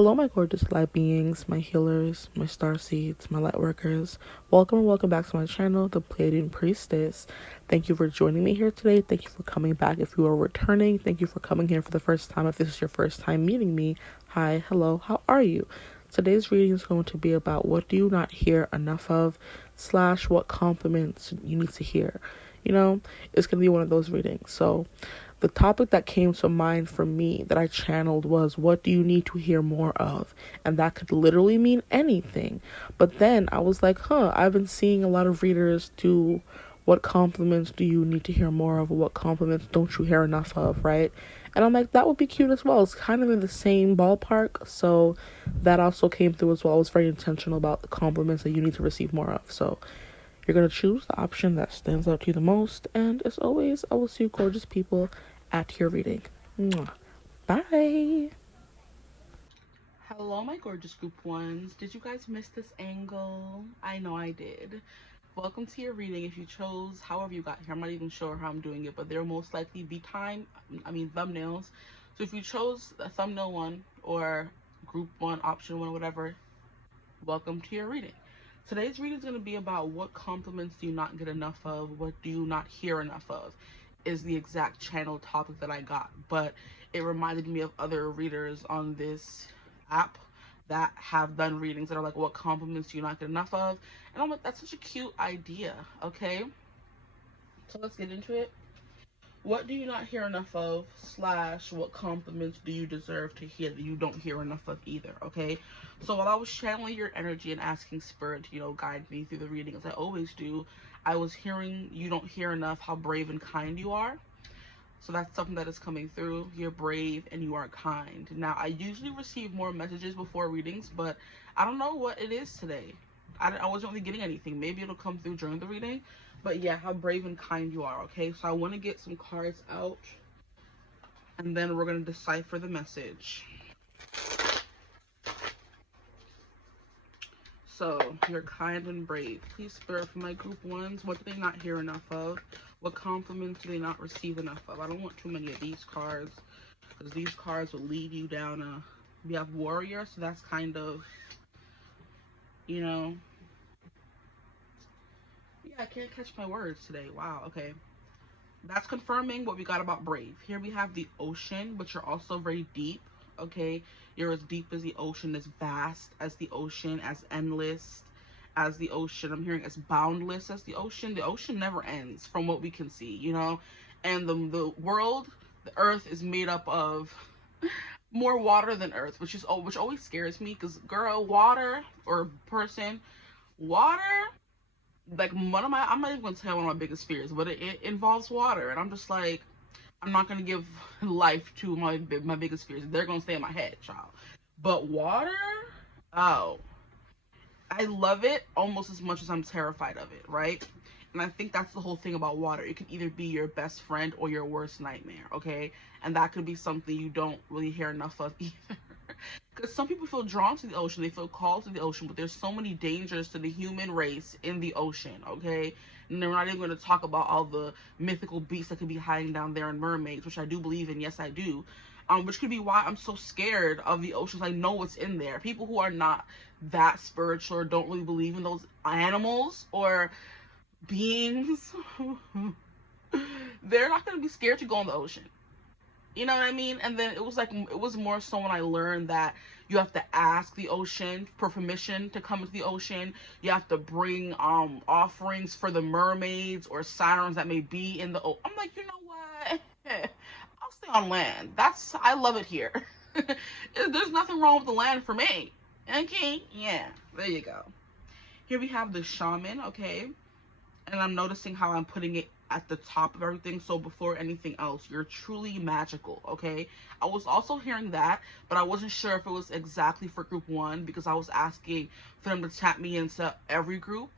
Hello, my gorgeous light beings, my healers, my star seeds, my light workers. Welcome and welcome back to my channel, the Pleiadian Priestess. Thank you for joining me here today. Thank you for coming back if you are returning. Thank you for coming here for the first time if this is your first time meeting me. Hi, hello, how are you? Today's reading is going to be about what do you not hear enough of / what compliments you need to hear. You know, it's going to be one of those readings. So the topic that came to mind for me that I channeled was, what do you need to hear more of? And that could literally mean anything. But then I was like, I've been seeing a lot of readers do, what compliments do you need to hear more of? What compliments don't you hear enough of, right? And I'm like, that would be cute as well. It's kind of in the same ballpark. So that also came through as well. I was very intentional about the compliments that you need to receive more of. So you're going to choose the option that stands out to you the most. And as always, I will see you gorgeous people at your reading. Mwah. Bye. Hello, my gorgeous group ones. Did you guys miss this angle? I know I did. Welcome to your reading. If you chose however you got here, I'm not even sure how I'm doing it, but there will most likely be thumbnails. So if you chose a thumbnail one or group one, option one, whatever, welcome to your reading. Today's reading is going to be about what compliments do you not get enough of, what do you not hear enough of, is the exact channel topic that I got. But it reminded me of other readers on this app that have done readings that are like, what compliments do you not get enough of? And I'm like, that's such a cute idea, okay? So let's get into it. What do you not hear enough of / what compliments do you deserve to hear that you don't hear enough of either, okay? So while I was channeling your energy and asking spirit to, guide me through the reading as I always do, I was hearing you don't hear enough how brave and kind you are. So that's something that is coming through. You're brave and you are kind. Now, I usually receive more messages before readings, but I don't know what it is today. I wasn't really getting anything. Maybe it'll come through during the reading. But yeah, how brave and kind you are, okay? So I want to get some cards out, and then we're going to decipher the message. So, you're kind and brave. Please, spirit, for my group ones, what do they not hear enough of? What compliments do they not receive enough of? I don't want too many of these cards, because these cards will lead you down a... We have warrior, so that's kind of, yeah, I can't catch my words today. Wow, okay. That's confirming what we got about brave. Here we have the ocean, but you're also very deep, okay? You're as deep as the ocean, as vast as the ocean, as endless as the ocean. I'm hearing as boundless as the ocean. The ocean never ends from what we can see, And the world, the earth, is made up of more water than earth, which always scares me, because girl, water, or person, water, like I'm not even gonna tell one of my biggest fears, but it involves water, and I'm just like, I'm not gonna give life to my biggest fears. They're gonna stay in my head, child. But water, oh, I love it almost as much as I'm terrified of it, right? And I think that's the whole thing about water. It can either be your best friend or your worst nightmare, okay? And that could be something you don't really hear enough of either. Because some people feel drawn to the ocean, they feel called to the ocean, but there's so many dangers to the human race in the ocean, okay? And we're not even going to talk about all the mythical beasts that could be hiding down there, and mermaids, which I do believe in. Yes, I do. Which could be why I'm so scared of the oceans. I know what's in there. People who are not that spiritual or don't really believe in those animals or beings, they're not going to be scared to go in the ocean. You know what I mean? And then it was more so when I learned that you have to ask the ocean for permission to come into the ocean. You have to bring offerings for the mermaids or sirens that may be in the ocean. I'm like, you know what? I'll stay on land. I love it here. There's nothing wrong with the land for me. Okay? Yeah. There you go. Here we have the shaman, okay? And I'm noticing how I'm putting it at the top of everything. So before anything else, you're truly magical, okay? I was also hearing that, but I wasn't sure if it was exactly for group one, because I was asking for them to tap me into every group,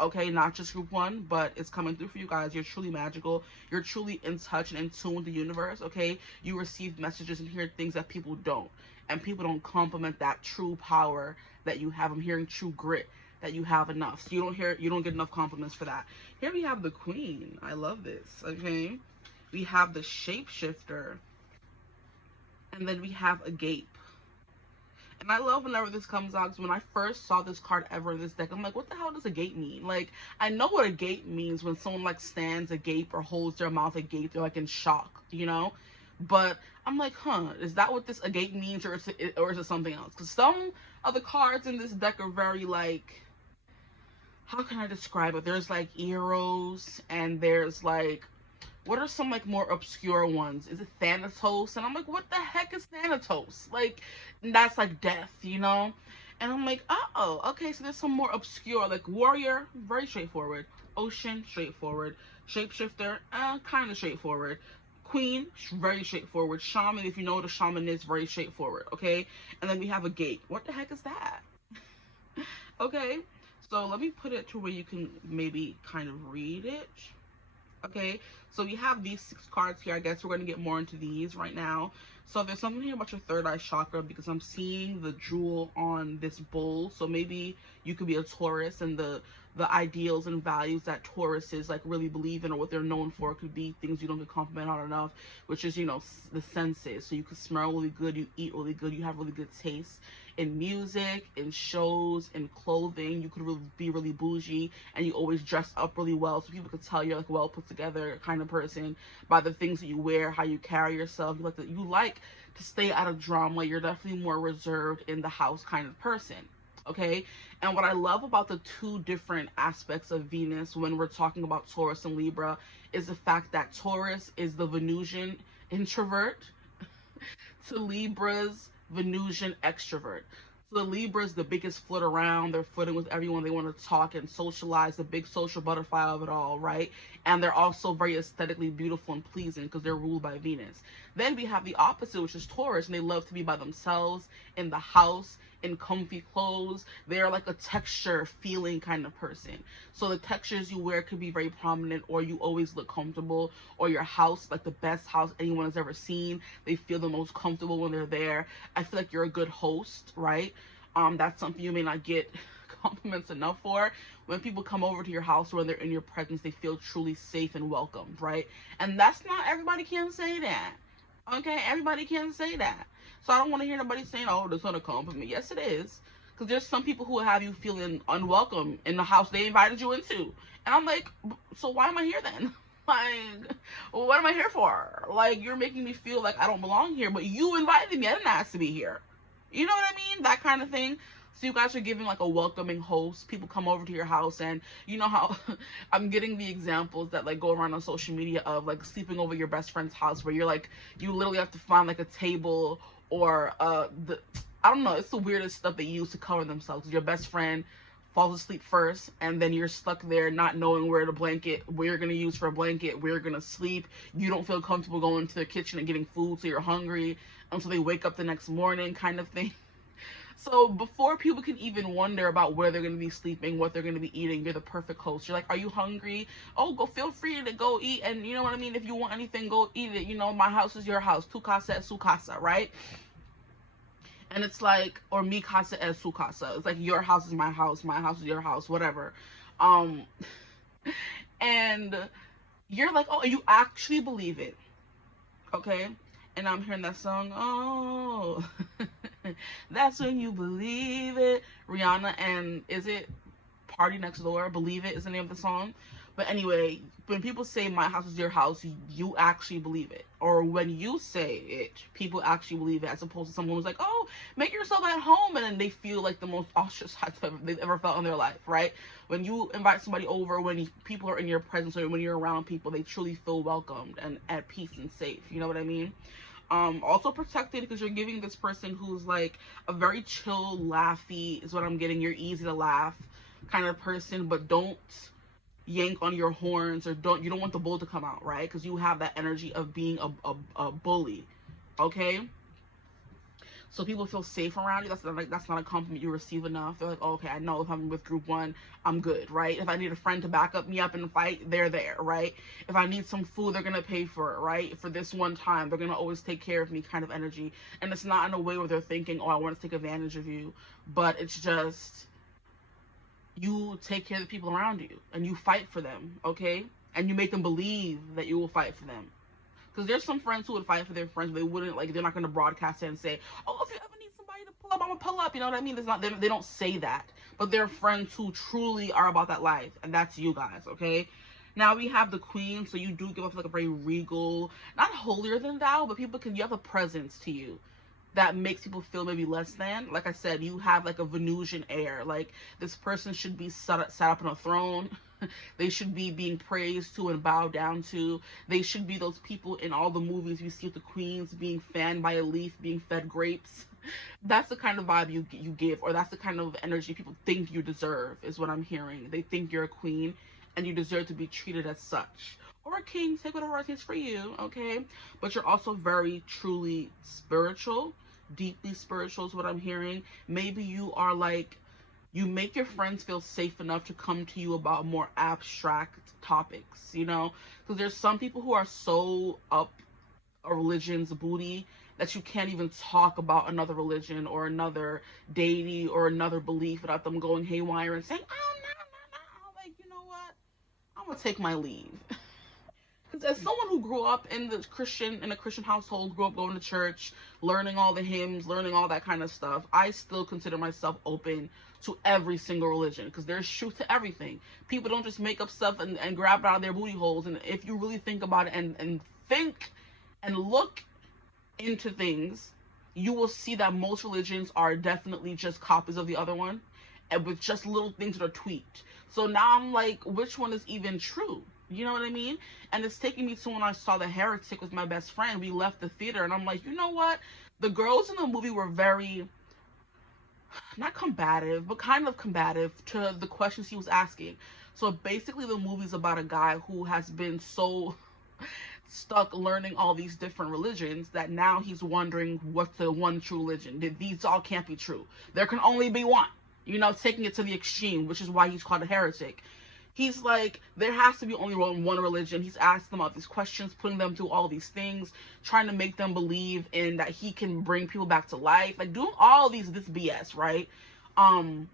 okay? Not just group one, but it's coming through for you guys. You're truly magical. You're truly in touch and in tune with the universe, okay? You receive messages and hear things that people don't. And people don't compliment that true power that you have. I'm hearing true grit, that you have enough. So you don't get enough compliments for that. Here we have the queen. I love this, okay? We have the shapeshifter. And then we have a gape. And I love whenever this comes out, because when I first saw this card ever in this deck, I'm like, what the hell does a gape mean? Like, I know what a gape means when someone like stands agape or holds their mouth agape, they're like in shock, you know? But I'm like, is that what this agape means, or is it something else? Because some of the cards in this deck are very like, how can I describe it? There's like Eros, and there's like, what are some like more obscure ones? Is it Thanatos? And I'm like, what the heck is Thanatos? Like, that's like death, you know? And I'm like, oh, okay, so there's some more obscure, like Warrior, very straightforward. Ocean, straightforward. Shapeshifter, kind of straightforward. Queen, very straightforward. Shaman, if you know what a shaman is, very straightforward, okay? And then we have a gate. What the heck is that? Okay, so let me put it to where you can maybe kind of read it. Okay, so we have these 6 cards here. I guess we're going to get more into these right now. So there's something here about your third eye chakra, because I'm seeing the jewel on this bull. So maybe you could be a Taurus, and the ideals and values that Tauruses like really believe in, or what they're known for, could be things you don't get compliment on enough, which is, you know, the senses. So you can smell really good, you eat really good, you have really good taste in music, in shows, in clothing. You could really be really bougie, and you always dress up really well, so people could tell you're like well put together kind of person by the things that you wear, how you carry yourself. You like to stay out of drama. You're definitely more reserved in the house kind of person. Okay, and what I love about the 2 different aspects of Venus when we're talking about Taurus and Libra is the fact that Taurus is the Venusian introvert to Libra's Venusian extrovert. So the Libra is the biggest flirt around. They're flirting with everyone. They want to talk and socialize, the big social butterfly of it all, right? And they're also very aesthetically beautiful and pleasing because they're ruled by Venus. Then we have the opposite, which is Taurus, and they love to be by themselves, in the house, in comfy clothes. They're like a texture feeling kind of person. So the textures you wear could be very prominent, or you always look comfortable, or your house, like the best house anyone has ever seen. They feel the most comfortable when they're there. I feel like you're a good host, right? That's something you may not get compliments enough for. When people come over to your house, or when they're in your presence, they feel truly safe and welcomed, right? And that's not everybody can say that. Okay, everybody can't say that. So I don't want to hear nobody saying, oh, that's not a compliment. Yes, it is. Because there's some people who have you feeling unwelcome in the house they invited you into. And I'm like, so why am I here then? Like, what am I here for? Like, you're making me feel like I don't belong here, but you invited me. I didn't ask to be here. You know what I mean? That kind of thing. So you guys are giving like a welcoming host. People come over to your house, and you know how I'm getting the examples that like go around on social media of like sleeping over your best friend's house, where you're like, you literally have to find like a table, or I don't know, it's the weirdest stuff they use to cover themselves. Your best friend falls asleep first, and then you're stuck there not knowing where you're gonna use for a blanket, where you're gonna sleep. You don't feel comfortable going to the kitchen and getting food, so you're hungry until they wake up the next morning, kind of thing. So before people can even wonder about where they're going to be sleeping, what they're going to be eating, you're the perfect host. You're like, are you hungry? Oh, feel free to go eat. And you know what I mean? If you want anything, go eat it. You know, my house is your house. Tu casa es su casa, right? And it's like, or mi casa es su casa. It's like, your house is my house is your house, whatever. Um, and you're like, oh, you actually believe it. Okay? And I'm hearing that song, oh, that's when you believe it. Rihanna, and is it Party Next Door? Believe It is the name of the song. But anyway, when people say my house is your house, you actually believe it. Or when you say it, people actually believe it, as opposed to someone who's like, oh, make yourself at home, and then they feel like the most ostracized they've ever felt in their life, right? When you invite somebody over, when people are in your presence, or when you're around people, they truly feel welcomed and at peace and safe. You know what I mean? Also protected, because you're giving this person who's like a very chill, laughy, is what I'm getting. You're easy to laugh kind of person, but don't yank on your horns, or you don't want the bull to come out, right? Because you have that energy of being a bully, okay? So people feel safe around you. That's not a compliment you receive enough. They're like, oh, okay, I know if I'm with group 1, I'm good, right? If I need a friend to back me up in the fight, they're there, right? If I need some food, they're gonna pay for it, right? For this one time, they're gonna always take care of me, kind of energy. And it's not in a way where they're thinking, oh, I want to take advantage of you, but it's just, you take care of the people around you, and you fight for them, okay? And you make them believe that you will fight for them. Because there's some friends who would fight for their friends, but they wouldn't, like, they're not going to broadcast it and say, oh, if you ever need somebody to pull up, I'm gonna pull up. You know what I mean? It's not, they don't say that, but they're friends who truly are about that life, and that's you guys, okay? Now we have the queen, so you do give off like a very regal, not holier than thou, but you have a presence to you that makes people feel maybe less than. Like I said, you have like a Venusian air. Like this person should be sat up on a throne. They should be being praised to and bowed down to. They should be those people in all the movies you see with the queens being fanned by a leaf, being fed grapes. That's the kind of vibe you give, or that's the kind of energy people think you deserve, is what I'm hearing. They think you're a queen and you deserve to be treated as such. Or a king, take whatever it takes for you, okay? But you're also very truly spiritual, deeply spiritual is what I'm hearing. Maybe you are like, you make your friends feel safe enough to come to you about more abstract topics, you know? Because there's some people who are so up a religion's booty that you can't even talk about another religion or another deity or another belief without them going haywire and saying, oh, no. Like, you know what? I'm going to take my leave. Because as someone who grew up in a Christian household, grew up going to church, learning all the hymns, learning all that kind of stuff, I still consider myself open to every single religion, because there's truth to everything. People don't just make up stuff and grab it out of their booty holes. And if you really think about it and think and look into things, you will see that most religions are definitely just copies of the other one, and with just little things that are tweaked. So now I'm like, which one is even true? You know what I mean? And it's taking me to when I saw The Heretic with my best friend. We left the theater and I'm like, you know what? The girls in the movie were very, not combative, but kind of combative to the questions he was asking. So basically the movie's about a guy who has been so stuck learning all these different religions that now he's wondering what's the one true religion. These all can't be true. There can only be one. You know, taking it to the extreme, which is why he's called a heretic. He's like, there has to be only one religion. He's asking them all these questions, putting them through all these things, trying to make them believe in that he can bring people back to life, like doing all this BS, right? And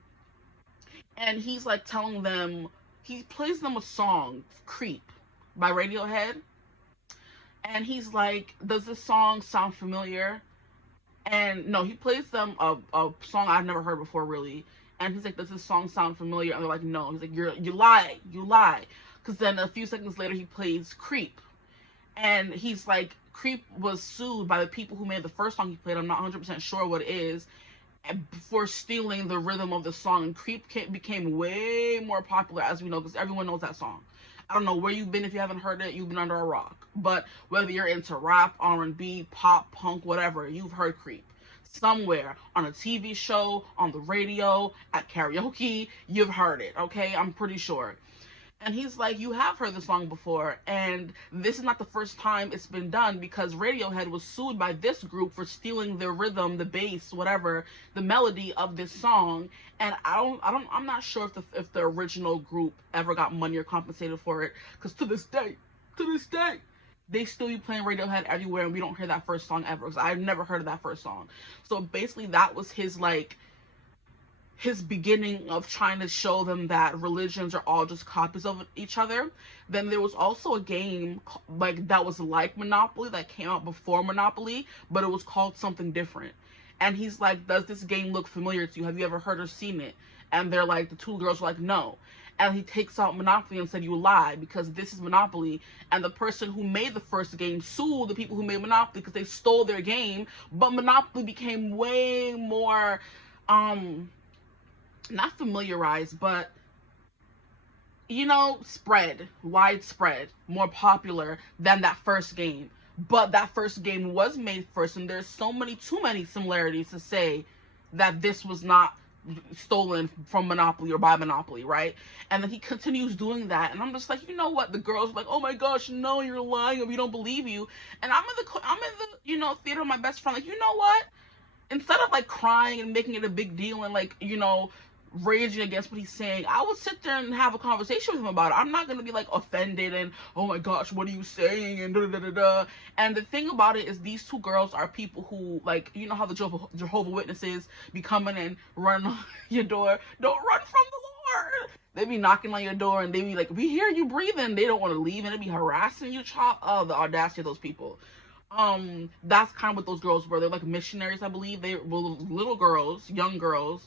he's like telling them, he plays them a song, Creep, by Radiohead, and he's like, does this song sound familiar? And no, he plays them a song I've never heard before, really. And he's like, does this song sound familiar? And they're like, no. He's like, you lie. Because then a few seconds later, he plays Creep. And he's like, Creep was sued by the people who made the first song he played. I'm not 100% sure what it is. For stealing the rhythm of the song. And Creep became way more popular, as we know, because everyone knows that song. I don't know where you've been if you haven't heard it. You've been under a rock. But whether you're into rap, R&B, pop, punk, whatever, you've heard Creep. Somewhere on a TV show, on the radio, at karaoke, you've heard it, okay? I'm pretty sure. And he's like, you have heard the song before, and this is not the first time it's been done, because Radiohead was sued by this group for stealing the rhythm, the bass, whatever, the melody of this song. And I'm not sure if the original group ever got money or compensated for it, because to this day, they still be playing Radiohead everywhere, and we don't hear that first song ever, because I've never heard of that first song. So basically that was his beginning of trying to show them that religions are all just copies of each other. Then there was also a game that was like Monopoly that came out before Monopoly, but it was called something different. And he's like, does this game look familiar to you? Have you ever heard or seen it? And they're like, the two girls were like, no. And he takes out Monopoly and said, you lie, because this is Monopoly. And the person who made the first game sued the people who made Monopoly because they stole their game. But Monopoly became way more, not familiarized, but, you know, widespread, more popular than that first game. But that first game was made first, and there's too many similarities to say that this was not stolen from Monopoly or by Monopoly, right? And then he continues doing that, and I'm just like, you know what? The girl's like, oh my gosh, no, you're lying, and we don't believe you. And I'm in the theater with my best friend, like, you know what? Instead of like crying and making it a big deal and like, you know, raging against what he's saying, I would sit there and have a conversation with him about it. I'm not gonna be like offended and, oh my gosh, what are you saying, and da da da da. And the thing about it is, these two girls are people who, like, you know how the Jehovah's Witnesses be coming and running on your door. Don't run from the Lord. They be knocking on your door and they be like, we hear you breathing. They don't want to leave, and they be harassing you, child. Oh, the audacity of those people. That's kind of what those girls were. They're like missionaries, I believe. They were little girls, young girls,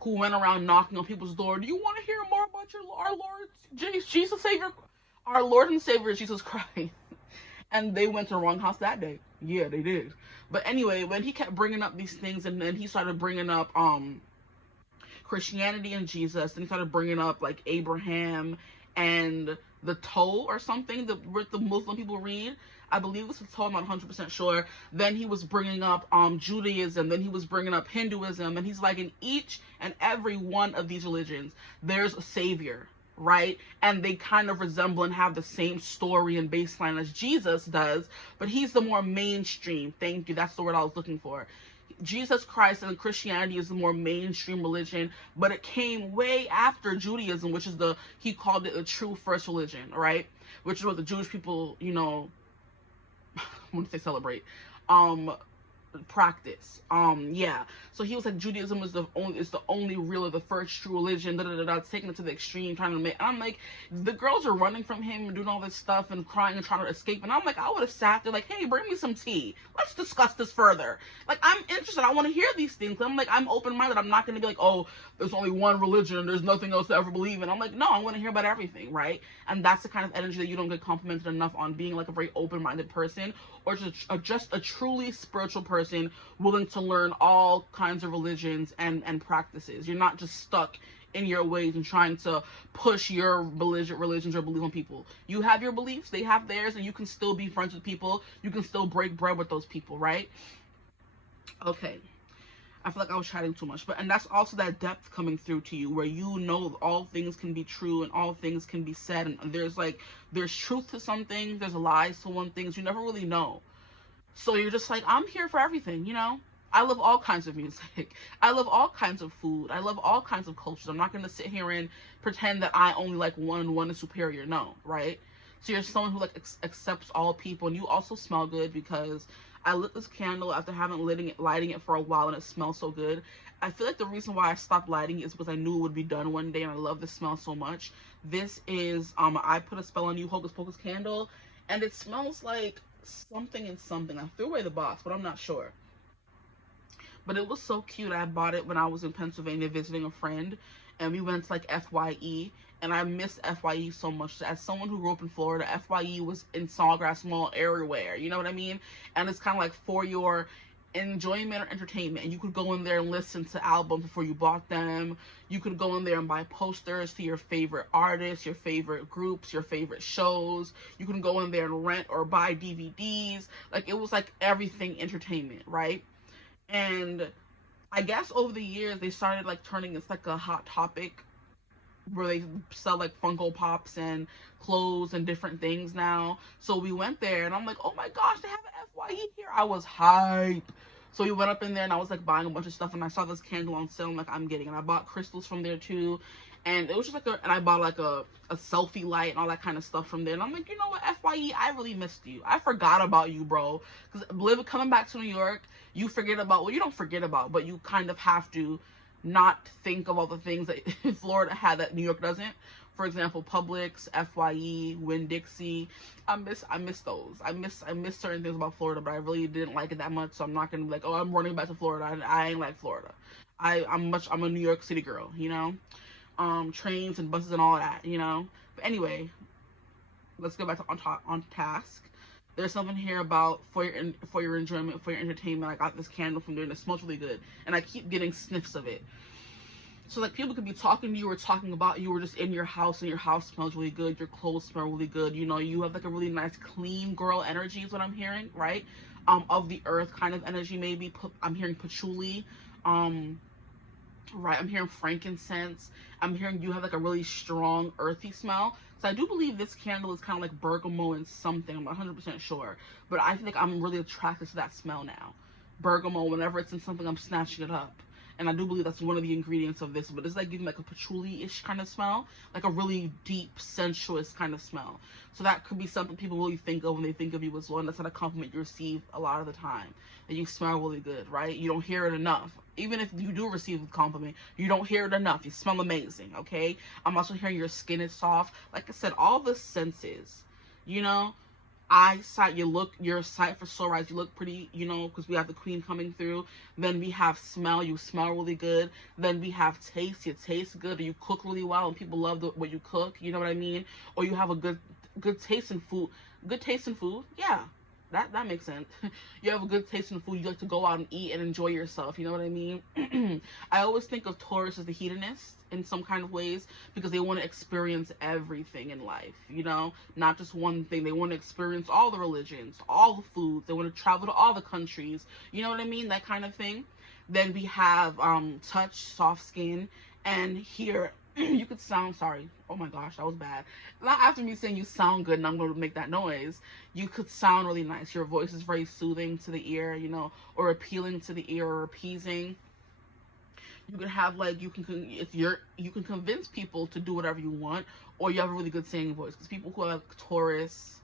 who went around knocking on people's door. Do you want to hear more about our Lord Jesus Savior, our Lord and Savior Jesus Christ? And they went to the wrong house that day. Yeah, they did. But anyway, when he kept bringing up these things, and then he started bringing up Christianity and Jesus, and he started bringing up like Abraham and the Torah or something that the Muslim people read. I believe it's the Torah. I'm not 100% sure. Then he was bringing up Judaism. Then he was bringing up Hinduism. And he's like, in each and every one of these religions, there's a savior, right? And they kind of resemble and have the same story and baseline as Jesus does, but he's the more mainstream. Thank you. That's the word I was looking for. Jesus Christ and Christianity is the more mainstream religion, but it came way after Judaism, which is he called it the true first religion, right? Which is what the Jewish people, you know, when they celebrate, practice. Yeah. So he was like, Judaism is the only real, the first true religion. Taking it to the extreme, trying to make. And I'm like, the girls are running from him and doing all this stuff and crying and trying to escape. And I'm like, I would have sat there like, hey, bring me some tea. Let's discuss this further. Like, I'm interested. I want to hear these things. I'm like, I'm open-minded. I'm not going to be like, oh, there's only one religion and there's nothing else to ever believe in. I'm like, no, I want to hear about everything, right? And that's the kind of energy that you don't get complimented enough on, being like a very open-minded person, or just a truly spiritual person willing to learn all kinds of religions and practices. You're not just stuck in your ways and trying to push your religions or beliefs on people. You have your beliefs, they have theirs, and you can still be friends with people. You can still break bread with those people, right? Okay. I feel like I was chatting too much, and that's also that depth coming through to you, where you know all things can be true and all things can be said, and there's truth to some things, there's lies to one things. You never really know. So you're just like, I'm here for everything, you know? I love all kinds of music. I love all kinds of food. I love all kinds of cultures. I'm not going to sit here and pretend that I only like one is superior. No, right? So you're someone who like accepts all people, and you also smell good, because I lit this candle after having lighting it for a while, and it smells so good. I feel like the reason why I stopped lighting it is because I knew it would be done one day, and I love this smell so much. This is I Put a Spell on You Hocus Pocus candle, and it smells like something and something. I threw away the box, but I'm not sure. But it was so cute. I bought it when I was in Pennsylvania visiting a friend, and we went to like FYE, and I miss FYE so much. As someone who grew up in Florida, FYE was in Sawgrass Mall everywhere, you know what I mean? And it's kind of like for your enjoyment or entertainment, and you could go in there and listen to albums before you bought them. You could go in there and buy posters to your favorite artists, your favorite groups, your favorite shows. You can go in there and rent or buy DVDs. Like, it was like everything entertainment, right? And I guess over the years they started like turning it's like a hot topic, where they sell like Funko Pops and clothes and different things now. So we went there, and I'm like, oh my gosh, they have an FYE here. I was hype. So we went up in there, and I was like buying a bunch of stuff, and I saw this candle on sale. I'm like, I'm getting it. And I bought crystals from there too. And it was just like and I bought like a selfie light and all that kind of stuff from there. And I'm like, you know what, FYE, I really missed you. I forgot about you, bro. Because coming back to New York, you forget about, well, you don't forget about, but you kind of have to not think of all the things that Florida had that New York doesn't. For example, Publix, FYE, Winn-Dixie. I miss those. I miss certain things about Florida, but I really didn't like it that much. So I'm not gonna be like, oh, I'm running back to Florida. I ain't like Florida. I'm a New York City girl, you know. Trains and buses and all that, you know. But anyway, let's go back to on task. There's something here about for your enjoyment, for your entertainment. I got this candle from there, and it smells really good, and I keep getting sniffs of it. So like, people could be talking to you or talking about you, or just in your house, and your house smells really good, your clothes smell really good, you know, you have like a really nice clean girl energy is what I'm hearing, right? Of the earth kind of energy, maybe. I'm hearing patchouli, right? I'm hearing frankincense. I'm hearing you have like a really strong earthy smell. So I do believe this candle is kind of like bergamot and something. I'm not 100% sure, but I think I'm really attracted to that smell now. Bergamot, whenever it's in something, I'm snatching it up. And I do believe that's one of the ingredients of this, but it's like giving like a patchouli-ish kind of smell, like a really deep, sensuous kind of smell. So that could be something people really think of when they think of you as well, and that's not a compliment you receive a lot of the time, that you smell really good, right? You don't hear it enough. Even if you do receive a compliment, you don't hear it enough. You smell amazing, okay? I'm also hearing your skin is soft. Like I said, all the senses, you know? eyesight, your sight for soul rise, you look pretty, you know, because we have the queen coming through. Then we have smell, you smell really good. Then we have taste, you taste good, or you cook really well and people love what you cook, you know what I mean? Or you have a good taste in food. Good taste in food, yeah, that makes sense. You have a good taste in food, you like to go out and eat and enjoy yourself, you know what I mean? I always think of Taurus as the hedonist in some kind of ways, because they want to experience everything in life, you know, not just one thing. They want to experience all the religions, all the foods. They want to travel to all the countries, you know what I mean, that kind of thing. Then we have touch, soft skin, and here you could sound, sorry, oh my gosh, that was bad. Not after me saying you sound good and I'm going to make that noise, you could sound really nice. Your voice is very soothing to the ear, you know, or appealing to the ear, or appeasing. You can have, like, you can convince people to do whatever you want, or you have a really good singing voice, because people who have Taurus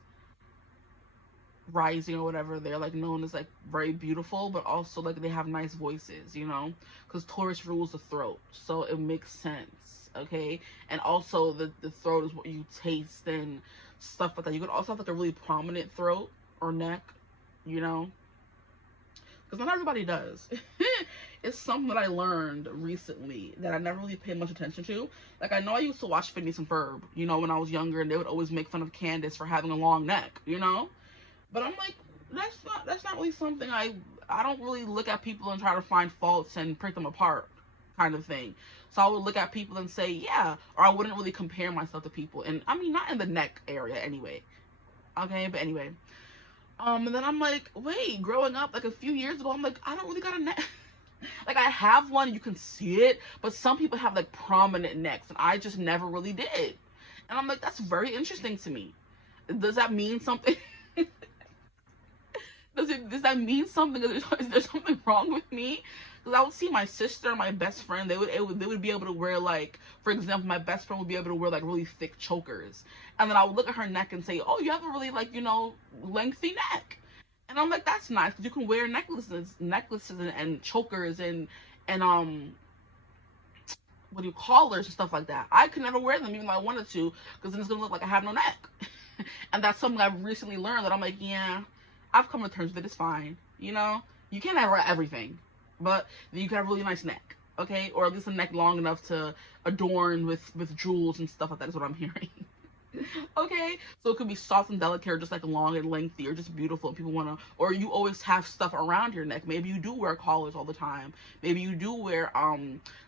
rising or whatever, they're like known as like very beautiful, but also like they have nice voices, you know, because Taurus rules the throat, so it makes sense. Okay, and also the throat is what you taste and stuff like that. You could also have like a really prominent throat or neck, you know, because not everybody does. It's something that I learned recently that I never really paid much attention to. Like, I know I used to watch Phineas and Ferb, you know, when I was younger, and they would always make fun of Candace for having a long neck, you know. But I'm like, that's not really something I don't really look at people and try to find faults and pick them apart, kind of thing. So I would look at people and say, yeah, or I wouldn't really compare myself to people. And I mean, not in the neck area anyway. Okay, but anyway. And then I'm like, wait, growing up, like a few years ago, I'm like, I don't really got a neck. Like, I have one, you can see it, but some people have like prominent necks, and I just never really did. And I'm like, that's very interesting to me. Does that mean something? Does that mean something? Is there something wrong with me? Because I would see my sister, my best friend, they would be able to wear, like, for example, my best friend would be able to wear like really thick chokers, and then I would look at her neck and say, oh, you have a really, like, you know, lengthy neck. And I'm like, that's nice, because you can wear necklaces and chokers and what do you collars and stuff like that. I could never wear them even though I wanted to, because then it's gonna look like I have no neck. And that's something I've recently learned, that I'm like, yeah, I've come to terms with it. It's fine, you know. You can't have everything, but you can have a really nice neck, okay, or at least a neck long enough to adorn with jewels and stuff like that. Is what I'm hearing. Okay, so it could be soft and delicate, or just like long and lengthy, or just beautiful, and people want to, or you always have stuff around your neck. Maybe you do wear collars all the time, maybe you do wear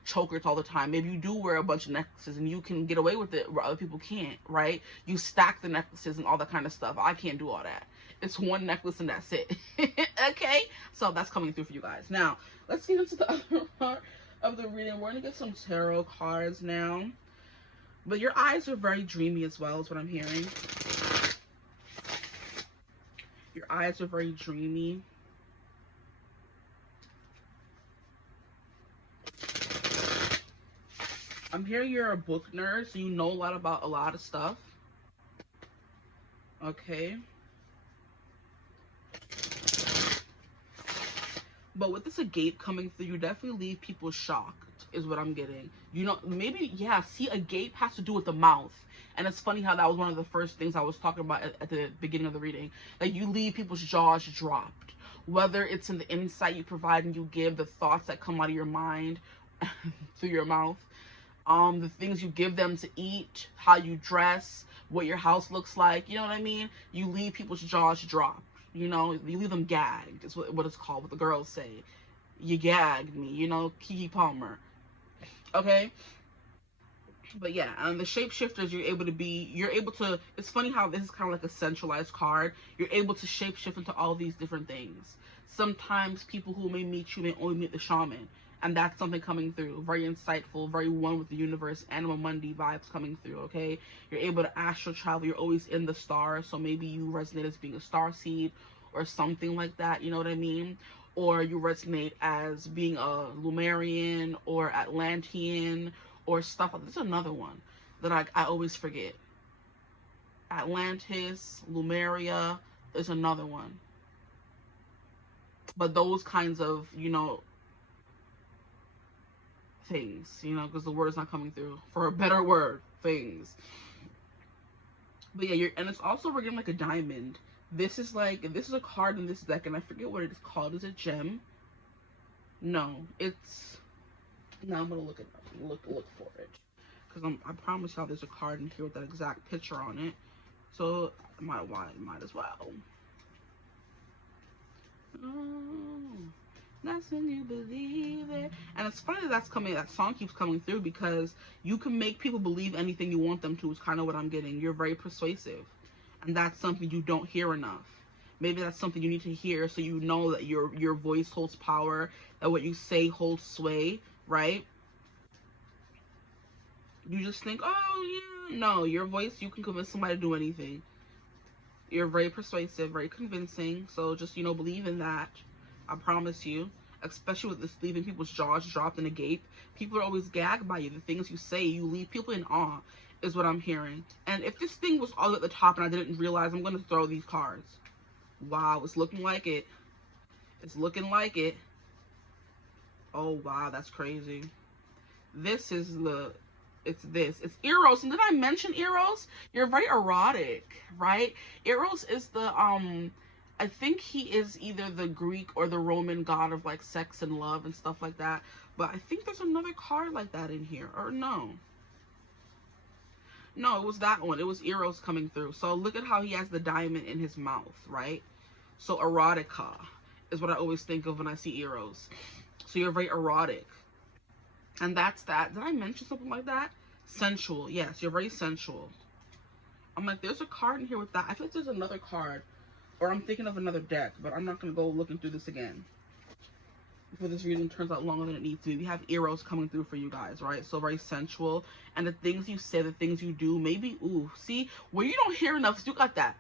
chokers all the time, maybe you do wear a bunch of necklaces and you can get away with it where other people can't, right? You stack the necklaces and all that kind of stuff. I can't do all that. It's one necklace and that's it. Okay, so that's coming through for you guys. Now let's get into the other part of the reading. We're gonna get some tarot cards now. But your eyes are very dreamy as well, is what I'm hearing. Your eyes are very dreamy. I'm hearing you're a book nerd, so you know a lot about a lot of stuff. Okay. But with this agate coming through, you definitely leave people shocked, is what I'm getting. You know, maybe, yeah, see, agate has to do with the mouth. And it's funny how that was one of the first things I was talking about at the beginning of the reading. Like, you leave people's jaws dropped. Whether it's in the insight you provide and you give, the thoughts that come out of your mind through your mouth, the things you give them to eat, how you dress, what your house looks like, you know what I mean? You leave people's jaws dropped. You know, you leave them gagged, is what it's called, what the girls say. You gagged me, you know, Keke Palmer. Okay? But yeah, the shapeshifters, you're able to, it's funny how this is kind of like a centralized card. You're able to shapeshift into all these different things. Sometimes people who may meet you may only meet the shaman. And that's something coming through. Very insightful, very one with the universe, Animal Monday vibes coming through, okay? You're able to astral travel. You're always in the stars. So maybe you resonate as being a star seed or something like that, you know what I mean? Or you resonate as being a Lumerian or Atlantean or stuff like that. There's another one that I always forget. Atlantis, Lumeria, there's another one. But those kinds of, you know, things, you know, because the word is not coming through, for a better word, things. But yeah, and it's also, we're getting like a diamond This is like, this is a card in this deck, and I forget what it is called. Is it gem? No, it's, now I'm gonna look it up, look for it, because I promise y'all there's a card in here with that exact picture on it, so might as well. That's when you believe it. And it's funny that song keeps coming through, because you can make people believe anything you want them to, is kind of what I'm getting. You're very persuasive, and that's something you don't hear enough. Maybe that's something you need to hear, so you know that your voice holds power, that what you say holds sway, right? You just think, oh yeah, no, your voice, you can convince somebody to do anything. You're very persuasive, very convincing, so just, you know, believe in that. I promise you. Especially with this, leaving people's jaws dropped in a gape. People are always gagged by you. The things you say, you leave people in awe, is what I'm hearing. And if this thing was all at the top and I didn't realize, I'm going to throw these cards. Wow, it's looking like it. It's looking like it. Oh, wow, that's crazy. This is the... It's Eros. And did I mention Eros? You're very erotic, right? Eros is the, I think he is either the Greek or the Roman god of like sex and love and stuff like that. But I think there's another card like that in here. Or no. No, it was that one. It was Eros coming through. So look at how he has the diamond in his mouth, right? So erotica is what I always think of when I see Eros. So you're very erotic. And that's that. Did I mention something like that? Sensual. Yes, you're very sensual. I'm like, there's a card in here with that. I feel like there's another card. Or I'm thinking of another deck. But I'm not going to go looking through this again. Before this reading turns out longer than it needs to be. We have Eros coming through for you guys, right? So very sensual. And the things you say, the things you do, maybe, ooh. See, where you don't hear enough, you got that.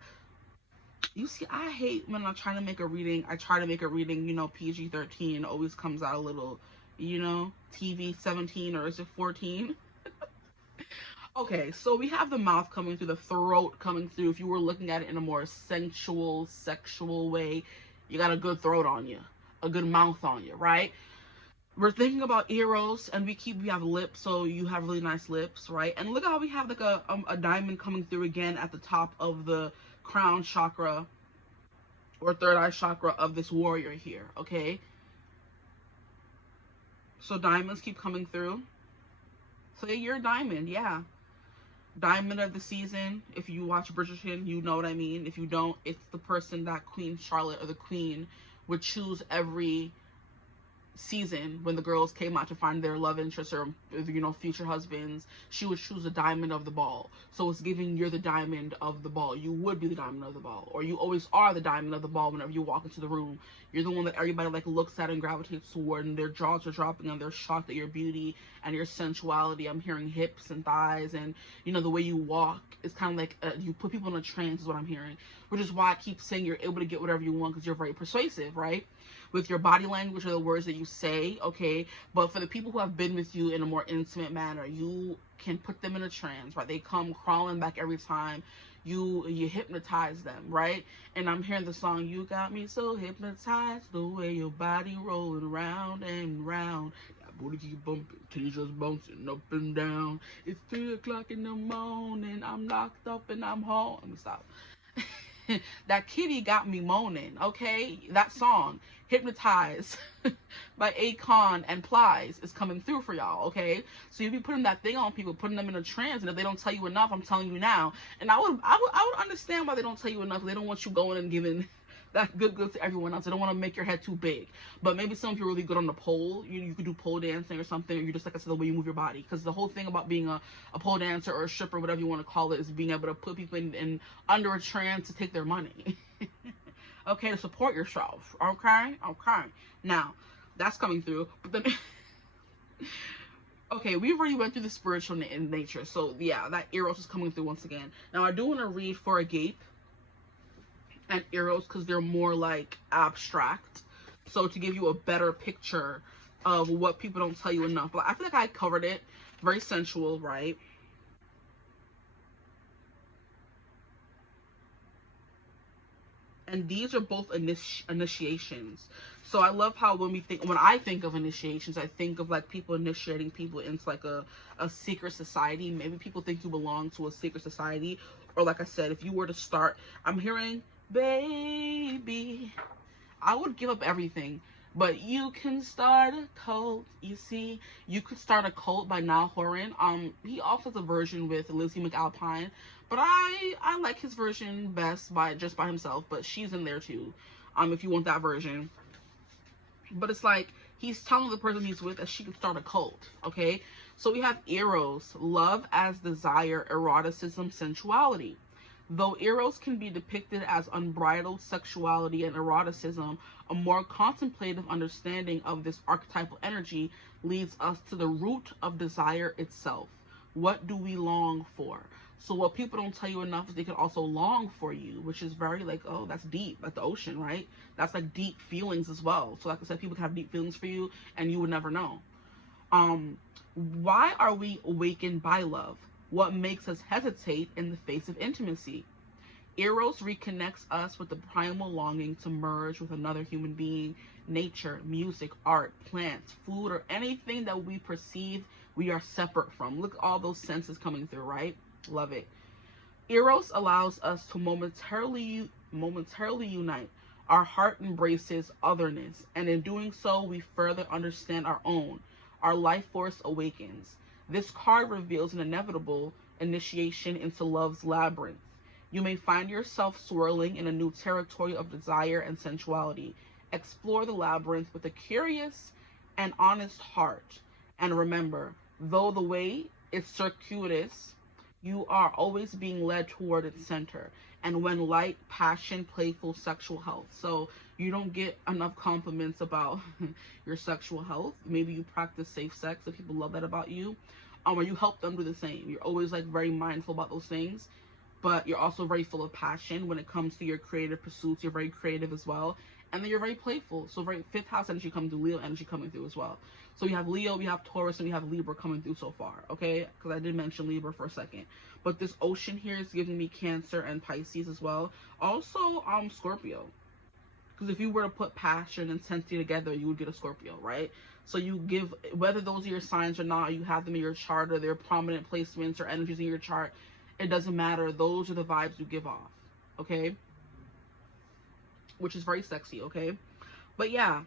You see, I hate when I'm trying to make a reading. I try to make a reading, you know, PG-13. Always comes out a little... you know, TV 17, or is it 14? Okay, so we have the mouth coming through, the throat coming through. If you were looking at it in a more sensual, sexual way, you got a good throat on you, a good mouth on you, right? We're thinking about Eros, and we have lips, so you have really nice lips, right? And look how we have like a diamond coming through again at the top of the crown chakra, or third eye chakra of this warrior here, okay? So diamonds keep coming through. So you're a diamond, yeah. Diamond of the season. If you watch Bridgerton, you know what I mean. If you don't, it's the person that Queen Charlotte, or the Queen, would choose every season when the girls came out to find their love interests, or, you know, future husbands. She would choose a diamond of the ball. So it's giving you're the diamond of the ball. You would be the diamond of the ball, or you always are the diamond of the ball whenever you walk into the room. You're the one that everybody like looks at and gravitates toward, and their jaws are dropping and they're shocked at your beauty and your sensuality. I'm hearing hips and thighs, and you know, the way you walk is kind of like you put people in a trance, is what I'm hearing. Which is why I keep saying you're able to get whatever you want, because you're very persuasive, right? With your body language, or the words that you say, okay? But for the people who have been with you in a more intimate manner, you can put them in a trance, right? They come crawling back every time. You hypnotize them, right? And I'm hearing the song, you got me so hypnotized, the way your body rolling round and round. That booty keep bumping, t-shirts bouncing up and down. It's 3 o'clock in the morning, I'm locked up and I'm home. Let me stop. That kitty got me moaning, okay? That song, Hypnotized by Akon and Plies, is coming through for y'all, okay? So you be putting that thing on people, putting them in a trance, and if they don't tell you enough, I'm telling you now. And I would understand why they don't tell you enough. They don't want you going and giving that good to everyone else. They don't want to make your head too big. But maybe some of you are really good on the pole. You could do pole dancing or something, or you just, like I said, the way you move your body. Because the whole thing about being a pole dancer or a stripper, whatever you want to call it, is being able to put people in under a trance to take their money. Okay, to support yourself. Okay? Okay. Now, that's coming through. But then... okay, we've already went through the spiritual in nature. So, yeah, that Eros is coming through once again. Now, I do want to read for 𝐓𝐴𝐴 and Eros, because they're more like abstract, so to give you a better picture of what people don't tell you enough. But I feel like I covered it. Very sensual, right? And these are both initiations. So I love how when I think of initiations, I think of like people initiating people into like a secret society. Maybe people think you belong to a secret society, or like I said, if you were to start, I'm hearing baby. I would give up everything, but you can start a cult. You see, you could start a cult by Niall Horan. He also has a version with Lizzie McAlpine, but I like his version best by himself. But she's in there too, if you want that version. But it's like he's telling the person he's with that she can start a cult. Okay, so we have Eros, love as desire, eroticism, sensuality. Though Eros can be depicted as unbridled sexuality and eroticism, a more contemplative understanding of this archetypal energy leads us to the root of desire itself. What do we long for? So what people don't tell you enough is they can also long for you, which is very like, oh, that's deep, like the ocean, right? That's like deep feelings as well. So like I said, people can have deep feelings for you and you would never know. Why are we awakened by love? What makes us hesitate in the face of intimacy? Eros reconnects us with the primal longing to merge with another human being, nature, music, art, plants, food, or anything that we perceive we are separate from. Look at all those senses coming through, right? Love it. Eros allows us to momentarily unite. Our heart embraces otherness, and in doing so, we further understand our own. Our life force awakens. This card reveals an inevitable initiation into love's labyrinth. You may find yourself swirling in a new territory of desire and sensuality. Explore the labyrinth with a curious and honest heart. And remember, though the way is circuitous, you are always being led toward its center. And when light, passion, playful, sexual health. So you don't get enough compliments about your sexual health. Maybe you practice safe sex if people love that about you. Or you help them do the same. You're always like very mindful about those things. But you're also very full of passion when it comes to your creative pursuits. You're very creative as well. And then you're very playful. So very fifth house energy coming through, Leo energy coming through as well. So we have Leo, we have Taurus, and we have Libra coming through so far, okay? Because I did mention Libra for a second. But this ocean here is giving me Cancer and Pisces as well. Also, Scorpio. Because if you were to put passion and intensity together, you would get a Scorpio, right? So you give, whether those are your signs or not, you have them in your chart or they're prominent placements or energies in your chart, it doesn't matter. Those are the vibes you give off, okay? Which is very sexy, okay? But yeah,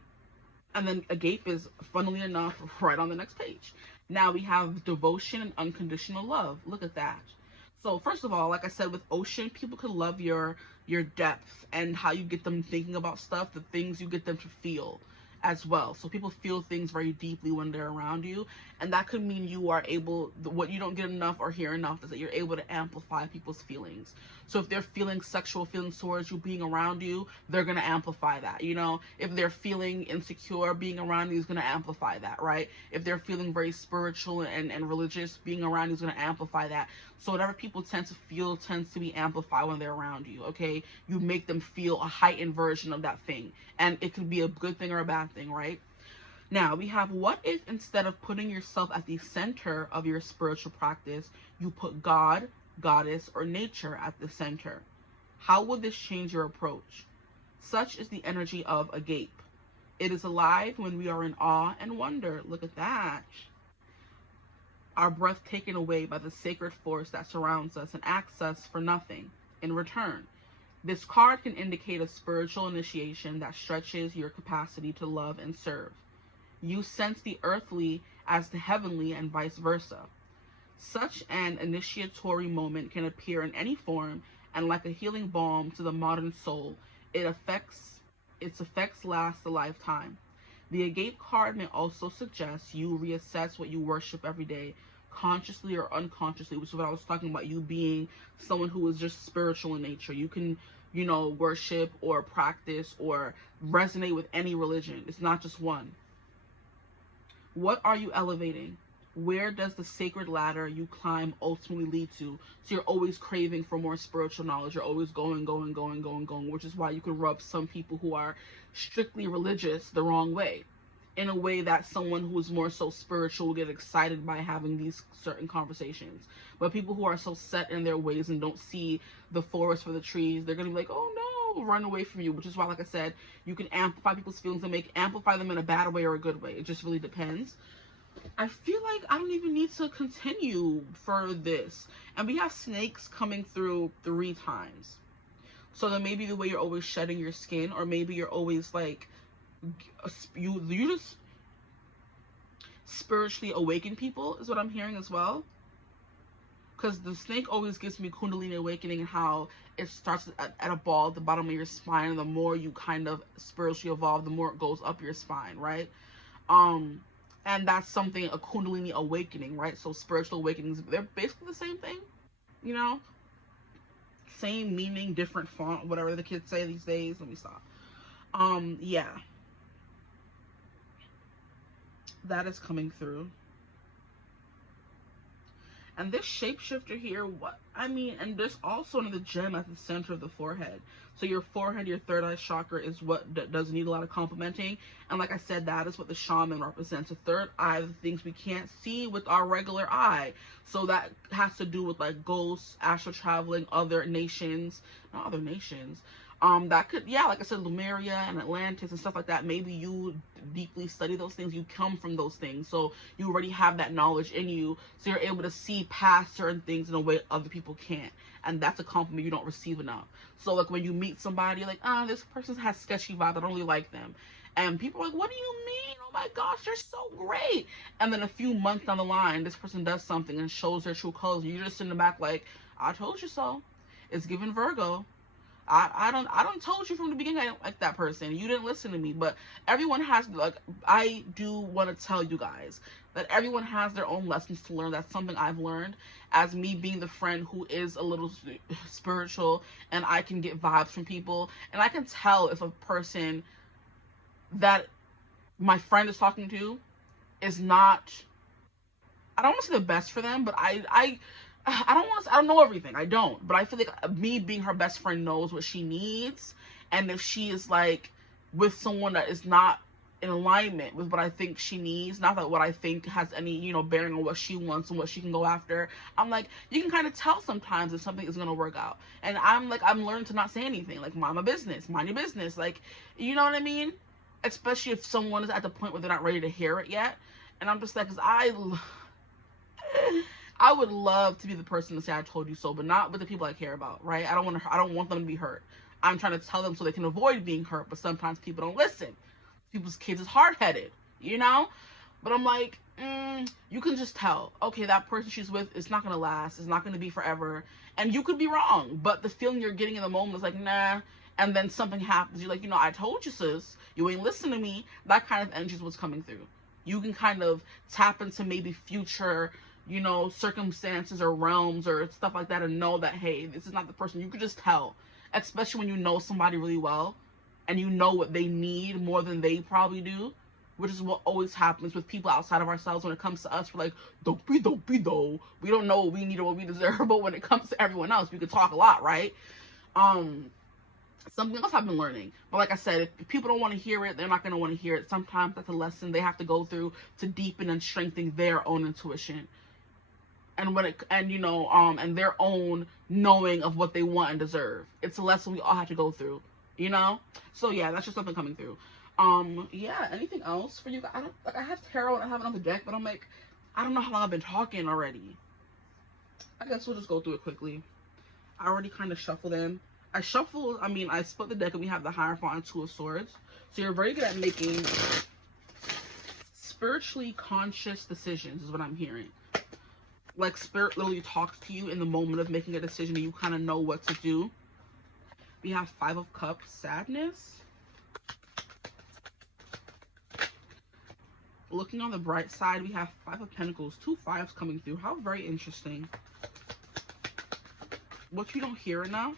and then agape is, funnily enough, right on the next page. Now we have devotion and unconditional love. Look at that. So first of all, like I said, with ocean, people can love your depth and how you get them thinking about stuff, the things you get them to feel as well. So people feel things very deeply when they're around you, and that could mean you are able, what you don't get enough or hear enough is that you're able to amplify people's feelings. So if they're feeling sexual feelings towards you being around you, they're going to amplify that. You know, if they're feeling insecure being around you, is going to amplify that, right? If they're feeling very spiritual and religious, being around you is going to amplify that. So whatever people tend to feel tends to be amplified when they're around you, okay? You make them feel a heightened version of that thing. And it could be a good thing or a bad thing, right? Now, we have, what if instead of putting yourself at the center of your spiritual practice, you put God, goddess, or nature at the center? How would this change your approach? Such is the energy of agape. It is alive when we are in awe and wonder. Look at that. Our breath taken away by the sacred force that surrounds us and asks us for nothing in return. This card can indicate a spiritual initiation that stretches your capacity to love and serve. You sense the earthly as the heavenly and vice versa. Such an initiatory moment can appear in any form, and like a healing balm to the modern soul, its effects last a lifetime. The agape card may also suggest you reassess what you worship every day, consciously or unconsciously, which is what I was talking about, you being someone who is just spiritual in nature. You can, you know, worship or practice or resonate with any religion. It's not just one. What are you elevating? Where does the sacred ladder you climb ultimately lead to? So you're always craving for more spiritual knowledge. You're always going, which is why you can rub some people who are strictly religious the wrong way. In a way that someone who is more so spiritual will get excited by having these certain conversations. But people who are so set in their ways and don't see the forest for the trees, they're going to be like, oh no, run away from you. Which is why, like I sasaid, you can amplify people's feelings and amplify them in a bad way or a good way. It just really depends. I feel like I don't even need to continue for this. And we have snakes coming through 3 times. So then maybe the way you're always shedding your skin, or maybe you're always like, you just spiritually awaken people is what I'm hearing as well. Because the snake always gives me Kundalini awakening, and how it starts at a ball at the bottom of your spine, and the more you kind of spiritually evolve, the more it goes up your spine, right? And that's something, a Kundalini awakening, right? So spiritual awakenings, they're basically the same thing, you know? Same meaning, different font, whatever the kids say these days. Let me stop. Yeah. That is coming through. And this shapeshifter here, what I mean, and there's also another gem at the center of the forehead. So your forehead, your third eye chakra, is what does need a lot of complementing. And like I said, that is what the shaman represents. The third eye, the things we can't see with our regular eye. So that has to do with like ghosts, astral traveling, other nations, not other nations. That could, yeah, like I said, Lemuria and Atlantis and stuff like that. Maybe you deeply study those things. You come from those things. So you already have that knowledge in you. So you're able to see past certain things in a way other people can't. And that's a compliment you don't receive enough. So like when you meet somebody, like, this person has sketchy vibe, I don't really like them. And people are like, what do you mean? Oh my gosh, you're so great. And then a few months down the line, this person does something and shows their true colors. You're just in the back like, I told you so. It's given Virgo. I don't told you from the beginning I don't like that person. You didn't listen to me. But everyone has, like, I do want to tell you guys that everyone has their own lessons to learn. That's something I've learned as me being the friend who is a little spiritual, and I can get vibes from people, and I can tell if a person that my friend is talking to is not, I don't want to say the best for them, but I don't know everything. I don't. But I feel like me being her best friend knows what she needs. And if she is like with someone that is not in alignment with what I think she needs, not that what I think has any, you know, bearing on what she wants and what she can go after, I'm like, you can kind of tell sometimes if something is going to work out. And I'm learning to not say anything. Like, mind my business, mind your business. Like, you know what I mean? Especially if someone is at the point where they're not ready to hear it yet. And I'm just like, because I would love to be the person to say I told you so, but not with the people I care about, right? I don't want them to be hurt. I'm trying to tell them so they can avoid being hurt, but sometimes people don't listen. People's kids is hard-headed, you know? But I'm like, you can just tell, okay, that person she's with is not going to last. It's not going to be forever. And you could be wrong, but the feeling you're getting in the moment is like, nah. And then something happens. You're like, you know, I told you, sis. You ain't listen to me. That kind of energy is what's coming through. You can kind of tap into maybe future, you know, circumstances or realms or stuff like that, and know that, hey, this is not the person. You could just tell, especially when you know somebody really well and you know what they need more than they probably do, which is what always happens with people outside of ourselves. When it comes to us, we're like, don't be though. We don't know what we need or what we deserve. But when it comes to everyone else, we could talk a lot, right? Something else I've been learning. But like I said, if people don't want to hear it, they're not going to want to hear it. Sometimes that's a lesson they have to go through to deepen and strengthen their own intuition. And and their own knowing of what they want and deserve. It's a lesson we all have to go through, you know? So yeah, that's just something coming through. Yeah, anything else for you guys? I have tarot and I have another deck, but I'm like, I don't know how long I've been talking already. I guess we'll just go through it quickly. I already kind of shuffled in. I split the deck and we have the Hierophant and Two of Swords. So you're very good at making spiritually conscious decisions is what I'm hearing. Like spirit literally talks to you in the moment of making a decision and you kind of know what to do. We have Five of Cups, sadness. Looking on the bright side, we have Five of Pentacles, two fives coming through. How very interesting. What you don't hear enough,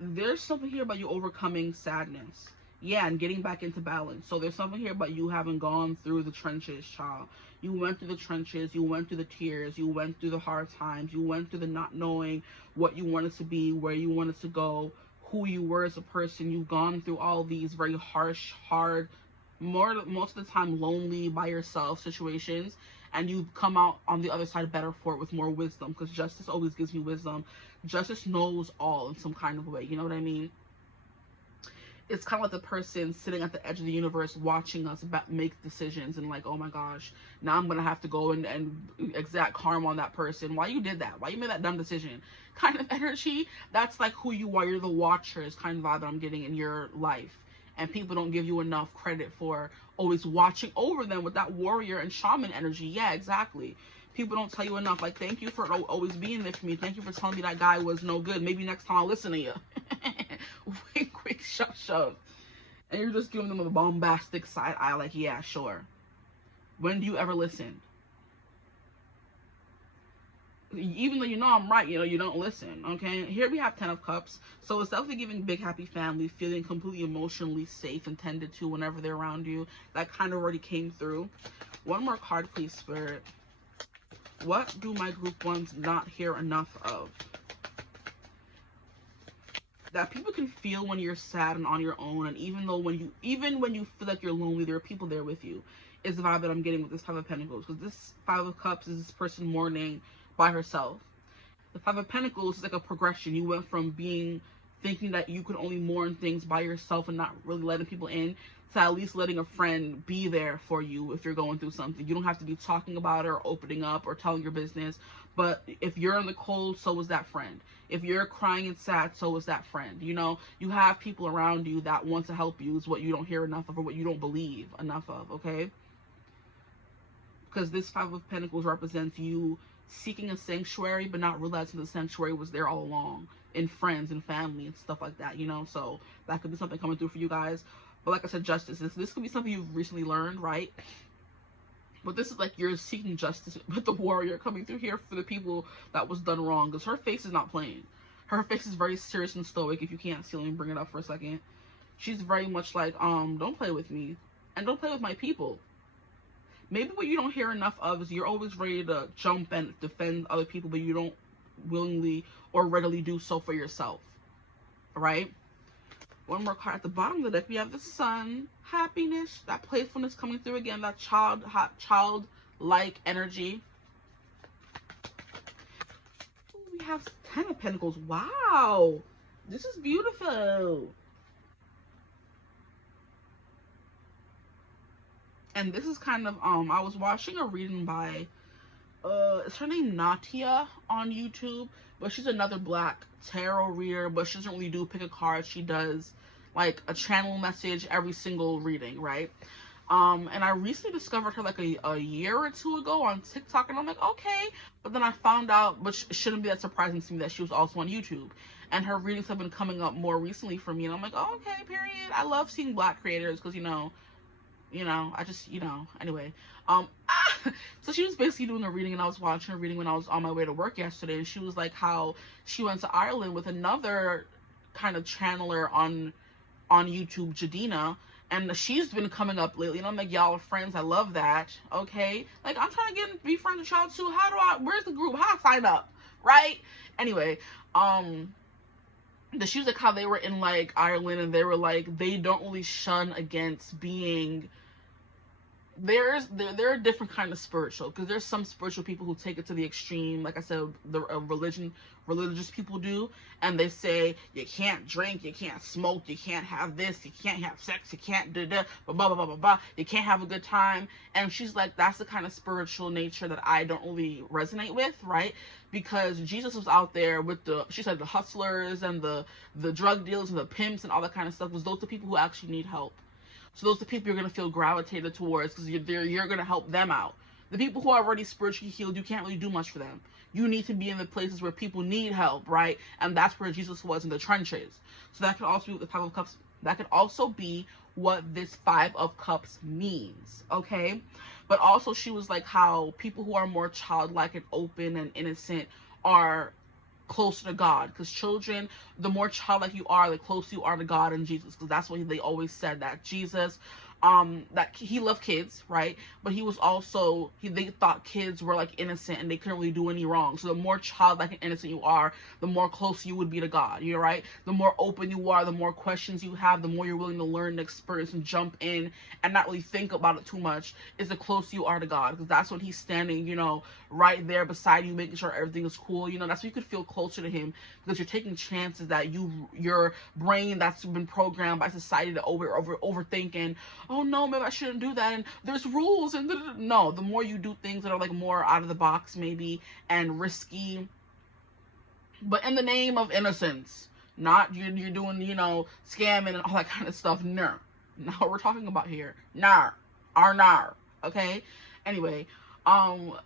there's something here about you overcoming sadness. Yeah, and getting back into balance. So there's something here about you having gone through the trenches, child. You went through the trenches, you went through the tears, you went through the hard times, you went through the not knowing what you wanted to be, where you wanted to go, who you were as a person. You've gone through all these very harsh, hard, most of the time lonely, by yourself situations. And you've come out on the other side better for it with more wisdom. Because justice always gives me wisdom. Justice knows all in some kind of way. You know what I mean? it's kind of like the person sitting at the edge of the universe watching us make decisions and like, oh my gosh, now I'm gonna have to go and exact karma on that person. Why you did that? Why you made that dumb decision? Kind of energy. That's like who you are. You're the watchers kind of vibe that I'm getting in your life. And people don't give you enough credit for always watching over them with that warrior and shaman energy. Yeah, exactly. People don't tell you enough. Like, thank you for always being there for me. Thank you for telling me that guy was no good. Maybe next time I'll listen to you. Wink, wink, shove, shove. And you're just giving them a bombastic side eye like, yeah, sure. When do you ever listen? Even though you know I'm right, you don't listen, okay? Here we have 10 of Cups. So it's definitely giving big, happy family, feeling completely emotionally safe and tended to whenever they're around you. That kind of already came through. One more card, please, Spirit. What do my group ones not hear enough of? That people can feel when you're sad and on your own, and even when you feel like you're lonely, there are people there with you. Is the vibe that I'm getting with this Five of Pentacles. Because this Five of Cups is this person mourning by herself. The Five of Pentacles is like a progression. You went from thinking that you could only mourn things by yourself and not really letting people in, to at least letting a friend be there for you if you're going through something. You don't have to be talking about it or opening up or telling your business. But if you're in the cold, so is that friend. If you're crying and sad, so is that friend. You have people around you that want to help you, is what you don't hear enough of or what you don't believe enough of, okay? Because this Five of Pentacles represents you seeking a sanctuary but not realizing the sanctuary was there all along in friends and family and stuff like that, so that could be something coming through for you guys. But like I said, justice, this could be something you've recently learned, right? But this is like you're seeking justice with the warrior coming through here for the people that was done wrong, because her face is not playing. Her face is very serious and stoic. If you can't see, let me bring it up for a second. She's very much like, don't play with me and don't play with my people. Maybe what you don't hear enough of is you're always ready to jump and defend other people, but you don't willingly or readily do so for yourself, right? One more card at the bottom of the deck. We have the Sun, happiness, that playfulness coming through again, that childlike energy. Ooh, we have 10 of Pentacles. Wow, this is beautiful. And this is kind of, I was watching a reading by, is her name Natia on YouTube? But she's another black tarot reader, but she doesn't really do pick a card. She does like a channel message every single reading, right? And I recently discovered her like a year or two ago on TikTok, and I'm like, okay. But then I found out, which shouldn't be that surprising to me, that she was also on YouTube. And her readings have been coming up more recently for me, and I'm like, oh, okay, period. I love seeing black creators because, I just, anyway. So she was basically doing a reading, and I was watching a reading when I was on my way to work yesterday, and she was like how she went to Ireland with another kind of channeler on YouTube, Jadina, and she's been coming up lately, and I'm like, y'all are friends. I love that. Okay, like, I'm trying to be friends with y'all too. Where's the group? How do I sign up? Right? Anyway, she was like how they were in like Ireland, and they were like, they don't really shun against being, there are different kind of spiritual, because there's some spiritual people who take it to the extreme, like I said, the religious people do, and they say you can't drink, you can't smoke, you can't have this, you can't have sex, you can't do that, blah blah blah blah blah, you can't have a good time. And she's like, that's the kind of spiritual nature that I don't really resonate with, right? Because Jesus was out there with she said the hustlers and the drug dealers and the pimps and all that kind of stuff. Was those the people who actually need help? So those are the people you're going to feel gravitated towards, because you're going to help them out. The people who are already spiritually healed, you can't really do much for them. You need to be in the places where people need help, right? And that's where Jesus was, in the trenches. So that could also be the Five of Cups. That could also be what this Five of Cups means, okay? But also she was like how people who are more childlike and open and innocent are closer to God, because children, the more childlike you are, the closer you are to God and Jesus, because that's what they always said, that Jesus that he loved kids, right? But he was also, they thought kids were like innocent and they couldn't really do any wrong. So the more childlike and innocent you are, the more close you would be to God. You're right. The more open you are, the more questions you have, the more you're willing to learn and experience and jump in and not really think about it too much, is the closer you are to God. Because that's when he's standing, you know, right there beside you, making sure everything is cool. You know, that's when you could feel closer to him, because you're taking chances that your brain that's been programmed by society to overthink and, oh no, maybe I shouldn't do that, and there's rules, and no, the more you do things that are like more out of the box maybe and risky, but in the name of innocence, not you're doing, you know, scamming and all that kind of stuff. No, not what we're talking about here. Nar, okay. Anyway,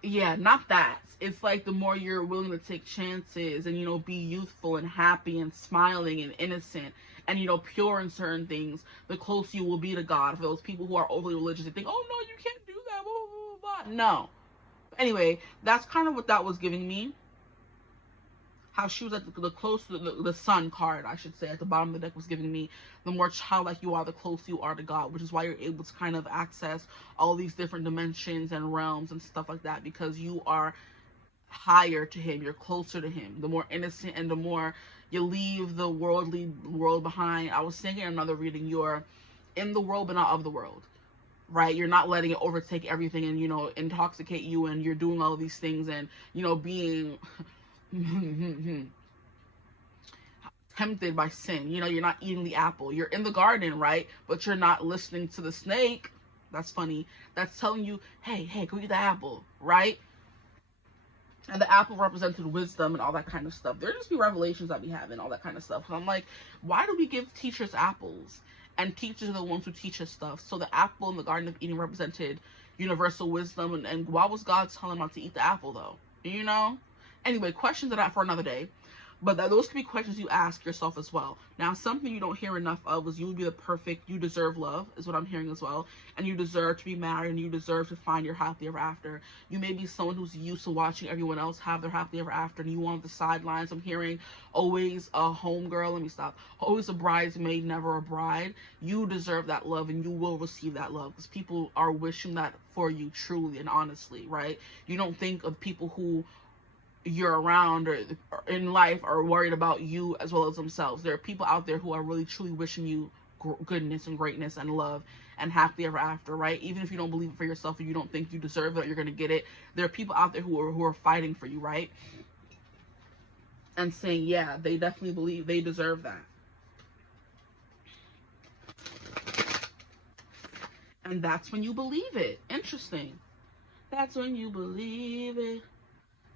yeah, not that. It's like the more you're willing to take chances and, you know, be youthful and happy and smiling and innocent and, you know, pure in certain things, the closer you will be to God. For those people who are overly religious and think, oh no, you can't do that, blah, blah, blah, blah. No. Anyway, that's kind of what that was giving me. How she was at the closer, the sun card, I should say, at the bottom of the deck was giving me, the more childlike you are, the closer you are to God, which is why you're able to kind of access all these different dimensions and realms and stuff like that, because you are higher to him, you're closer to him, the more innocent and the more you leave the worldly world behind. I was saying in another reading, you're in the world but not of the world, right? You're not letting it overtake everything and, you know, intoxicate you, and you're doing all of these things and, you know, being tempted by sin. You know, you're not eating the apple. You're in the garden, right? But you're not listening to the snake. That's funny. That's telling you, hey, go eat the apple, right? And the apple represented wisdom and all that kind of stuff. There just be revelations that we have and all that kind of stuff. So I'm like, why do we give teachers apples? And teachers are the ones who teach us stuff. So the apple in the Garden of Eden represented universal wisdom. And why was God telling them not to eat the apple, though? You know? Anyway, questions of that for another day. But those could be questions you ask yourself as well. Now, something you don't hear enough of is you would be the perfect, you deserve love, is what I'm hearing as well. And you deserve to be married, and you deserve to find your happily ever after. You may be someone who's used to watching everyone else have their happily ever after, and you on the sidelines. I'm hearing always a homegirl, let me stop. Always a bridesmaid, never a bride. You deserve that love, and you will receive that love, because people are wishing that for you truly and honestly, right? You don't think of people who you're around or in life are worried about you as well as themselves. There are people out there who are really truly wishing you goodness and greatness and love and happily ever after, right? Even if you don't believe it for yourself or you don't think you deserve it or you're going to get it, there are people out there who are fighting for you, right? And saying, yeah, they definitely believe they deserve that. And that's when you believe it. Interesting. That's when you believe it.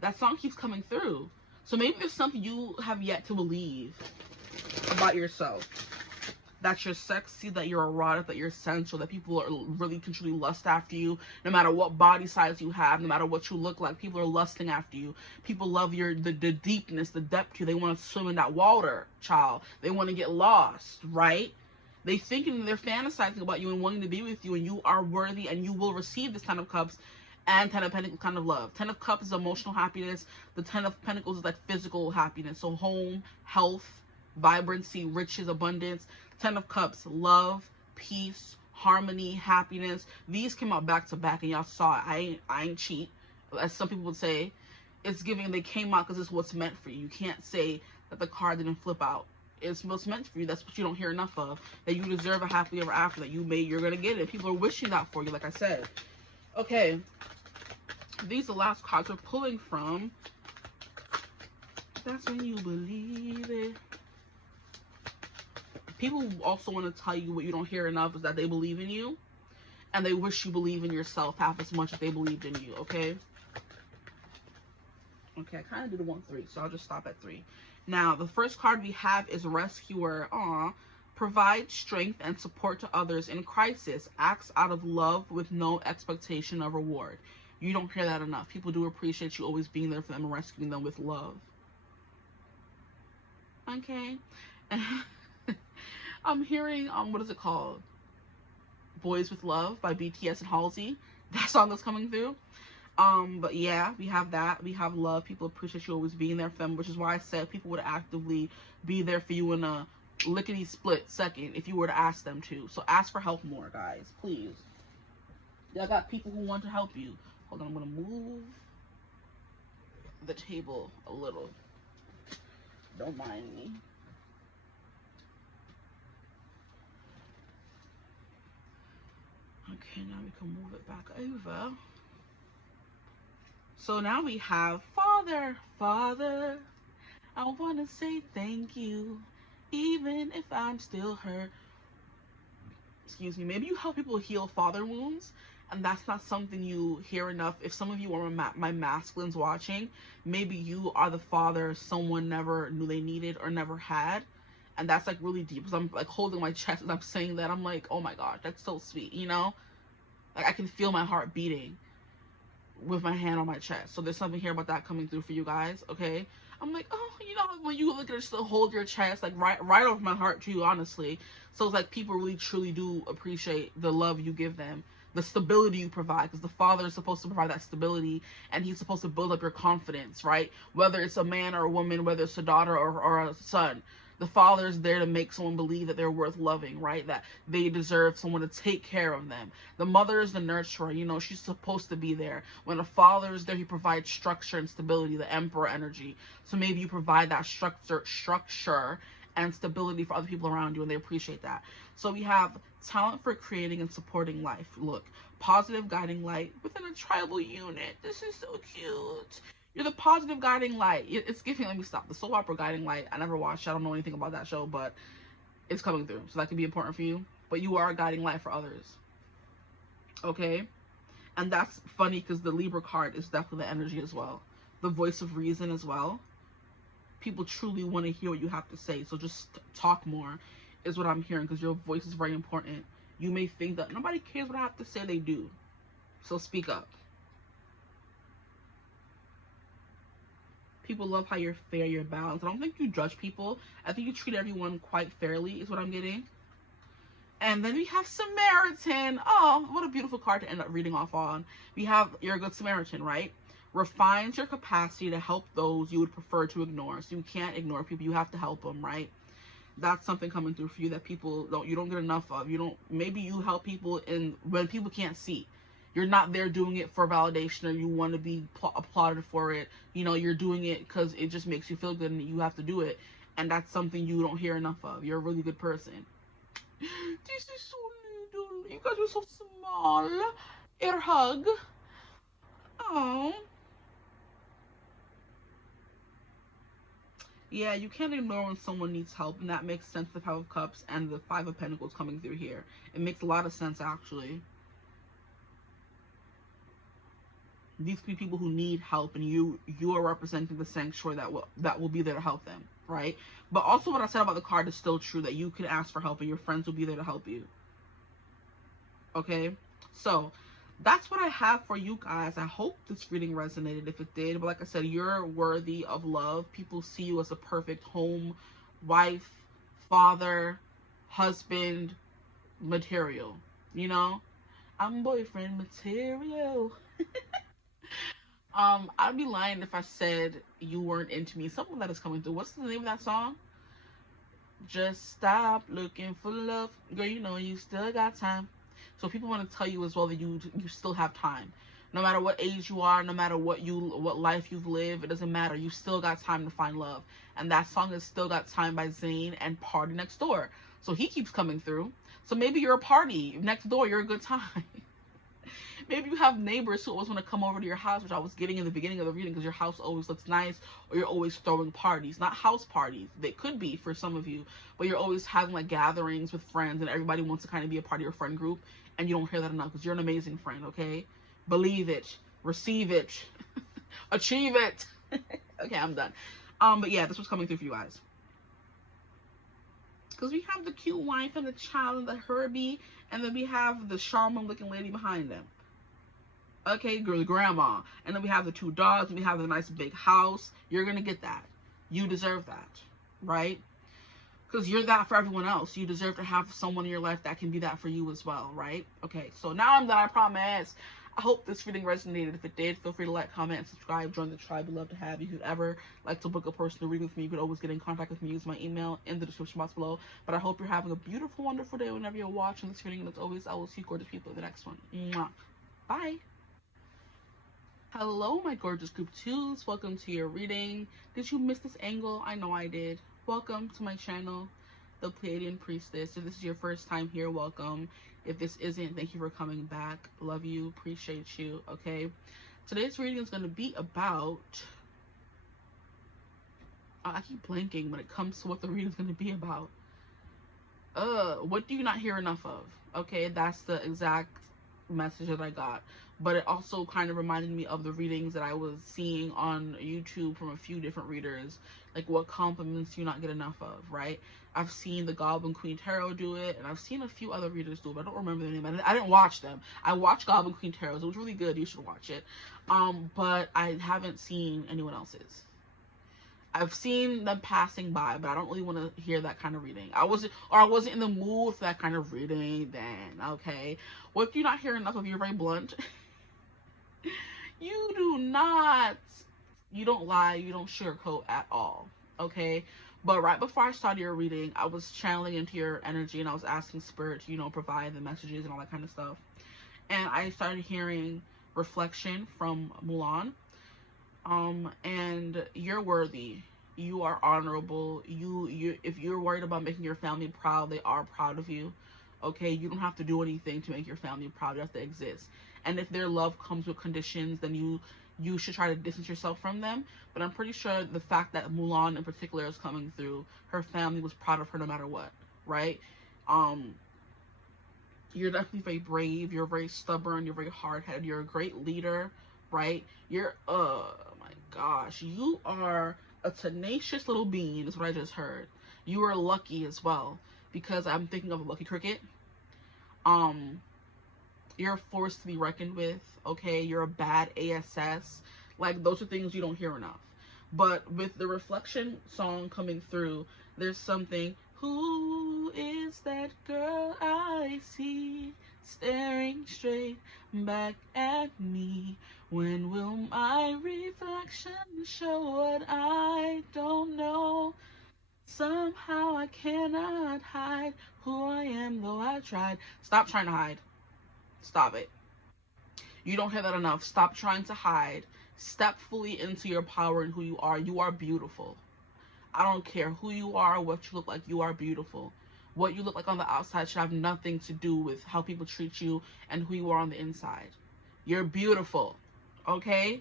That song keeps coming through. So maybe there's something you have yet to believe about yourself. That you're sexy, that you're erotic, that you're sensual, that people are really can truly lust after you. No matter what body size you have, no matter what you look like, people are lusting after you. People love the deepness, the depth to you. They want to swim in that water, child. They want to get lost, right? They thinking, they're fantasizing about you and wanting to be with you, and you are worthy and you will receive this 10 of Cups and 10 of Pentacles kind of love. 10 of Cups is emotional happiness. The 10 of Pentacles is like physical happiness. So home, health, vibrancy, riches, abundance. 10 of Cups, love, peace, harmony, happiness. These came out back to back and y'all saw it. I ain't cheat, as some people would say. It's giving, they came out because it's what's meant for you. You can't say that the card didn't flip out. It's what's meant for you. That's what you don't hear enough of. That you deserve a happily ever after. That you're going to get it. People are wishing that for you, like I said. Okay, these are the last cards we're pulling from. That's when you believe it. People also want to tell you what you don't hear enough is that they believe in you. And they wish you believe in yourself half as much as they believed in you, okay? Okay, I kind of did a 1-3, so I'll just stop at 3. Now, the first card we have is Rescuer. Provide strength and support to others in crisis. Acts out of love with no expectation of reward. You don't hear that enough. People do appreciate you always being there for them and rescuing them with love. Okay. I'm hearing, what is it called? Boys with Love by BTS and Halsey. That song is coming through. But yeah, we have that. We have love. People appreciate you always being there for them, which is why I said people would actively be there for you in a lickety split second if you were to ask them to. So ask for help more, guys, please. Y'all got people who want to help you. Hold on, I'm gonna move the table a little. Don't mind me. Okay, now we can move it back over. So now we have Father. Father, I want to say thank you, even if I'm still hurt. Excuse me. Maybe you help people heal father wounds, and that's not something you hear enough. If some of you are my masculines watching, maybe you are the father someone never knew they needed or never had. And that's like really deep, because I'm like holding my chest as I'm saying that. I'm like, oh my gosh, that's so sweet, you know? Like I can feel my heart beating with my hand on my chest. So there's something here about that coming through for you guys, okay? I'm like, oh, you know, when you look at it, still hold your chest, like right over my heart too, honestly. So it's like people really truly do appreciate the love you give them, the stability you provide, because the father is supposed to provide that stability, and he's supposed to build up your confidence, right? Whether it's a man or a woman, whether it's a daughter or a son, the father is there to make someone believe that they're worth loving, right? That they deserve someone to take care of them. The mother is the nurturer, you know, she's supposed to be there. When a father is there, he provides structure and stability, the emperor energy. So maybe you provide that structure and stability for other people around you, and they appreciate that. So we have talent for creating and supporting life. Look, positive guiding light within a tribal unit. This is so cute. You're the positive guiding light. It's giving, let me stop. The soap opera Guiding Light, I never watched. I don't know anything about that show, but it's coming through. So that could be important for you. But you are a guiding light for others. Okay? And that's funny because the Libra card is definitely the energy as well. The voice of reason as well. People truly want to hear what you have to say. So just talk more is what I'm hearing, because your voice is very important. You may think that nobody cares what I have to say. They do. So speak up. People love how you're fair, you're balanced. I don't think you judge people. I think you treat everyone quite fairly is what I'm getting. And then we have Samaritan. Oh, what a beautiful card to end up reading off on. We have, you're a good Samaritan, right? Refines your capacity to help those you would prefer to ignore. So you can't ignore people. You have to help them, right? That's something coming through for you that people you don't get enough of. Maybe you help people when people can't see. You're not there doing it for validation, or you want to be applauded for it. You know, you're doing it because it just makes you feel good and you have to do it. And that's something you don't hear enough of. You're a really good person. This is so little. You guys are so small. Air hug. Oh. Yeah, you can't ignore when someone needs help, and that makes sense. The Five of Cups and the Five of Pentacles coming through here. It makes a lot of sense, actually. These be people who need help, and you are representing the sanctuary that will be there to help them, right? But also what I said about the card is still true, that you can ask for help and your friends will be there to help you. Okay? So that's what I have for you guys. I hope this reading resonated. If it did, but like I said, you're worthy of love. People see you as a perfect home, wife, father, husband material, you know? I'm boyfriend material. I'd be lying if I said you weren't into me. Something that is coming through. What's the name of that song? Just stop looking for love. Girl, you know you still got time. So people want to tell you as well that you still have time. No matter what age you are, no matter what life you've lived, it doesn't matter. You still got time to find love. And that song is Still Got Time by Zayn and Party Next Door. So he keeps coming through. So maybe you're a party next door. You're a good time. Maybe you have neighbors who always want to come over to your house, which I was getting in the beginning of the reading, because your house always looks nice, or you're always throwing parties. Not house parties. They could be for some of you, but you're always having like gatherings with friends, and everybody wants to kind of be a part of your friend group, and you don't hear that enough, because you're an amazing friend, okay? Believe it. Receive it. Achieve it. Okay, I'm done. But yeah, this was coming through for you guys. Because we have the cute wife and the child and the Herbie, and then we have the shaman looking lady behind them. Okay, grandma. And then we have the two dogs, and we have the nice big house. You're going to get that. You deserve that, right? Because you're that for everyone else. You deserve to have someone in your life that can be that for you as well, right? Okay, so now I'm done, I promise. I hope this reading resonated. If it did, feel free to like, comment, and subscribe. Join the tribe. We'd love to have you. If you'd ever like to book a personal reading with me, you could always get in contact with me. Use my email in the description box below. But I hope you're having a beautiful, wonderful day whenever you're watching this reading. And as always, I will see you gorgeous people in the next one. Mwah. Bye. Hello, my gorgeous group 2s. Welcome to your reading. Did you miss this angle? I know I did. Welcome to my channel, the Pleiadian Priestess. If this is your first time here, welcome. If this isn't, thank you for coming back. Love you, appreciate you, okay? Today's reading is going to be about... I keep blanking when it comes to what the reading is going to be about. What do you not hear enough of? Okay, that's the exact message that I got. But it also kind of reminded me of the readings that I was seeing on YouTube from a few different readers. Like, what compliments do you not get enough of, right? I've seen the Goblin Queen Tarot do it, and I've seen a few other readers do it, but I don't remember their name. I didn't watch them. I watched Goblin Queen Tarot. It was really good. You should watch it. But I haven't seen anyone else's. I've seen them passing by, but I don't really want to hear that kind of reading. I wasn't in the mood for that kind of reading then, okay? What do you not hear enough of? You're very blunt. You do not. You don't lie. You don't sugarcoat at all, okay? But right before I started your reading, I was channeling into your energy, and I was asking Spirit to, provide the messages and all that kind of stuff. And I started hearing reflection from Mulan. And you're worthy. You are honorable. You if you're worried about making your family proud, they are proud of you. Okay, you don't have to do anything to make your family proud. You have to exist. And if their love comes with conditions, then you should try to distance yourself from them. But I'm pretty sure the fact that Mulan in particular is coming through, her family was proud of her no matter what, right? You're definitely very brave. You're very stubborn. You're very hard-headed. You're a great leader, right? You're, oh my gosh, you are a tenacious little being, is what I just heard. You are lucky as well, because I'm thinking of a lucky cricket. You're a force to be reckoned with, okay? You're a bad ASS. Like, those are things you don't hear enough. But with the reflection song coming through, there's something, who is that girl I see staring straight back at me? When will my reflection show what I don't know? Somehow I cannot hide who I am, though I tried. Stop trying to hide. Stop it. You don't hear that enough. Stop trying to hide. Step fully into your power and who you are. You are beautiful. I don't care who you are, what you look like. You are beautiful. What you look like on the outside should have nothing to do with how people treat you and who you are on the inside. You're beautiful. Okay?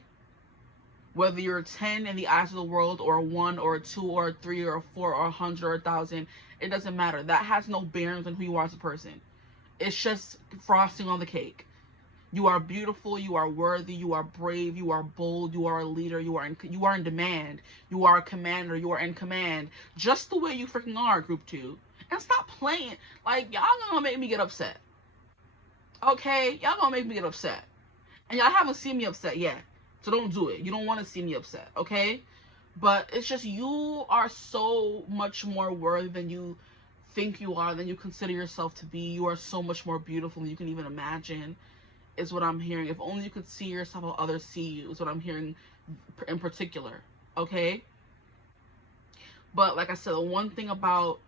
Whether you're a 10 in the eyes of the world, or a 1 or a 2 or a 3 or a 4 or 100 or 1,000, it doesn't matter. That has no bearings on who you are as a person. It's just frosting on the cake. You are beautiful, you are worthy, you are brave, you are bold, you are a leader, you are in demand, you are a commander, you are in command. Just the way you freaking are, group 2. And stop playing. Like, y'all gonna make me get upset. Okay? Y'all gonna make me get upset. And y'all haven't seen me upset yet. So don't do it. You don't want to see me upset, okay? But it's just, you are so much more worthy than you think you are, than you consider yourself to be. You are so much more beautiful than you can even imagine, is what I'm hearing. If only you could see yourself how others see you, is what I'm hearing in particular, okay? But like I said, the one thing about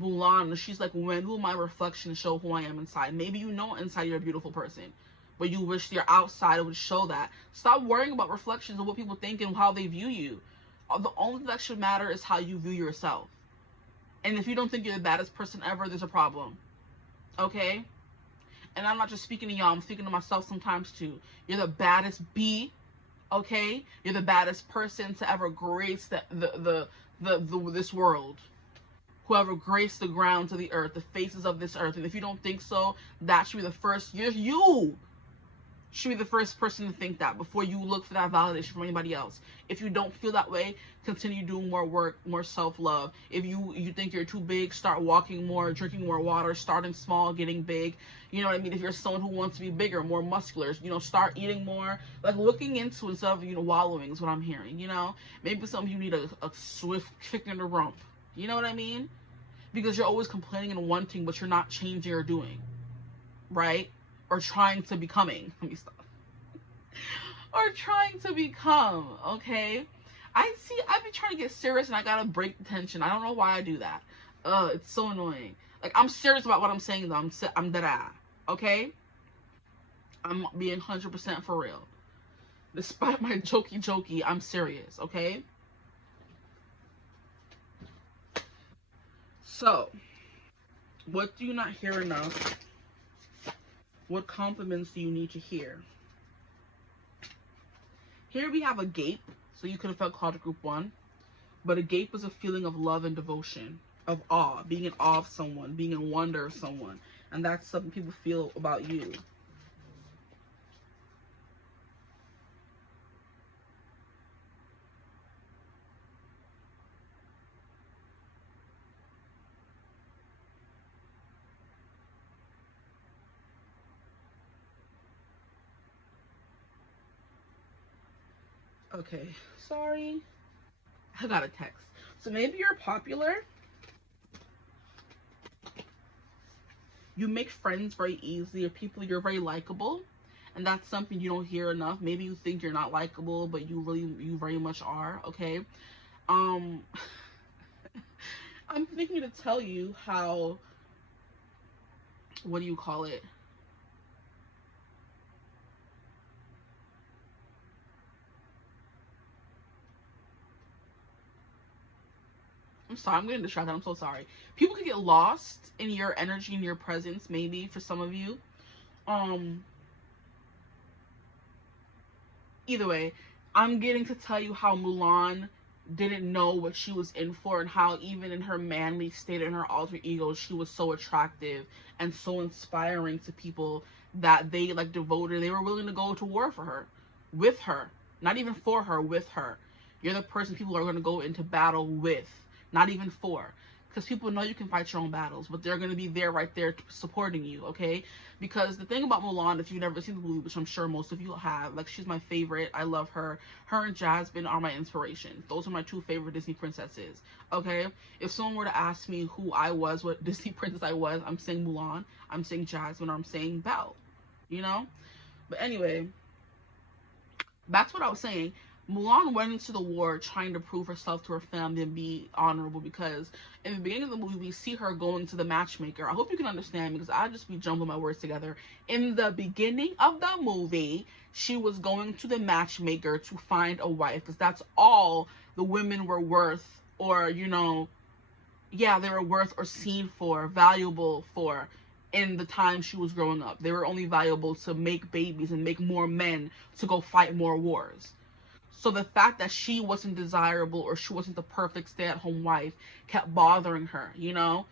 Mulan, she's like, when will my reflection show who I am inside? Maybe you know inside you're a beautiful person, but you wish your outside would show that. Stop worrying about reflections of what people think and how they view you. The only thing that should matter is how you view yourself. And if you don't think you're the baddest person ever, there's a problem. Okay? And I'm not just speaking to y'all, I'm speaking to myself sometimes too. You're the baddest bee, okay? You're the baddest person to ever grace this world. Whoever graced the grounds of the earth, the faces of this earth. And if you don't think so, that should be the first, you should be the first person to think that before you look for that validation from anybody else. If you don't feel that way, continue doing more work, more self-love. If you think you're too big, start walking more, drinking more water, starting small, getting big. You know what I mean? If you're someone who wants to be bigger, more muscular, start eating more. Like, looking into instead of, wallowing is what I'm hearing, Maybe some of you need a swift kick in the rump. You know what I mean? Because you're always complaining and wanting, but you're not changing or doing. Right? Or trying to becoming. Let me stop. or trying to become, okay? I've been trying to get serious and I gotta break the tension. I don't know why I do that. It's so annoying. Like, I'm serious about what I'm saying though. I'm dead ass, okay? I'm being 100% for real. Despite my jokey, I'm serious, okay? So, what do you not hear enough? What compliments do you need to hear? Here we have a gape, so you could have felt called to group 1. But a gape is a feeling of love and devotion, of awe, being in awe of someone, being in wonder of someone. And that's something people feel about you. Okay, sorry. I got a text. So maybe you're popular. You make friends very easily, or people, you're very likable. And that's something you don't hear enough. Maybe you think you're not likable, but you very much are, okay? I'm thinking to tell you how, what do you call it? I'm sorry, I'm getting distracted. I'm so sorry. People can get lost in your energy and your presence, maybe, for some of you. Either way, I'm getting to tell you how Mulan didn't know what she was in for, and how even in her manly state, in her alter ego, she was so attractive and so inspiring to people that they like devoted, they were willing to go to war for her, with her, not even for her, with her. You're the person people are going to go into battle with, not even for, because people know you can fight your own battles, but they're going to be there, right there, supporting you, okay? Because the thing about Mulan, if you've never seen the movie, which I'm sure most of you have, like, she's my favorite. I love her. Her and Jasmine are my inspiration. Those are my 2 favorite Disney princesses, okay? If someone were to ask me who I was, what Disney princess I was, I'm saying Mulan, I'm saying Jasmine, or I'm saying Belle, you know? But anyway, that's what I was saying. Mulan went into the war trying to prove herself to her family and be honorable, because in the beginning of the movie, we see her going to the matchmaker. I hope you can understand, because I just be jumbling my words together. In the beginning of the movie, she was going to the matchmaker to find a wife, because that's all the women were worth, or, you know, yeah, they were worth or seen for, valuable for, in the time she was growing up. They were only valuable to make babies and make more men to go fight more wars. So the fact that she wasn't desirable, or she wasn't the perfect stay-at-home wife, kept bothering her, you know?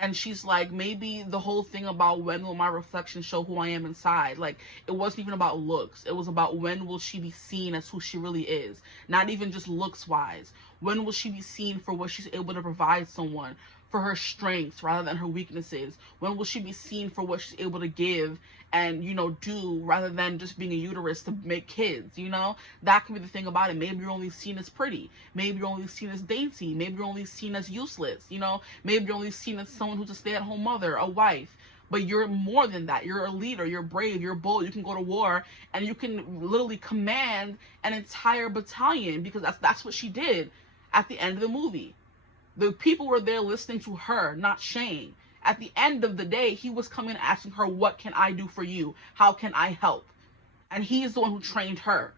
And she's like, maybe the whole thing about when will my reflection show who I am inside, like, it wasn't even about looks. It was about when will she be seen as who she really is, not even just looks wise. When will she be seen for what she's able to provide someone, for her strengths rather than her weaknesses? When will she be seen for what she's able to give and, you know, do, rather than just being a uterus to make kids, you know? That could be the thing about it. Maybe you're only seen as pretty. Maybe you're only seen as dainty. Maybe you're only seen as useless, you know? Maybe you're only seen as someone who's a stay-at-home mother, a wife. But you're more than that. You're a leader. You're brave. You're bold. You can go to war, and you can literally command an entire battalion, because that's what she did at the end of the movie. The people were there listening to her, not Shane. At the end of the day, he was coming asking her, what can I do for you? How can I help? And he is the one who trained her.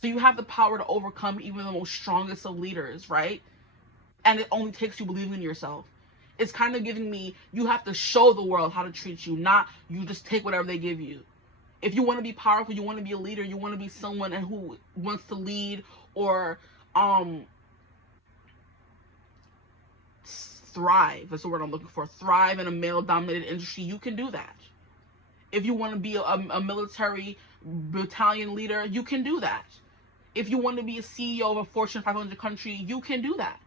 So you have the power to overcome even the most strongest of leaders, right? And it only takes you believing in yourself. It's kind of giving me, you have to show the world how to treat you, not you just take whatever they give you. If you want to be powerful, you want to be a leader, you want to be someone who wants to lead, or thrive, that's the word I'm looking for, thrive in a male-dominated industry, you can do that. If you want to be a military battalion leader, you can do that. If you want to be a CEO of a Fortune 500 country, you can do that.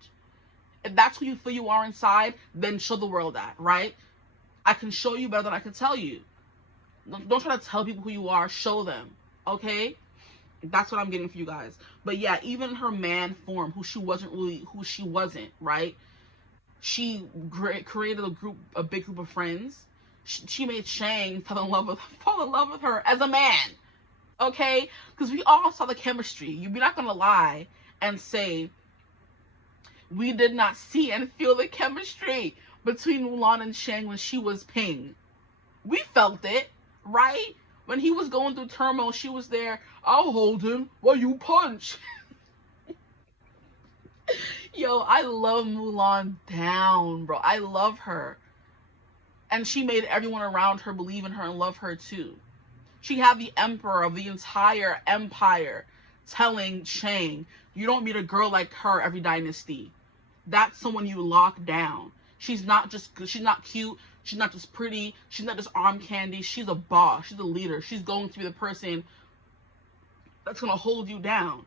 If that's who you feel you are inside, then show the world that, right? I can show you better than I can tell you. Don't try to tell people who you are, show them, okay? That's what I'm getting for you guys. But yeah, even her man form, who she wasn't, right? She created a big group of friends. She made Shang fall in love with her as a man. Okay? Because we all saw the chemistry. You're not going to lie and say we did not see and feel the chemistry between Mulan and Shang when she was Ping. We felt it, right? When he was going through turmoil, she was there. I'll hold him while you punch. Yo, I love Mulan down, bro. I love her. And she made everyone around her believe in her and love her too. She had the emperor of the entire empire telling Shang, you don't meet a girl like her every dynasty. That's someone you lock down. She's not cute. She's not just pretty. She's not just arm candy. She's a boss. She's a leader. She's going to be the person that's going to hold you down.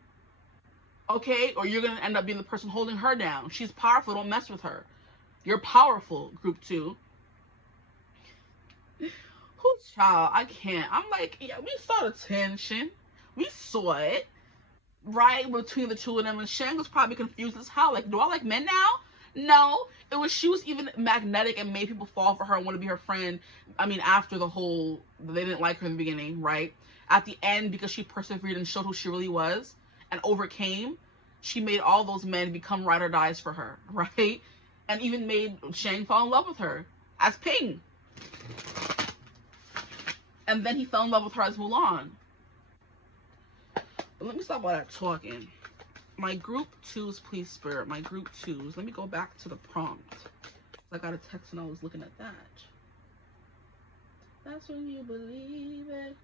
Okay? Or you're going to end up being the person holding her down. She's powerful. Don't mess with her. You're powerful, group 2. Who's child? I can't. I'm like, yeah, we saw the tension. We saw it. Right between the two of them. And Shang was probably confused as hell. Like, do I like men now? No. It was, she was even magnetic and made people fall for her and want to be her friend. I mean, after the whole, they didn't like her in the beginning, right? At the end, because she persevered and showed who she really was and overcame, she made all those men become ride or dies for her, right? And even made Shang fall in love with her as Ping. And then he fell in love with her as Mulan. But let me stop all that talking. My group 2s, please, Spirit. My group 2s. Let me go back to the prompt. I got a text and I was looking at that. That's when you believe it.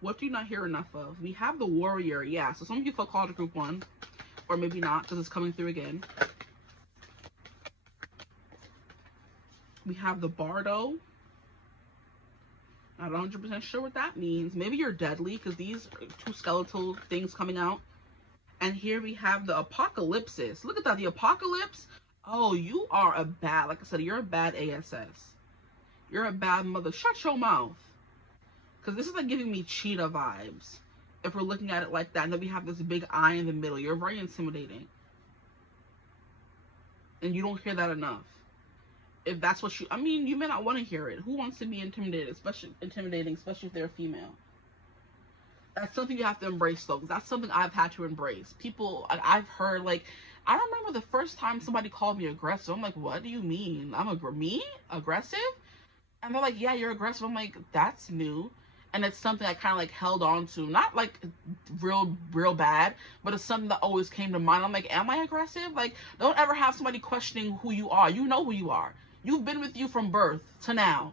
What do you not hear enough of? We have the warrior. Yeah, so some of you feel called to group 1. Or maybe not, because it's coming through again. We have the bardo. Not 100% sure what that means. Maybe you're deadly, because these are 2 skeletal things coming out. And here we have the apocalypsis. Look at that, the apocalypse. Oh, you are a bad, like I said, you're a bad ASS. You're a bad mother. Shut your mouth. Because this is like giving me cheetah vibes. If we're looking at it like that. And then we have this big eye in the middle. You're very intimidating. And you don't hear that enough. If that's what you, I mean, you may not want to hear it. Who wants to be intimidated, especially if they're a female? That's something you have to embrace, though. That's something I've had to embrace. People, I've heard, like, I remember the first time somebody called me aggressive. I'm like, what do you mean? Me? Aggressive? And they're like, yeah, you're aggressive. I'm like, that's new. And it's something I kind of, like, held on to. Not, like, real bad, but it's something that always came to mind. I'm like, am I aggressive? Like, don't ever have somebody questioning who you are. You know who you are. You've been with you from birth to now.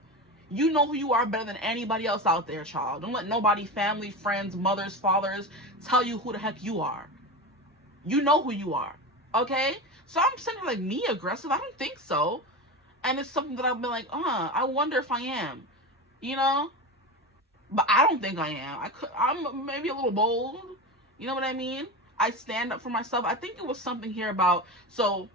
You know who you are better than anybody else out there, child. Don't let nobody, family, friends, mothers, fathers, tell you who the heck you are. You know who you are, okay? So I'm sitting here like, me aggressive? I don't think so. And it's something that I've been like, I wonder if I am, you know? But I don't think I am. I'm maybe a little bold, you know what I mean? I stand up for myself. I think it was something here about, so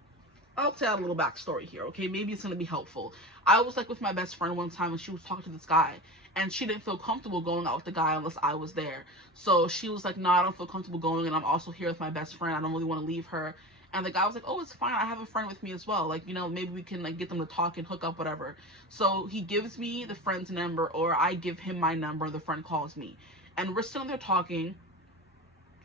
I'll tell a little backstory here, okay? Maybe it's going to be helpful. I was like with my best friend one time and she was talking to this guy and she didn't feel comfortable going out with the guy unless I was there. So she was like, no, I don't feel comfortable going and I'm also here with my best friend. I don't really want to leave her. And the guy was like, oh, it's fine. I have a friend with me as well. Like, you know, maybe we can like get them to talk and hook up, whatever. So he gives me the friend's number or I give him my number. The friend calls me and we're sitting there talking.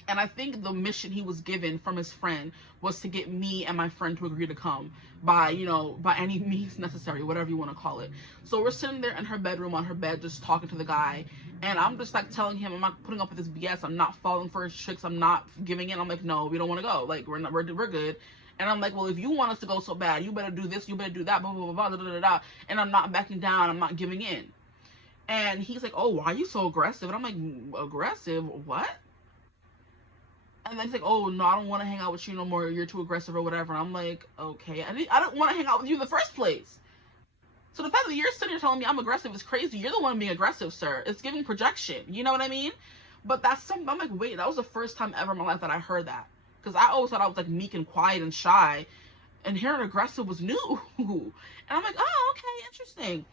And I think the mission he was given from his friend was to get me and my friend to agree to come by, you know, by any means necessary, whatever you want to call it. So we're sitting there in her bedroom on her bed just talking to the guy. And I'm just like telling him, I'm not putting up with this BS. I'm not falling for his tricks. I'm not giving in. I'm like, no, we don't want to go. Like, we're good. And I'm like, well, if you want us to go so bad, you better do this, you better do that, blah, blah, blah, blah, blah, blah. And I'm not backing down. I'm not giving in. And he's like, oh, why are you so aggressive? And I'm like, aggressive? What? And then he's like, oh, no, I don't want to hang out with you no more. You're too aggressive or whatever. And I'm like, okay. I don't want to hang out with you in the first place. So the fact that you're sitting here telling me I'm aggressive is crazy. You're the one being aggressive, sir. It's giving projection. You know what I mean? But that's something, I'm like, wait, that was the first time ever in my life that I heard that. Because I always thought I was like meek and quiet and shy. And hearing aggressive was new. And I'm like, oh, okay, interesting.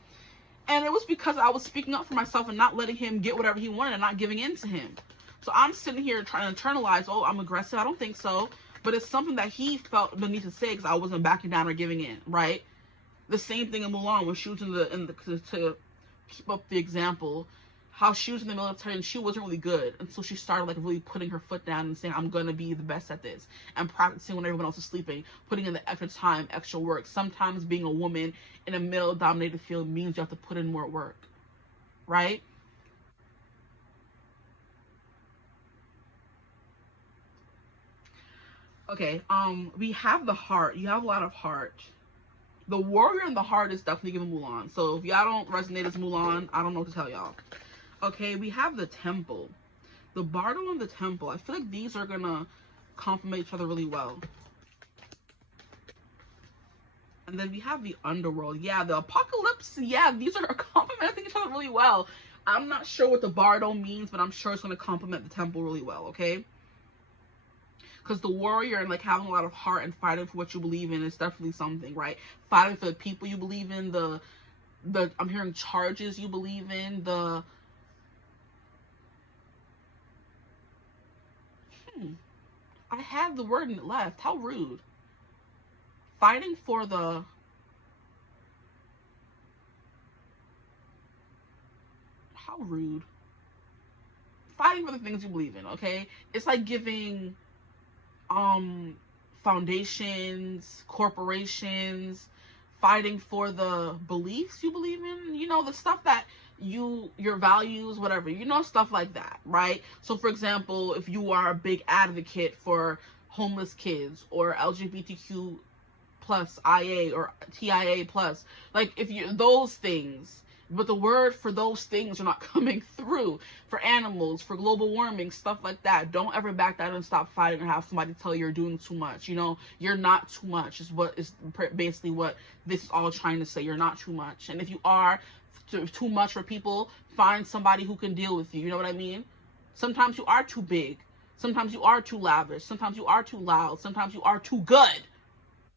And it was because I was speaking up for myself and not letting him get whatever he wanted and not giving in to him. So I'm sitting here trying to internalize, oh, I'm aggressive. I don't think so. But it's something that he felt the need to say because I wasn't backing down or giving in, right? The same thing in Mulan when she was to keep up the example, how she was in the military and she wasn't really good until she started like really putting her foot down and saying, I'm gonna be the best at this, and practicing when everyone else is sleeping, putting in the extra time, extra work. Sometimes being a woman in a male dominated field means you have to put in more work, right? Okay, we have the heart. You have a lot of heart. The warrior in the heart is definitely giving Mulan. So if y'all don't resonate as Mulan, I don't know what to tell y'all. Okay, we have the temple. The bardo and the temple. I feel like these are gonna complement each other really well. And then we have the underworld. Yeah, the apocalypse. Yeah, these are complementing each other really well. I'm not sure what the bardo means, but I'm sure it's gonna complement the temple really well, okay? Because the warrior and like having a lot of heart and fighting for what you believe in is definitely something, right? Fighting for the people you believe in, the I'm hearing charges you believe in, the I had the word and it left. How rude. Fighting for the how rude. Fighting for the things you believe in, okay? It's like giving foundations, corporations, fighting for the beliefs you believe in, you know, the stuff that your values, whatever, you know, stuff like that, right? So for example, if you are a big advocate for homeless kids or LGBTQ plus IA or TIA plus, like if you those things, but the word for those things are not coming through. For animals, for global warming, stuff like that, don't ever back down and stop fighting or have somebody tell you you're doing too much. You know, you're not too much is what is basically what this is all trying to say. You're not too much, and if you are too much for people, find somebody who can deal with you. You know what I mean? Sometimes you are too big, sometimes you are too lavish, sometimes you are too loud, sometimes you are too good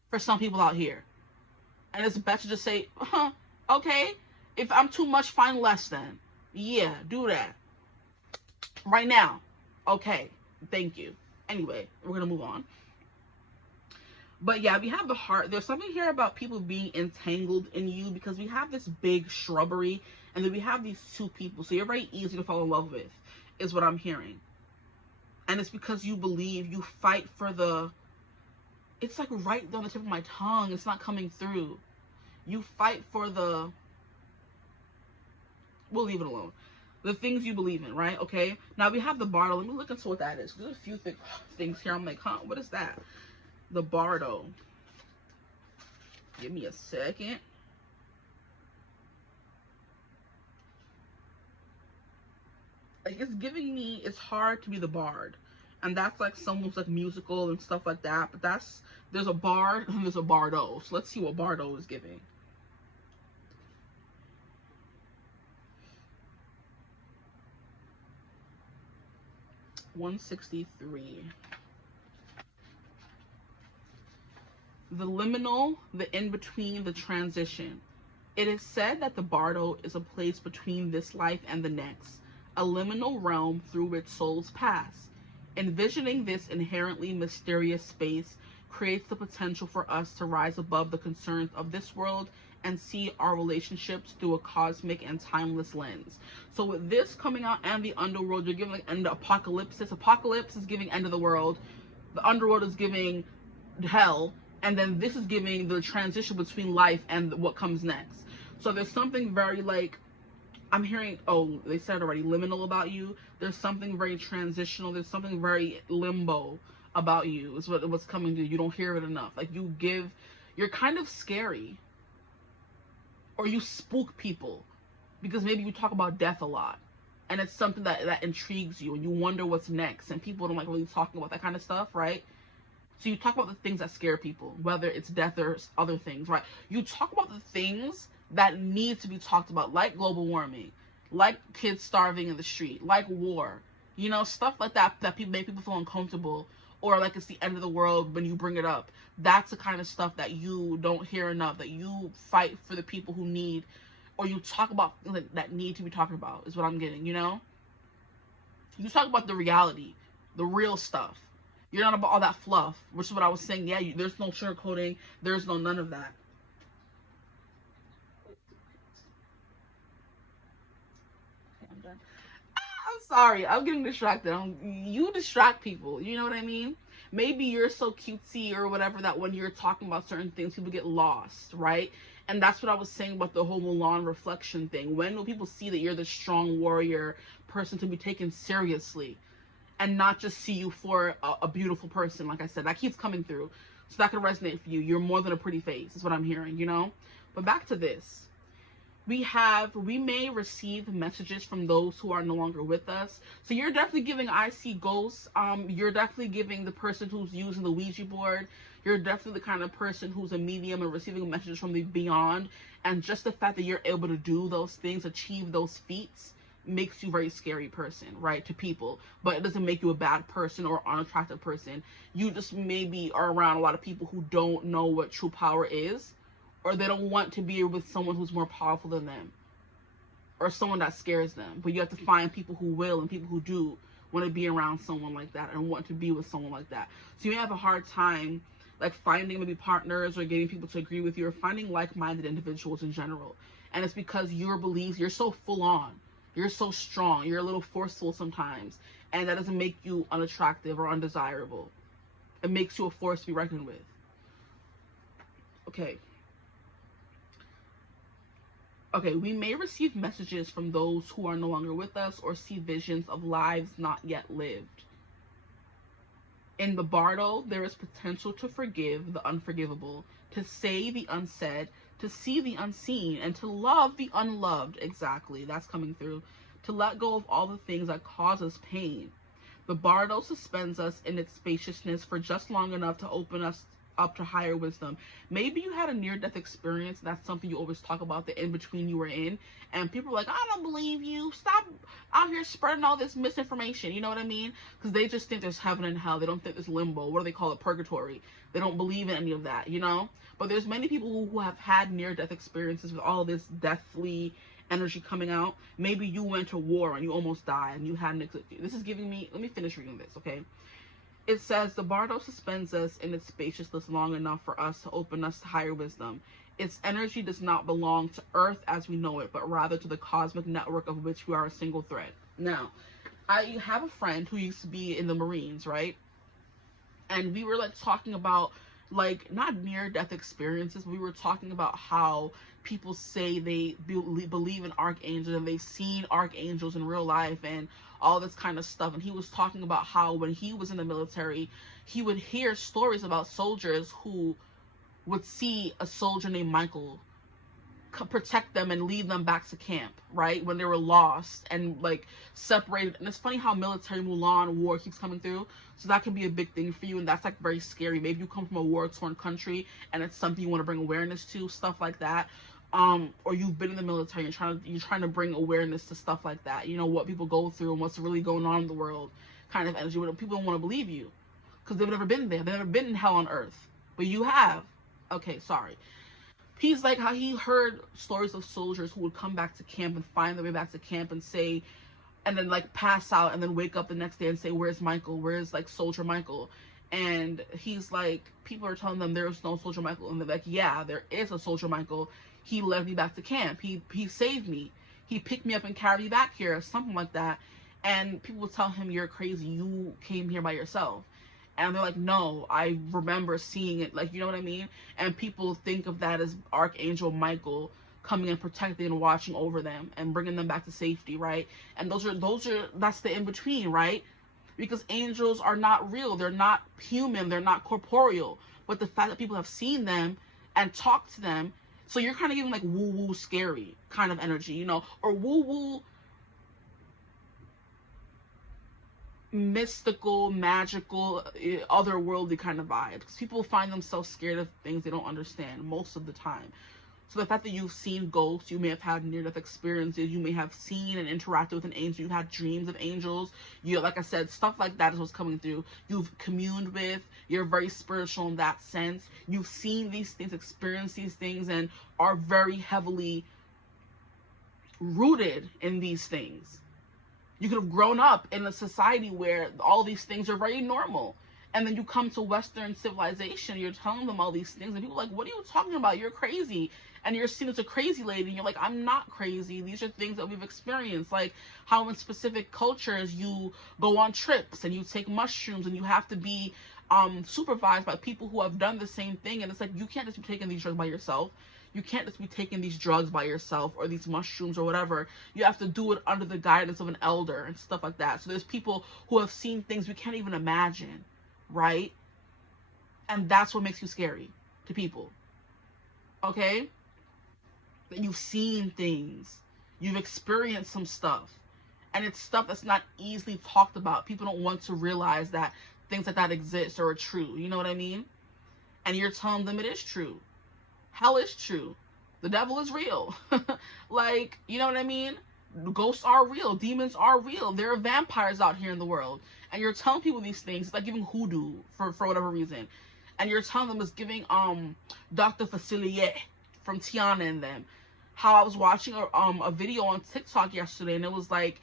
for some people out here. And it's best to just say, okay, if I'm too much, find less then. Yeah, do that. Right now. Okay, thank you. Anyway, we're going to move on. But yeah, we have the heart. There's something here about people being entangled in you because we have this big shrubbery and then we have these two people. So you're very easy to fall in love with, is what I'm hearing. And it's because you believe, you fight for the, it's like right on the tip of my tongue. It's not coming through. You fight for the, we'll leave it alone. The things you believe in, right? Okay. Now we have the bardo. Let me look into what that is. There's a few things here. I'm like, huh, what is that? The bardo. Give me a second. Like it's giving me, it's hard to be the bard. And that's like someone's like musical and stuff like that. But that's, there's a bard and there's a bardo. So let's see what bardo is giving. $163. The liminal, the in-between, the transition. It is said that the bardo is a place between this life and the next, a liminal realm through which souls pass. Envisioning this inherently mysterious space creates the potential for us to rise above the concerns of this world and see our relationships through a cosmic and timeless lens. So with this coming out and the underworld, you're giving like end of apocalypse. Apocalypse is giving end of the world. The underworld is giving hell. And then this is giving the transition between life and what comes next. So there's something very like, I'm hearing, oh, they said it already, liminal about you. There's something very transitional. There's something very limbo about you. Is what's coming to you. You don't hear it enough. Like you're kind of scary. Or you spook people. Because maybe you talk about death a lot. And it's something that intrigues you. And you wonder what's next. And people don't like really talking about that kind of stuff, right? So you talk about the things that scare people, whether it's death or other things, right? You talk about the things that need to be talked about, like global warming, like kids starving in the street, like war, you know, stuff like that that make people feel uncomfortable, or like it's the end of the world when you bring it up. That's the kind of stuff that you don't hear enough, that you fight for the people who need, or you talk about things that need to be talked about, is what I'm getting, you know? You talk about the reality, the real stuff. You're not about all that fluff, which is what I was saying. Yeah, there's no sugarcoating. There's no none of that. Okay, I'm done. I'm sorry, I'm getting distracted. You distract people, you know what I mean? Maybe you're so cutesy or whatever that when you're talking about certain things, people get lost, right? And that's what I was saying about the whole Mulan reflection thing. When will people see that you're the strong warrior person to be taken seriously and not just see you for a beautiful person? Like I said, that keeps coming through. So that can resonate for you. You're more than a pretty face, is what I'm hearing, you know? But back to this. We may receive messages from those who are no longer with us. So you're definitely giving I see ghosts. You're definitely giving the person who's using the Ouija board. You're definitely the kind of person who's a medium and receiving messages from the beyond. And just the fact that you're able to do those things, achieve those feats, makes you a very scary person, right, to people. But it doesn't make you a bad person or unattractive person. You just maybe are around a lot of people who don't know what true power is, or they don't want to be with someone who's more powerful than them, or someone that scares them. But you have to find people who will and people who do want to be around someone like that and want to be with someone like that. So you may have a hard time like finding maybe partners or getting people to agree with you, or finding like-minded individuals in general. And it's because your beliefs, you're so full on, you're so strong, you're a little forceful sometimes, and that doesn't make you unattractive or undesirable. It makes you a force to be reckoned with. Okay, we may receive messages from those who are no longer with us, or see visions of lives not yet lived. In the Bardo, there is potential to forgive the unforgivable, to say the unsaid, to see the unseen, and to love the unloved. Exactly, that's coming through. To let go of all the things that cause us pain. The Bardo suspends us in its spaciousness for just long enough to open us up to higher wisdom. Maybe you had a near-death experience. That's something you always talk about, the in-between you were in, and people are like, I don't believe you, stop out here spreading all this misinformation, you know what I mean? Because they just think there's heaven and hell. They don't think there's limbo. What do they call it? Purgatory. They don't believe in any of that, you know? But there's many people who have had near-death experiences with all this deathly energy coming out. Maybe you went to war and you almost died and you had an this is giving me, let me finish reading this, okay? It says, the Bardo suspends us in its spaciousness long enough for us to open us to higher wisdom. Its energy does not belong to Earth as we know it, but rather to the cosmic network of which we are a single thread. Now, I have a friend who used to be in the Marines, right? And we were like talking about, like, not near-death experiences, but we were talking about how people say they believe in archangels and they've seen archangels in real life and all this kind of stuff. And he was talking about how when he was in the military, he would hear stories about soldiers who would see a soldier named Michael protect them and lead them back to camp, right, when they were lost and like separated. And it's funny how military Mulan war keeps coming through, so that can be a big thing for you, and that's like very scary. Maybe you come from a war-torn country and it's something you want to bring awareness to, stuff like that. Or you've been in the military and you're trying to bring awareness to stuff like that, you know, what people go through and what's really going on in the world, kind of energy. People don't want to believe you because they've never been there, they've never been in hell on earth, but you have. Okay, sorry. He's like how he heard stories of soldiers who would come back to camp and find their way back to camp and say, and then like pass out and then wake up the next day and say, where's Michael? Where's like Soldier Michael? And he's like, people are telling them there's no Soldier Michael. And they're like, yeah, there is a Soldier Michael. He led me back to camp. He saved me. He picked me up and carried me back here, or something like that. And people would tell him, you're crazy. You came here by yourself. And they're like, no, I remember seeing it, like, you know what I mean? And people think of that as Archangel Michael coming and protecting and watching over them and bringing them back to safety, right? And that's the in-between, right? Because angels are not real, they're not human, they're not corporeal. But the fact that people have seen them and talked to them, so you're kind of giving like woo-woo scary kind of energy, you know, or woo-woo mystical, magical, otherworldly kind of vibe, because people find themselves scared of things they don't understand most of the time. So the fact that you've seen ghosts, you may have had near-death experiences, you may have seen and interacted with an angel, you've had dreams of angels, you, like I said, stuff like that is what's coming through. You've communed with, you're very spiritual in that sense. You've seen these things, experienced these things, and are very heavily rooted in these things. You could have grown up in a society where all these things are very normal. And then you come to Western civilization, you're telling them all these things, and people are like, what are you talking about? You're crazy. And you're seen as a crazy lady, and you're like, I'm not crazy. These are things that we've experienced, like how in specific cultures you go on trips and you take mushrooms and you have to be supervised by people who have done the same thing. And it's like, you can't just be taking these drugs by yourself. You can't just be taking these drugs by yourself, or these mushrooms or whatever. You have to do it under the guidance of an elder and stuff like that. So there's people who have seen things we can't even imagine, right? And that's what makes you scary to people, okay? That you've seen things, you've experienced some stuff, and it's stuff that's not easily talked about. People don't want to realize that things like that exist or are true, you know what I mean? And you're telling them it is true. Hell is true. The devil is real. Like, you know what I mean? Ghosts are real. Demons are real. There are vampires out here in the world. And you're telling people these things. It's like giving hoodoo for whatever reason. And you're telling them it's giving daughterofthedivine from Tiana and them. How I was watching a video on TikTok yesterday, and it was like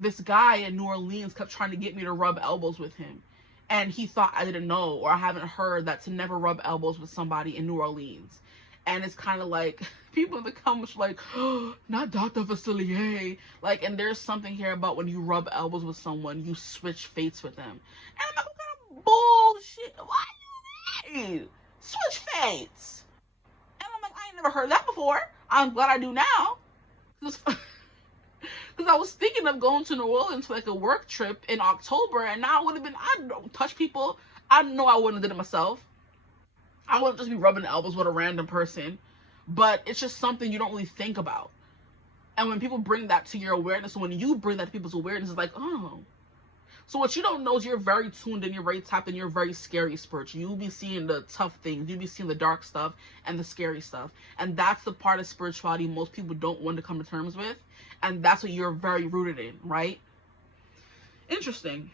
this guy in New Orleans kept trying to get me to rub elbows with him. And he thought I didn't know, or I haven't heard that to never rub elbows with somebody in New Orleans. And it's kind of like, people in the comments like, oh, not Dr. Facilier. Like, and there's something here about when you rub elbows with someone, you switch fates with them. And I'm like, what kind of bullshit? Why do you mean? Switch fates. And I'm like, I ain't never heard that before. I'm glad I do now. Because I was thinking of going to New Orleans for like a work trip in October, and now I would have been, I don't touch people. I know I wouldn't have did it myself. I wouldn't just be rubbing elbows with a random person, but it's just something you don't really think about. And when people bring that to your awareness, and when you bring that to people's awareness, it's like, oh. So what you don't know is you're very tuned in, you're very tapped in, you're very scary spiritual. You'll be seeing the tough things, you'll be seeing the dark stuff and the scary stuff. And that's the part of spirituality most people don't want to come to terms with. And that's what you're very rooted in, right? Interesting.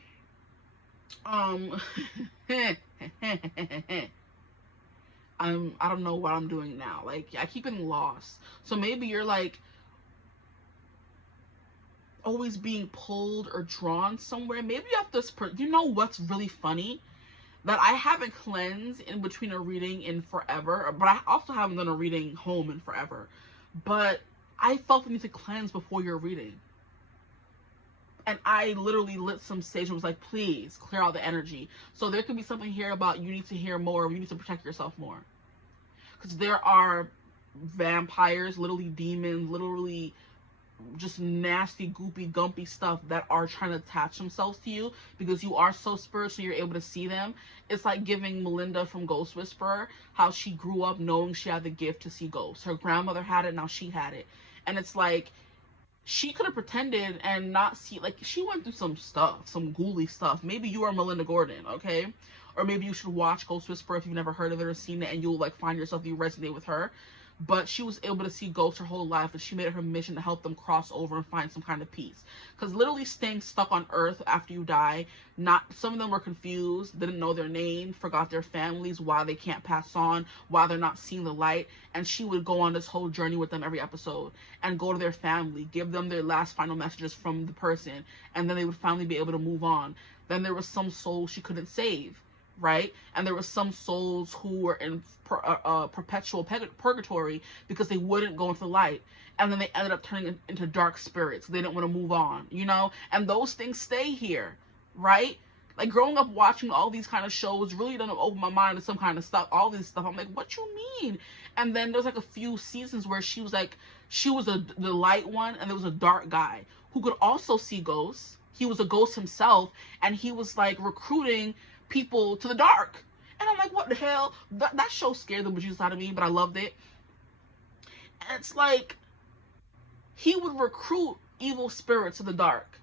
I don't know what I'm doing now. Like, I keep getting lost. So maybe you're like always being pulled or drawn somewhere. Maybe you have this, you know what's really funny? That I haven't cleansed in between a reading in forever, but I also haven't done a reading home in forever. But I felt the need to cleanse before your reading. And I literally lit some sage and was like, please clear out the energy. So there could be something here about you need to hear more, you need to protect yourself more. Because there are vampires, literally demons, literally just nasty, goopy, gumpy stuff that are trying to attach themselves to you because you are so spiritual, you're able to see them. It's like giving Melinda from Ghost Whisperer, how she grew up knowing she had the gift to see ghosts. Her grandmother had it, now she had it. And it's like, she could have pretended and not see, like, she went through some stuff, some ghouly stuff. Maybe you are Melinda Gordon, okay? Or maybe you should watch Ghost Whisperer if you've never heard of it or seen it, and you'll, like, find yourself, you resonate with her. But she was able to see ghosts her whole life, and she made it her mission to help them cross over and find some kind of peace. Because literally staying stuck on Earth after you die, some of them were confused, didn't know their name, forgot their families, why they can't pass on, why they're not seeing the light. And she would go on this whole journey with them every episode and go to their family, give them their last final messages from the person, and then they would finally be able to move on. Then there was some souls she couldn't save, right? And there were some souls who were in perpetual purgatory because they wouldn't go into the light, and then they ended up turning into dark spirits. They didn't want to move on, you know? And those things stay here, right? Like, growing up watching all these kind of shows really done open my mind to some kind of stuff, all this stuff. I'm like, what you mean? And then there's like a few seasons where she was like, she was the light one, and there was a dark guy who could also see ghosts. He was a ghost himself, and he was like recruiting people to the dark. And I'm like, what the hell? That show scared the bejesus out of me, but I loved it. And it's like, he would recruit evil spirits to the dark,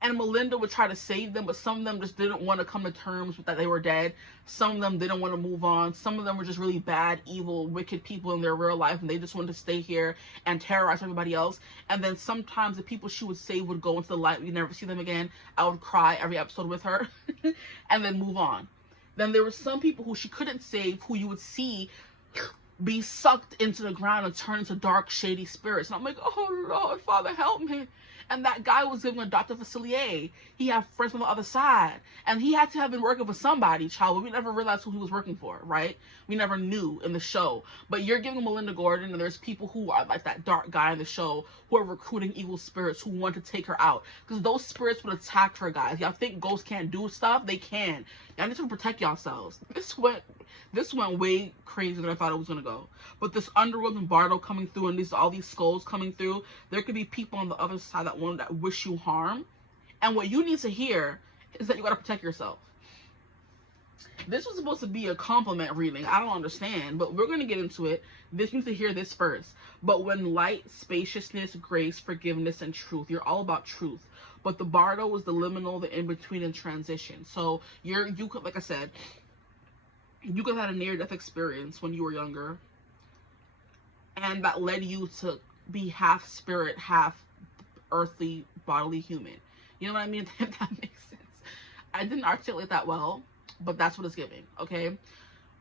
and Melinda would try to save them, but some of them just didn't want to come to terms with that they were dead. Some of them didn't want to move on. Some of them were just really bad, evil, wicked people in their real life, and they just wanted to stay here and terrorize everybody else. And then sometimes the people she would save would go into the light. We'd never see them again. I would cry every episode with her and then move on. Then there were some people who she couldn't save, who you would see be sucked into the ground and turn into dark, shady spirits. And I'm like, oh Lord, Father, help me. And that guy was giving a Dr. Facilier. He had friends from the other side. And he had to have been working for somebody, child. But we never realized who he was working for, right? We never knew in the show. But you're giving Melinda Gordon, and there's people who are like that dark guy in the show who are recruiting evil spirits who want to take her out. Because those spirits would attack her, guys. Y'all think ghosts can't do stuff? They can. Y'all need to protect yourselves. This went way crazier than I thought it was going to go. But this underworld and Bardo coming through, and all these skulls coming through, there could be people on the other side that wish you harm. And what you need to hear is that you got to protect yourself. This was supposed to be a compliment reading. I don't understand, but we're going to get into it. You need to hear this first. But when light, spaciousness, grace, forgiveness, and truth, you're all about truth. But the Bardo is the liminal, the in-between, and transition. So you could, like I said, you could have had a near-death experience when you were younger, and that led you to be half spirit, half earthly, bodily human. You know what I mean? If that makes sense. I didn't articulate that well, but that's what it's giving, okay?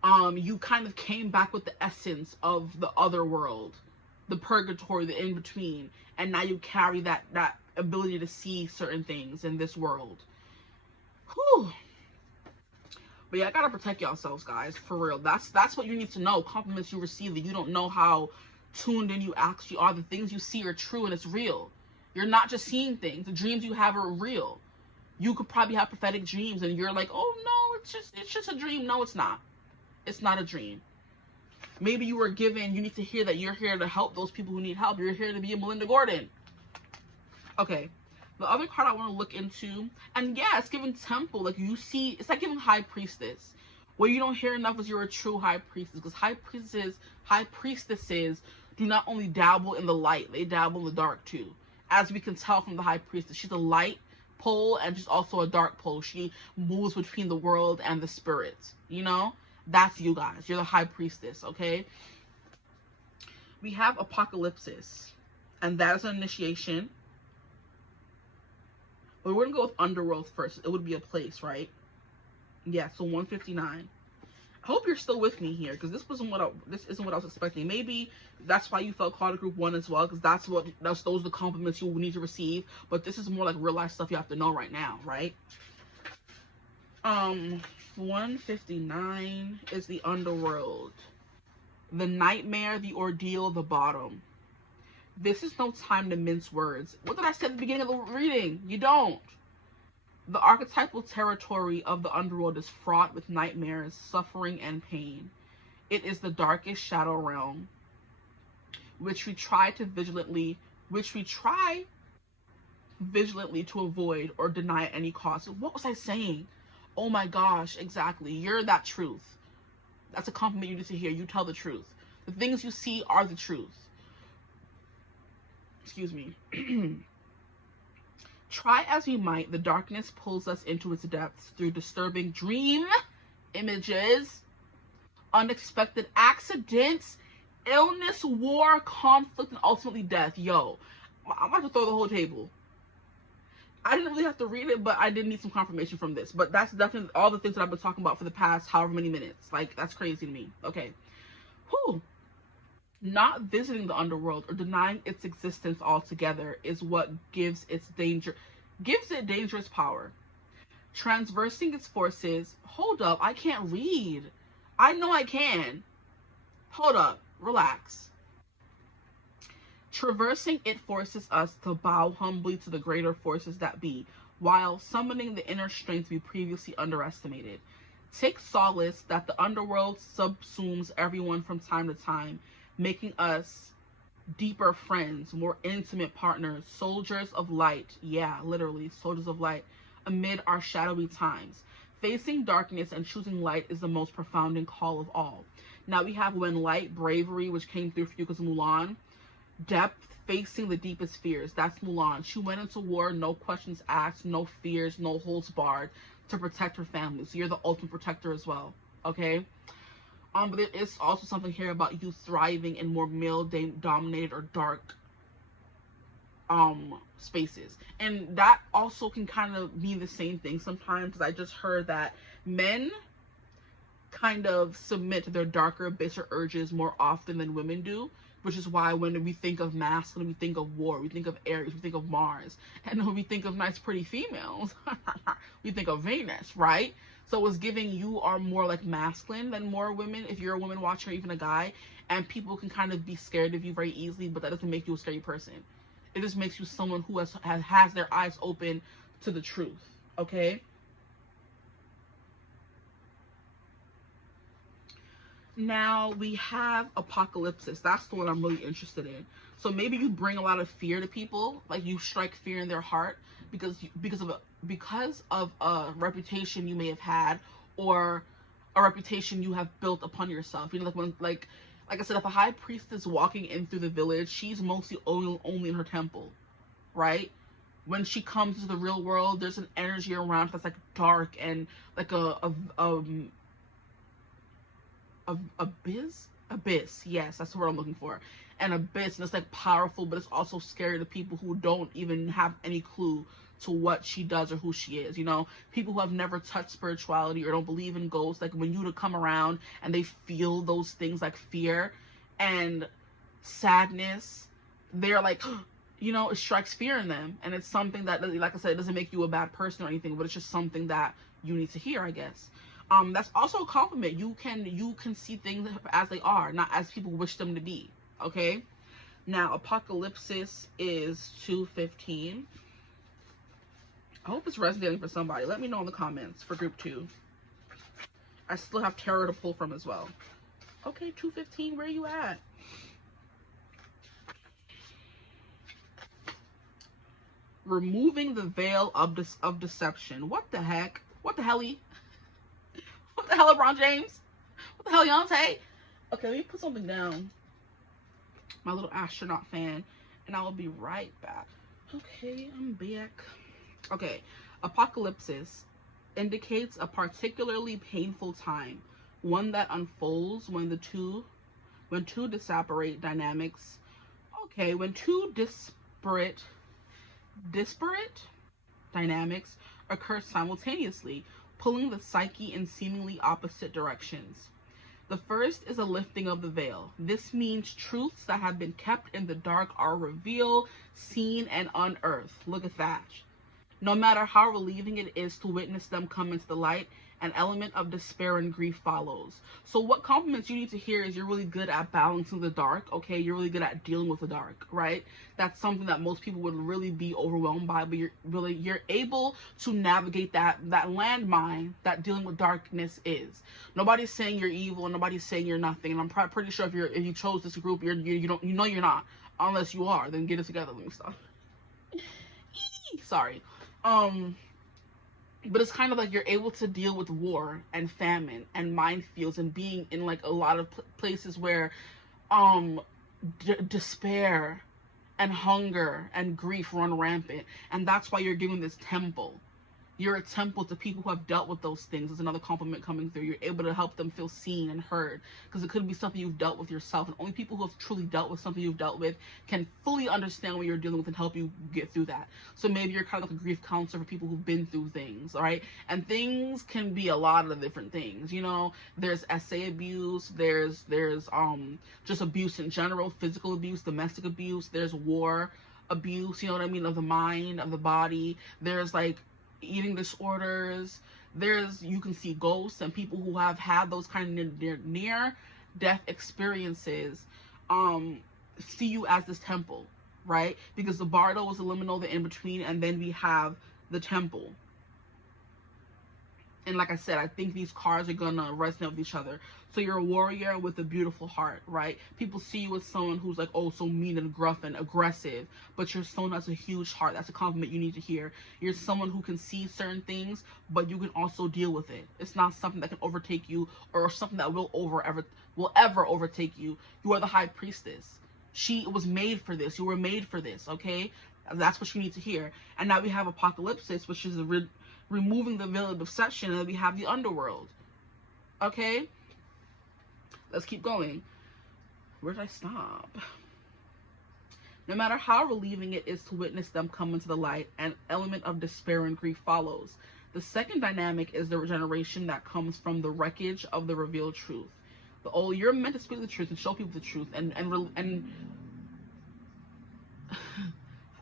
You kind of came back with the essence of the other world, the purgatory, the in-between, and now you carry that ability to see certain things in this world. Whew. But yeah, I gotta protect yourselves, guys, for real. That's what you need to know. Compliments you receive that you don't know how tuned in you actually are. The things you see are true and it's real. You're not just seeing things. The dreams you have are real. You could probably have prophetic dreams and you're like, oh no, it's just a dream. No, it's not. It's not a dream. Maybe you were given, you need to hear that you're here to help those people who need help. You're here to be a Melinda Gordon. Okay. The other card I want to look into, and yeah, it's giving temple. Like you see, it's like giving high priestess. What you don't hear enough is you're a true high priestess, because high priestesses do not only dabble in the light, they dabble in the dark too. As we can tell from the high priestess, she's a light pole and she's also a dark pole. She moves between the world and the spirit. You know, that's you guys. You're the high priestess. Okay. We have Apocalypsis, and that is an initiation. But we're gonna go with Underworld first. It would be a place, right? Yeah, so 159. I hope you're still with me here, because this isn't what I was expecting. Maybe that's why you felt called to group 1 as well, because those are the compliments you will need to receive. But this is more like real life stuff you have to know right now, right? 159 is the Underworld. The nightmare, the ordeal, the bottom. This is no time to mince words. What did I say at the beginning of the reading? You don't. The archetypal territory of the underworld is fraught with nightmares, suffering, and pain. It is the darkest shadow realm, which we try vigilantly to avoid or deny at any cost. What was I saying? Oh my gosh, exactly. You're that truth. That's a compliment you need to hear. You tell the truth. The things you see are the truth. Excuse me. Try as we might, the darkness pulls us into its depths through disturbing dream images, unexpected accidents, illness, war, conflict, and ultimately death. Yo, I'm about to throw the whole table. I didn't really have to read it, but I did need some confirmation from this. But that's definitely all the things that I've been talking about for the past however many minutes. Like, that's crazy to me. Okay. Whew. Not visiting the underworld or denying its existence altogether is what gives it dangerous power. Transversing its forces. Hold up, I can't read. I know I can. Hold up, relax. Traversing it forces us to bow humbly to the greater forces that be, while summoning the inner strength we previously underestimated. Take solace that the underworld subsumes everyone from time to time, making us deeper friends, more intimate partners, soldiers of light. Yeah, literally, soldiers of light amid our shadowy times. Facing darkness and choosing light is the most profound call of all. Now we have when light, bravery, which came through for you because Mulan. Depth, facing the deepest fears. That's Mulan. She went into war, no questions asked, no fears, no holds barred, to protect her family. So you're the ultimate protector as well, okay? But there is also something here about you thriving in more male-dominated or dark spaces. And that also can kind of mean the same thing sometimes, because I just heard that men kind of submit to their darker, baser urges more often than women do, which is why when we think of masculine, we think of war, we think of Aries, we think of Mars, and when we think of nice, pretty females, we think of Venus, right? So it's giving you are more like masculine than more women, if you're a woman watcher or even a guy, and people can kind of be scared of you very easily, but that doesn't make you a scary person. It just makes you someone who has their eyes open to the truth, okay? Now we have apocalypsis. That's the one I'm really interested in. So maybe you bring a lot of fear to people, like you strike fear in their heart because of a reputation you may have had, or a reputation you have built upon yourself. You know, like when like I said, if a high priestess walking in through the village, she's mostly only in her temple, right? When she comes to the real world, there's an energy around that's like dark and like abyss, yes, that's the word I'm looking for. An abyss, and it's like powerful, but it's also scary to people who don't even have any clue to what she does or who she is. You know, people who have never touched spirituality or don't believe in ghosts, like when you to come around and they feel those things like fear and sadness, they're like you know, it strikes fear in them, and it's something that, like I said, it doesn't make you a bad person or anything, but it's just something that you need to hear, I guess. That's also a compliment. You can see things as they are, not as people wish them to be. Okay. Now, apocalypsis is 215. I hope it's resonating for somebody. Let me know in the comments for group 2. I still have tarot to pull from as well. Okay, 215, where are you at? Removing the veil of deception. What the heck? What the helly? What the hell, LeBron James? What the hell, Yonte? Okay, let me put something down. My little astronaut fan, and I will be right back. Okay, I'm back. Okay, apocalypsis indicates a particularly painful time, one that unfolds when two disparate dynamics. Okay, when two disparate dynamics occur simultaneously, pulling the psyche in seemingly opposite directions. The first is a lifting of the veil. This means truths that have been kept in the dark are revealed, seen, and unearthed. Look at that. No matter how relieving it is to witness them come into the light, an element of despair and grief follows. So what compliments you need to hear is you're really good at balancing the dark, okay? You're really good at dealing with the dark, right? That's something that most people would really be overwhelmed by, but you're able to navigate that landmine that dealing with darkness is. Nobody's saying you're evil, and nobody's saying you're nothing. And I'm pretty sure if you chose this group, you know you're not. Unless you are, then get it together. Let me stop. Sorry. But it's kind of like you're able to deal with war and famine and minefields and being in like a lot of places where despair and hunger and grief run rampant, and that's why you're doing this temple. You're a temple to people who have dealt with those things. There's another compliment coming through. You're able to help them feel seen and heard, because it could be something you've dealt with yourself, and only people who have truly dealt with something you've dealt with can fully understand what you're dealing with and help you get through that. So maybe you're kind of like a grief counselor for people who've been through things, all right? And things can be a lot of different things, you know. There's SA abuse, there's just abuse in general, physical abuse, domestic abuse, there's war abuse, you know what I mean, of the mind, of the body. There's like eating disorders. You can see ghosts, and people who have had those kind of near death experiences see you as this temple, right? Because the bardo was the liminal, the in between, and then we have the temple. And like I said, I think these cards are gonna resonate with each other. So you're a warrior with a beautiful heart, right? People see you as someone who's like, oh, so mean and gruff and aggressive, but you're someone that's a huge heart. That's a compliment you need to hear. You're someone who can see certain things, but you can also deal with it. It's not something that can overtake you, or something that will ever overtake you. You are the high priestess. She was made for this. You were made for this, okay? That's what you need to hear. And now we have apocalypsis, which is removing the veil of deception, and then we have the underworld. Okay? Let's keep going. Where did I stop? No matter how relieving it is to witness them come into the light, an element of despair and grief follows. The second dynamic is the regeneration that comes from the wreckage of the revealed truth. You're meant to speak the truth and show people the truth and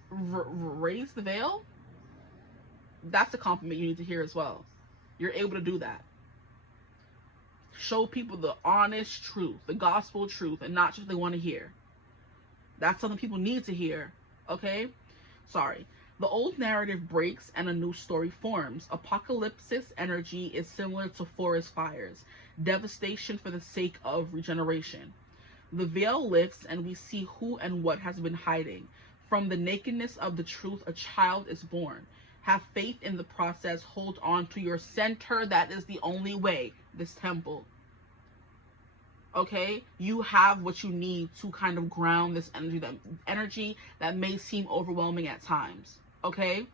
raise the veil. That's a compliment you need to hear as well. You're able to do that. Show people the honest truth, the gospel truth, and not just what they want to hear. That's something people need to hear, okay? Sorry. The old narrative breaks and a new story forms. Apocalypse energy is similar to forest fires, devastation for the sake of regeneration. The veil lifts and we see who and what has been hiding. From the nakedness of the truth, a child is born. Have faith in the process. Hold on to your center. That is the only way. This temple. Okay? You have what you need to kind of ground this energy that may seem overwhelming at times. Okay?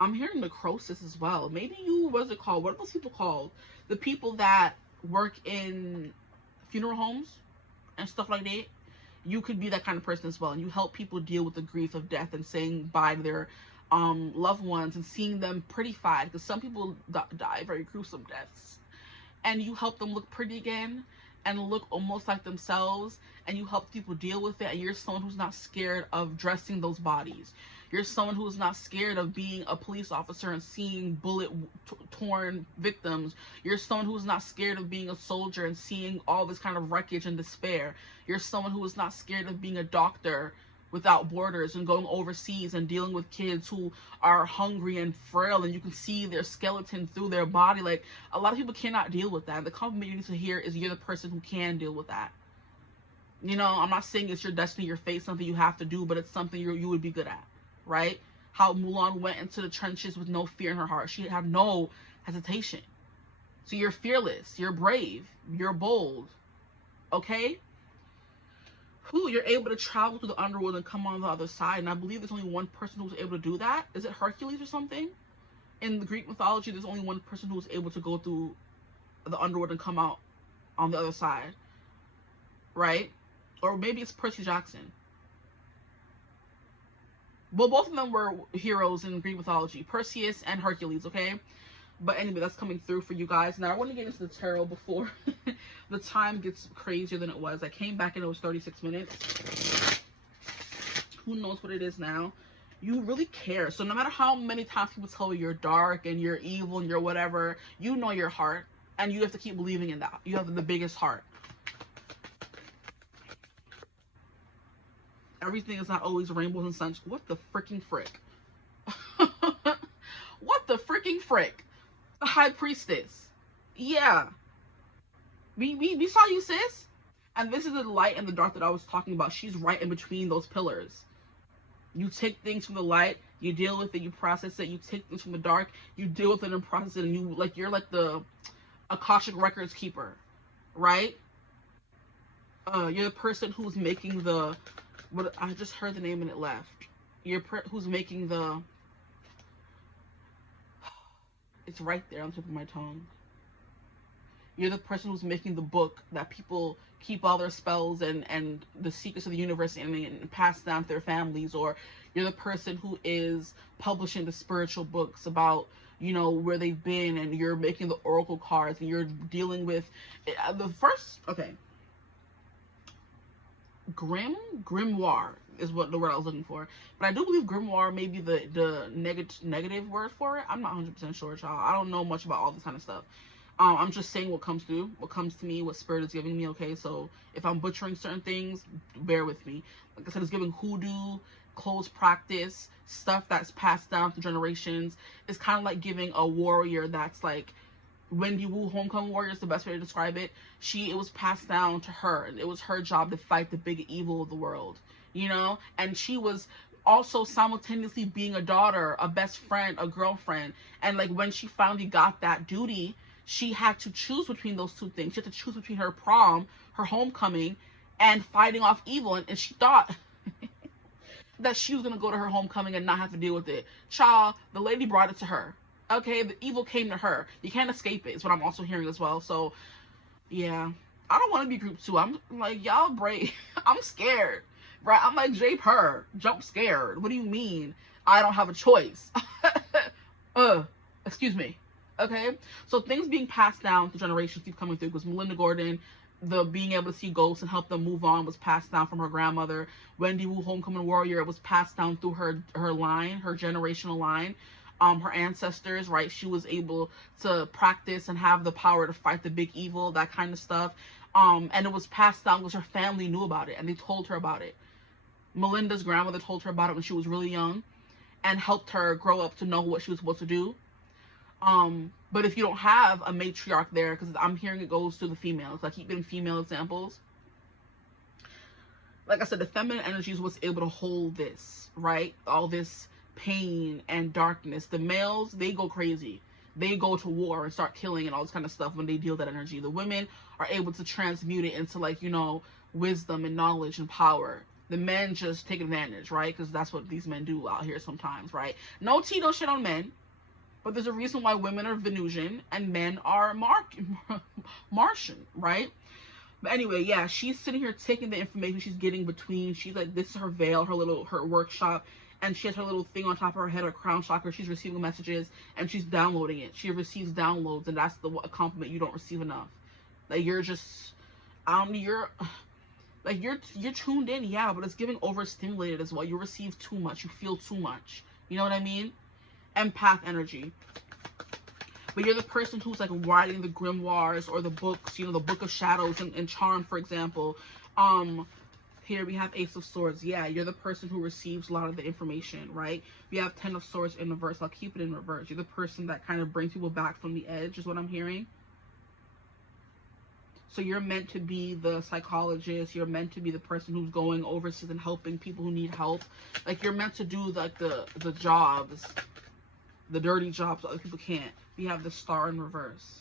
I'm hearing necrosis as well. Maybe you, what's it called? What are those people called? The people that work in funeral homes and stuff like that. You could be that kind of person as well. And you help people deal with the grief of death and saying bye to their loved ones and seeing them prettified, because some people die very gruesome deaths, and you help them look pretty again and look almost like themselves, and you help people deal with it. And you're someone who's not scared of dressing those bodies. You're someone who is not scared of being a police officer and seeing bullet-torn victims. You're someone who is not scared of being a soldier and seeing all this kind of wreckage and despair. You're someone who is not scared of being a doctor without borders and going overseas and dealing with kids who are hungry and frail, and you can see their skeleton through their body. Like, a lot of people cannot deal with that. The compliment you need to hear is you're the person who can deal with that. You know, I'm not saying it's your destiny, your fate, something you have to do, but it's something you would be good at, right? How Mulan went into the trenches with no fear in her heart. She had no hesitation. So you're fearless, you're brave, you're bold, okay? You're able to travel through the underworld and come on the other side. And I believe there's only one person who was able to do that. Is it Hercules or something? In the Greek mythology, there's only one person who was able to go through the underworld and come out on the other side. Right? Or maybe it's Percy Jackson. Well, both of them were heroes in Greek mythology. Perseus and Hercules, okay? But anyway, that's coming through for you guys. Now, I want to get into the tarot before the time gets crazier than it was. I came back and it was 36 minutes. Who knows what it is now? You really care. So no matter how many times people tell you you're dark and you're evil and you're whatever, you know your heart. And you have to keep believing in that. You have the biggest heart. Everything is not always rainbows and sunshine. What the freaking frick? What the freaking frick? The High Priestess. Yeah. We saw you, sis. And this is the light and the dark that I was talking about. She's right in between those pillars. You take things from the light, you deal with it, you process it. You take things from the dark, you deal with it and process it. And you're like the Akashic records keeper, right? You're the person who's making the, what I just heard the name and it left. Who's making the, it's right there on the tip of my tongue. You're the person who's making the book that people keep all their spells and the secrets of the universe and pass down to their families. Or you're the person who is publishing the spiritual books about, you know, where they've been, and you're making the oracle cards, and you're dealing with the first, okay, grimoire is what the word I was looking for. But I do believe grimoire may be the negative word for it. I'm not 100% sure, y'all. I don't know much about all this kind of stuff. I'm just saying what comes through, what comes to me, what spirit is giving me, okay? So if I'm butchering certain things, bear with me. Like I said, it's giving hoodoo, close practice, stuff that's passed down through generations. It's kind of like giving a warrior that's like Wendy Wu, Homecoming Warrior is the best way to describe it. It was passed down to her, and it was her job to fight the big evil of the world, you know? And she was also simultaneously being a daughter, a best friend, a girlfriend. And like when she finally got that duty, she had to choose between those two things. She had to choose between her prom, her homecoming, and fighting off evil. And she thought that she was going to go to her homecoming and not have to deal with it. Child, the lady brought it to her. Okay, the evil came to her. You can't escape it, is what I'm also hearing as well. So, yeah. I don't want to be group 2. I'm like, y'all brave. I'm scared. Right? I'm like, J-Per, jump scared. What do you mean? I don't have a choice. Excuse me. Okay, so things being passed down through generations keep coming through, because Melinda Gordon, the being able to see ghosts and help them move on, was passed down from her grandmother. Wendy Wu, Homecoming Warrior, it was passed down through her line, her generational line. Her ancestors, right? She was able to practice and have the power to fight the big evil, that kind of stuff. And it was passed down because her family knew about it and they told her about it. Melinda's grandmother told her about it when she was really young and helped her grow up to know what she was supposed to do. But if you don't have a matriarch there, because I'm hearing it goes to the females, I keep getting female examples. Like I said, the feminine energy is what's able to hold this, right? All this pain and darkness. The males, they go crazy. They go to war and start killing and all this kind of stuff when they deal that energy. The women are able to transmute it into, like, you know, wisdom and knowledge and power. The men just take advantage, right? Because that's what these men do out here sometimes, right? No tea, no shit on men. But there's a reason why women are Venusian and men are Martian, right? But anyway, yeah, she's sitting here taking the information she's getting between, she's like, this is her veil, her workshop, and she has her little thing on top of her head, her crown chakra. She's receiving messages and she's downloading it. She receives downloads, and that's a compliment you don't receive enough. Like, you're just, you're tuned in, yeah, but it's giving overstimulated as well. You receive too much, you feel too much. You know what I mean? Empath energy. But you're the person who's like writing the grimoires or the books, you know, the Book of Shadows and Charm, for example. Here we have Ace of Swords. Yeah, you're the person who receives a lot of the information, right? We have 10 of Swords in reverse. I'll keep it in reverse. You're the person that kind of brings people back from the edge, is what I'm hearing. So you're meant to be the psychologist. You're meant to be the person who's going overseas and helping people who need help. Like, you're meant to do like the jobs, the dirty jobs other people can't. We have the Star in reverse.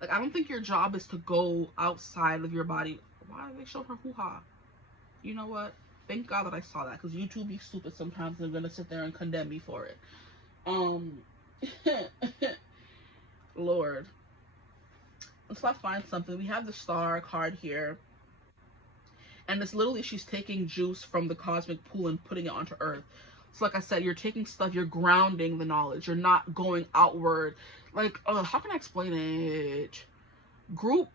Like, I don't think your job is to go outside of your body. Why do they show her hoo-ha? You know what? Thank God that I saw that, because YouTube be stupid sometimes and they're gonna sit there and condemn me for it. Lord. Let's not find something. We have the Star card here. And it's literally, she's taking juice from the cosmic pool and putting it onto Earth. So like I said, you're taking stuff, you're grounding the knowledge. You're not going outward. Like, how can I explain it? Group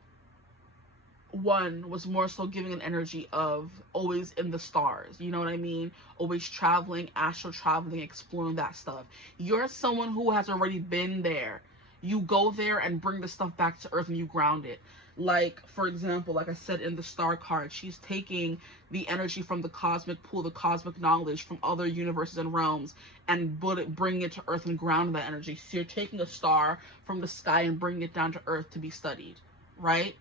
1 was more so giving an energy of always in the stars. You know what I mean? Always traveling, astral traveling, exploring that stuff. You're someone who has already been there. You go there and bring the stuff back to Earth and you ground it. Like, for example, like I said in the Star card, she's taking the energy from the cosmic pool, the cosmic knowledge from other universes and realms, and bring it to Earth and ground that energy. So you're taking a star from the sky and bringing it down to Earth to be studied, right?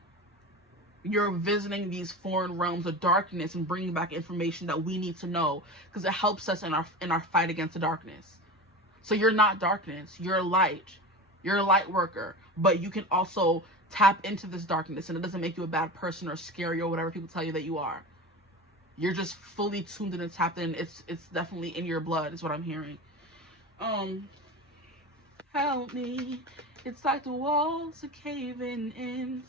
You're visiting these foreign realms of darkness and bringing back information that we need to know, because it helps us in our fight against the darkness. So you're not darkness, you're light. You're a light worker, but you can also tap into this darkness, and it doesn't make you a bad person or scary or whatever people tell you that you are. You're just fully tuned in and tapped in. It's definitely in your blood, is what I'm hearing. Help me. It's like the walls are caving in.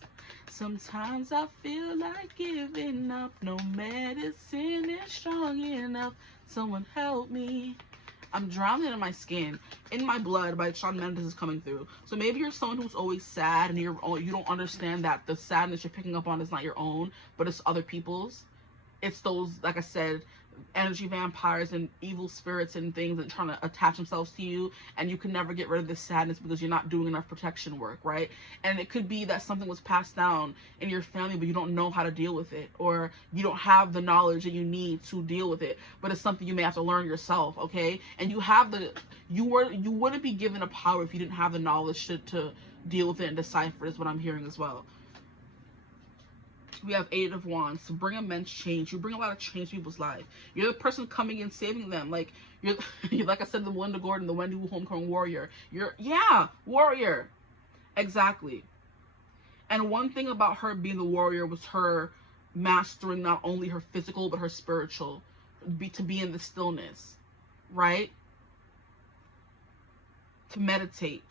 Sometimes I feel like giving up. No medicine is strong enough. Someone help me. I'm drowning in my skin. In My Blood by Shawn Mendes is coming through. So maybe you're someone who's always sad and you don't understand that the sadness you're picking up on is not your own, but it's other people's. It's those, like I said, energy vampires and evil spirits and things that are trying to attach themselves to you, and you can never get rid of this sadness because you're not doing enough protection work, right? And it could be that something was passed down in your family, but you don't know how to deal with it, or you don't have the knowledge that you need to deal with it, but it's something you may have to learn yourself, okay? And you wouldn't be given a power if you didn't have the knowledge to deal with it and decipher it, is what I'm hearing as well. We have 8 of Wands. To bring immense change. You bring a lot of change to people's life. You're the person coming in, saving them. Like, you're like I said, the Melinda Gordon, the Wendy Wu Homecoming Warrior. Warrior. Exactly. And one thing about her being the warrior was her mastering not only her physical, but her spiritual. To be in the stillness. Right? To meditate.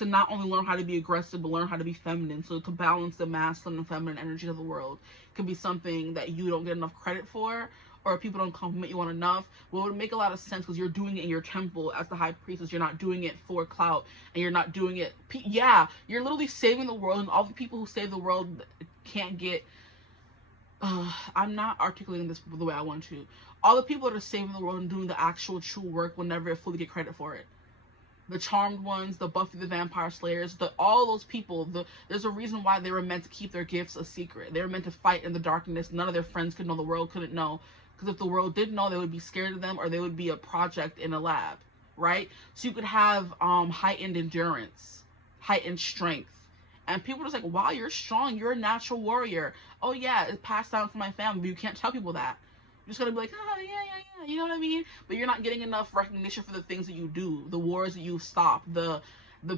To not only learn how to be aggressive, but learn how to be feminine. So to balance the masculine and feminine energy of the world can be something that you don't get enough credit for, or people don't compliment you on enough. Well, it would make a lot of sense because you're doing it in your temple as the high priestess. You're not doing it for clout, and you're not doing it. Yeah, you're literally saving the world, and all the people who save the world can't get. I'm not articulating this the way I want to. All the people that are saving the world and doing the actual true work will never fully get credit for it. The Charmed ones, the Buffy the Vampire Slayers, all those people, there's a reason why they were meant to keep their gifts a secret. They were meant to fight in the darkness. None of their friends could know. The world couldn't know. Because if the world did know, they would be scared of them, or they would be a project in a lab, right? So you could have heightened endurance, heightened strength. And people are just like, wow, you're strong. You're a natural warrior. Oh, yeah, it's passed down from my family. But you can't tell people that. You're just going to be like, oh, yeah. You know what I mean? But you're not getting enough recognition for the things that you do, the wars that you've stopped, the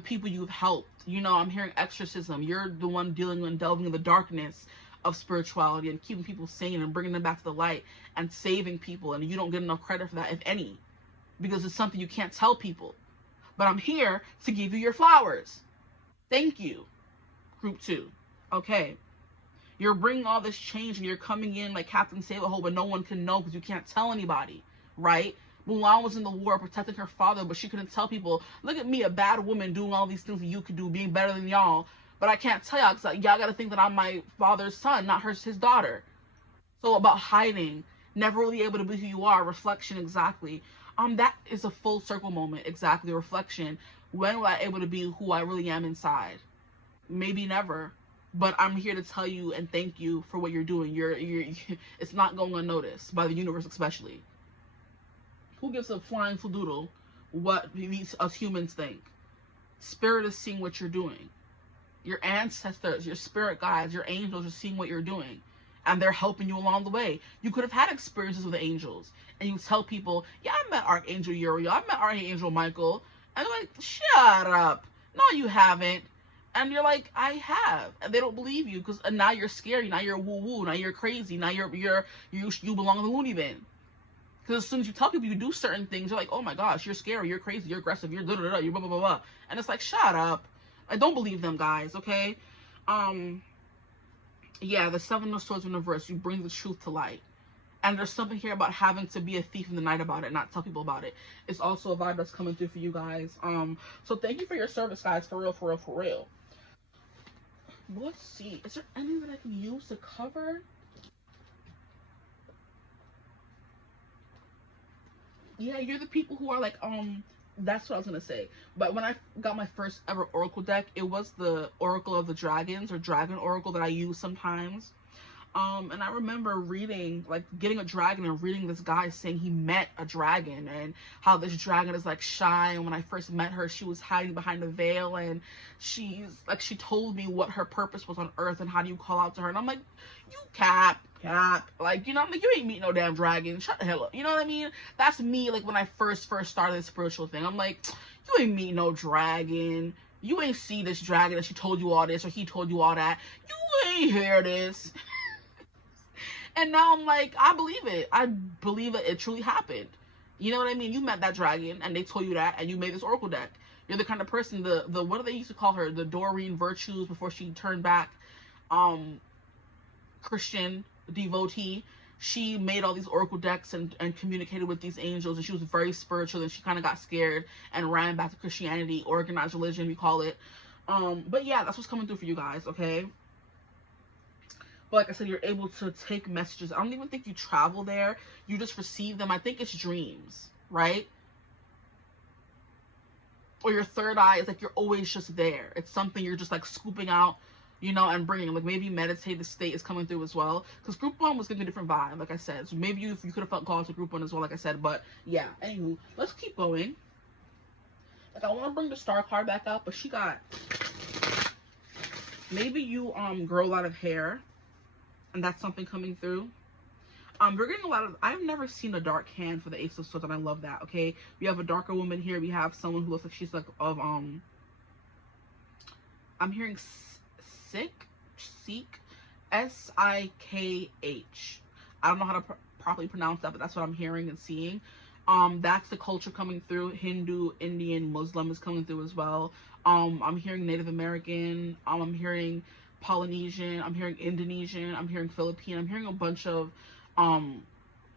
people you've helped. You know, I'm hearing exorcism. You're the one dealing and delving in the darkness of spirituality and keeping people sane and bringing them back to the light and saving people. And you don't get enough credit for that, if any, because it's something you can't tell people. But I'm here to give you your flowers. Thank you. Group 2. Okay. You're bringing all this change and you're coming in like Captain Save-A-Ho, but no one can know because you can't tell anybody, right? Mulan was in the war protecting her father, but she couldn't tell people, look at me, a bad woman, doing all these things that you could do, being better than y'all, but I can't tell y'all because y'all got to think that I'm my father's son, not his daughter. So about hiding, never really able to be who you are, reflection, exactly. That is a full circle moment, exactly, reflection. When will I able to be who I really am inside? Maybe never. But I'm here to tell you and thank you for what you're doing. It's not going unnoticed by the universe, especially. Who gives a flying fladoodle what us humans think? Spirit is seeing what you're doing. Your ancestors, your spirit guides, your angels are seeing what you're doing. And they're helping you along the way. You could have had experiences with angels. And you tell people, yeah, I met Archangel Uriel. I met Archangel Michael. And they're like, shut up. No, you haven't. And you're like, I have. And they don't believe you because now you're scary. Now you're woo-woo. Now you're crazy. Now you belong in the loony bin. Because as soon as you tell people you do certain things, you're like, oh my gosh, you're scary. You're crazy. You're aggressive. You're da-da-da. You're blah, blah, blah, blah. And it's like, shut up. I don't believe them, guys, okay? Yeah, the 7 of Swords in reverse. You bring the truth to light. And there's something here about having to be a thief in the night about it, not tell people about it. It's also a vibe that's coming through for you guys. So thank you for your service, guys. For real, for real, for real. Let's see. Is there anything that I can use to cover? Yeah, you're the people who are like, that's what I was gonna say. But when I got my first ever oracle deck, it was the Oracle of the Dragons, or Dragon Oracle, that I use sometimes. And I remember reading, like, getting a dragon and reading this guy saying he met a dragon and how this dragon is like shy, and when I first met her she was hiding behind a veil, and she told me what her purpose was on earth and how do you call out to her, and I'm like, you cap, like, you know, I'm like, you ain't meet no damn dragon, shut the hell up, you know what I mean? That's me, like, when I first started this spiritual thing. I'm like, you ain't meet no dragon, you ain't see this dragon that she told you all this or he told you all that, you ain't hear this. And now I'm like, I believe it. I believe it truly happened. You know what I mean? You met that dragon and they told you that and you made this oracle deck. You're the kind of person, the what do they used to call her? The Doreen Virtues, before she turned back Christian devotee. She made all these oracle decks and communicated with these angels, and she was very spiritual, and she kind of got scared and ran back to Christianity, organized religion, we call it. But yeah, that's what's coming through for you guys, okay? But like I said, you're able to take messages. I don't even think you travel there. You just receive them. I think it's dreams, right? Or your third eye is like you're always just there. It's something you're just like scooping out, you know, and bringing. Like maybe meditative state is coming through as well. Because group 1 was giving a different vibe, like I said. So maybe you could have felt called to group 1 as well, like I said. But yeah, anywho, let's keep going. Like, I want to bring the star card back up, but she got... Maybe you grow a lot of hair. And that's something coming through. We're getting a lot of... I've never seen a dark hand for the Ace of Swords, and I love that, okay? We have a darker woman here. We have someone who looks like she's like of... I'm hearing Sikh? S-I-K-H. I don't know how to properly pronounce that, but that's what I'm hearing and seeing. That's the culture coming through. Hindu, Indian, Muslim is coming through as well. I'm hearing Native American. I'm hearing... Polynesian, I'm hearing Indonesian, I'm hearing Philippine, I'm hearing a bunch of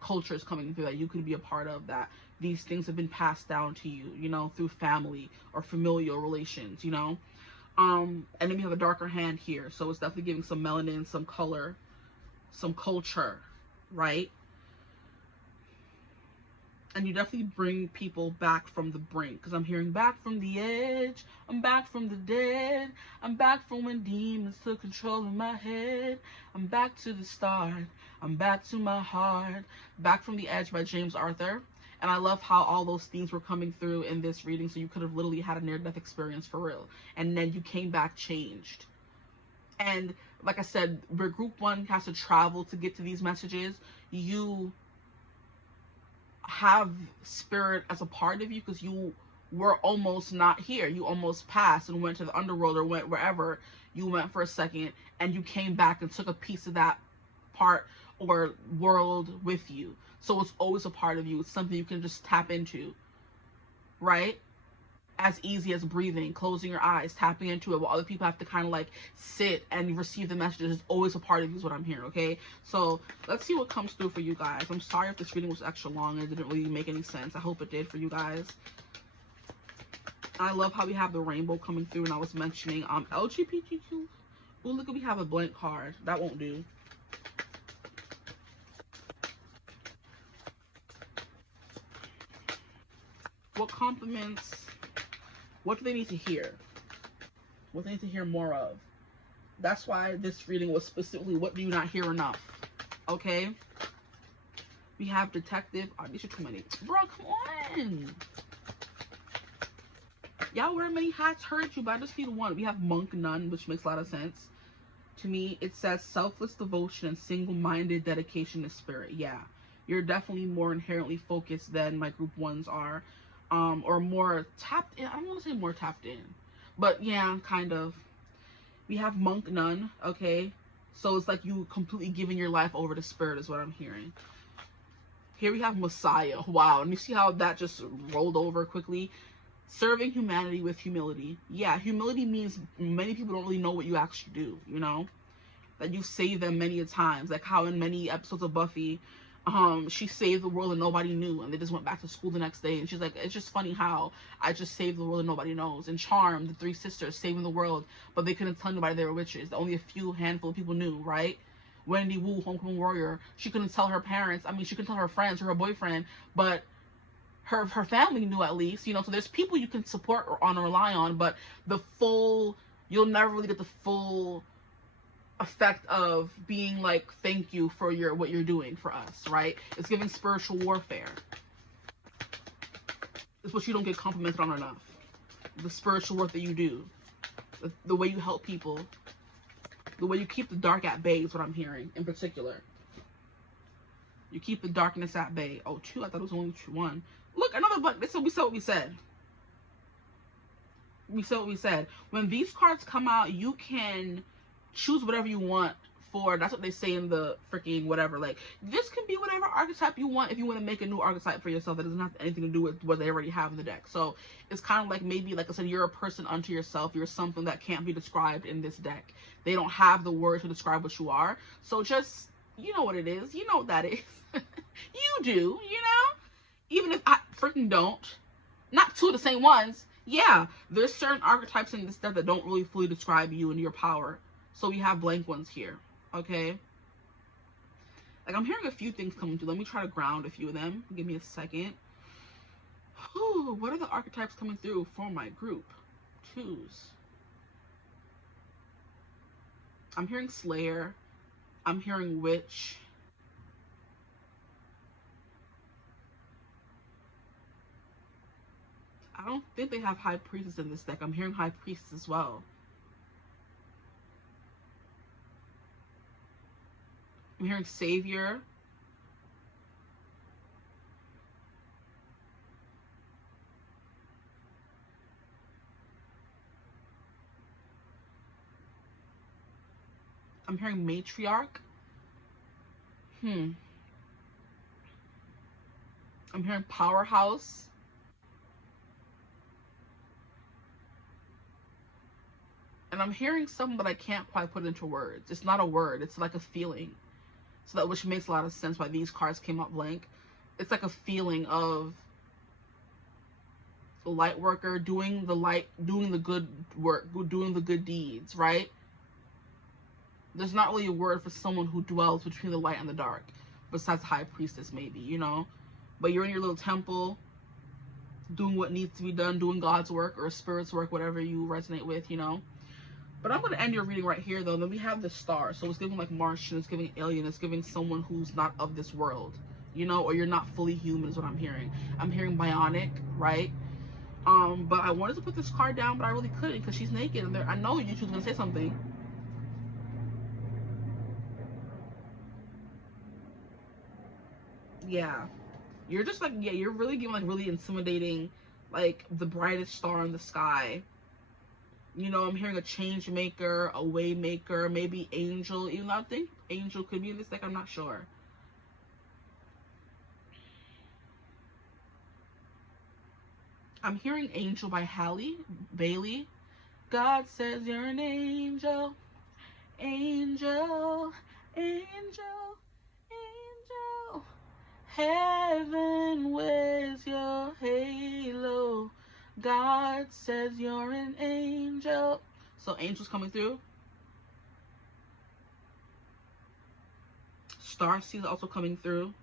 cultures coming through that you could be a part of, that these things have been passed down to you, you know, through family or familial relations, you know. And then we have a darker hand here, so it's definitely giving some melanin, some color, some culture, right? And you definitely bring people back from the brink, because I'm hearing back from the edge, I'm back from the dead, I'm back from when demons took control of my head, I'm back to the start, I'm back to my heart. Back from the Edge by James Arthur. And I love how all those themes were coming through in this reading, so you could have literally had a near-death experience for real, and then you came back changed. And like I said, where group 1 has to travel to get to these messages, you have spirit as a part of you, because you were almost not here. You almost passed and went to the underworld or went wherever you went for a second, and you came back and took a piece of that part or world with you. So it's always a part of you. It's something you can just tap into, right? As easy as breathing, closing your eyes, tapping into it, while other people have to kind of like sit and receive the messages. It's always a part of you is what I'm hearing, okay? So let's see what comes through for you guys. I'm sorry if this reading was extra long and it didn't really make any sense. I hope it did for you guys. I love how we have the rainbow coming through, and I was mentioning LGBTQ. Oh, look, we have a blank card. That won't do. What compliments, what do they need to hear? What do they need to hear more of? That's why this reading was specifically, what do you not hear enough? Okay? We have detective. Oh, these are too many. Bro, come on. Y'all wear many hats hurt you, but I just need one. We have monk nun, which makes a lot of sense. To me, it says selfless devotion and single-minded dedication to spirit. Yeah. You're definitely more inherently focused than my group 1s are. Or more tapped in. I don't want to say more tapped in, but yeah, kind of. We have monk nun, okay? So it's like you completely giving your life over to spirit is what I'm hearing. Here we have Messiah. Wow, and you see how that just rolled over quickly? Serving humanity with humility. Yeah, humility means many people don't really know what you actually do, you know? That you save them many a times. Like how in many episodes of Buffy, she saved the world and nobody knew, and they just went back to school the next day, and she's like, it's just funny how I just saved the world and nobody knows. And Charm, the 3 sisters saving the world, but they couldn't tell anybody they were witches. Only a handful of people knew, right? Wendy Wu, Homecoming Warrior, she couldn't tell her parents, I mean, she couldn't tell her friends or her boyfriend, but her family knew at least, you know. So there's people you can support or rely on, but you'll never really get the full effect of being like, thank you for what you're doing for us, right? It's giving spiritual warfare. It's what you don't get complimented on enough. The spiritual work that you do, the way you help people, the way you keep the dark at bay is what I'm hearing in particular. You keep the darkness at bay. Oh, 2, I thought it was only 1. Look, another book. This is what we said. What we said. We said what we said. When these cards come out, you can choose whatever you want for. That's what they say in the freaking whatever. Like, this can be whatever archetype you want if you want to make a new archetype for yourself that doesn't have anything to do with what they already have in the deck. So it's kind of like, maybe, like I said, you're a person unto yourself. You're something that can't be described in this deck. They don't have the word to describe what you are. So just, you know what it is. You know what that is. You do, you know? Even if I freaking don't. Not 2 of the same ones. Yeah, there's certain archetypes in this deck that don't really fully describe you and your power. So we have blank ones here, okay? Like, I'm hearing a few things coming through. Let me try to ground a few of them. Give me a second. Whew, what are the archetypes coming through for my group? 2s. I'm hearing Slayer. I'm hearing Witch. I don't think they have High Priestess in this deck. I'm hearing High Priestess as well. I'm hearing Savior. I'm hearing Matriarch. I'm hearing Powerhouse. And I'm hearing something that I can't quite put into words. It's not a word. It's like a feeling. So that, which makes a lot of sense why these cards came out blank. It's like a feeling of a light worker doing the good work, doing the good deeds, right? There's not really a word for someone who dwells between the light and the dark, besides high priestess maybe, you know? But you're in your little temple, doing what needs to be done, doing God's work or spirit's work, whatever you resonate with, you know? But I'm going to end your reading right here, though. Then we have the star. So it's giving like Martian, it's giving alien, it's giving someone who's not of this world, you know? Or you're not fully human is what I'm hearing. I'm hearing bionic, right? But I wanted to put this card down, but I really couldn't because she's naked. And I know YouTube's going to say something. Yeah. You're just like, yeah, you're really giving like really intimidating, like the brightest star in the sky. You know, I'm hearing a change maker, a way maker, maybe angel. Even though I think angel could be in this deck, I'm not sure. I'm hearing Angel by Halle Bailey. God says you're an angel, angel, angel, angel. Heaven wears your halo. God says you're an angel. So angels coming through. Starseed also coming through.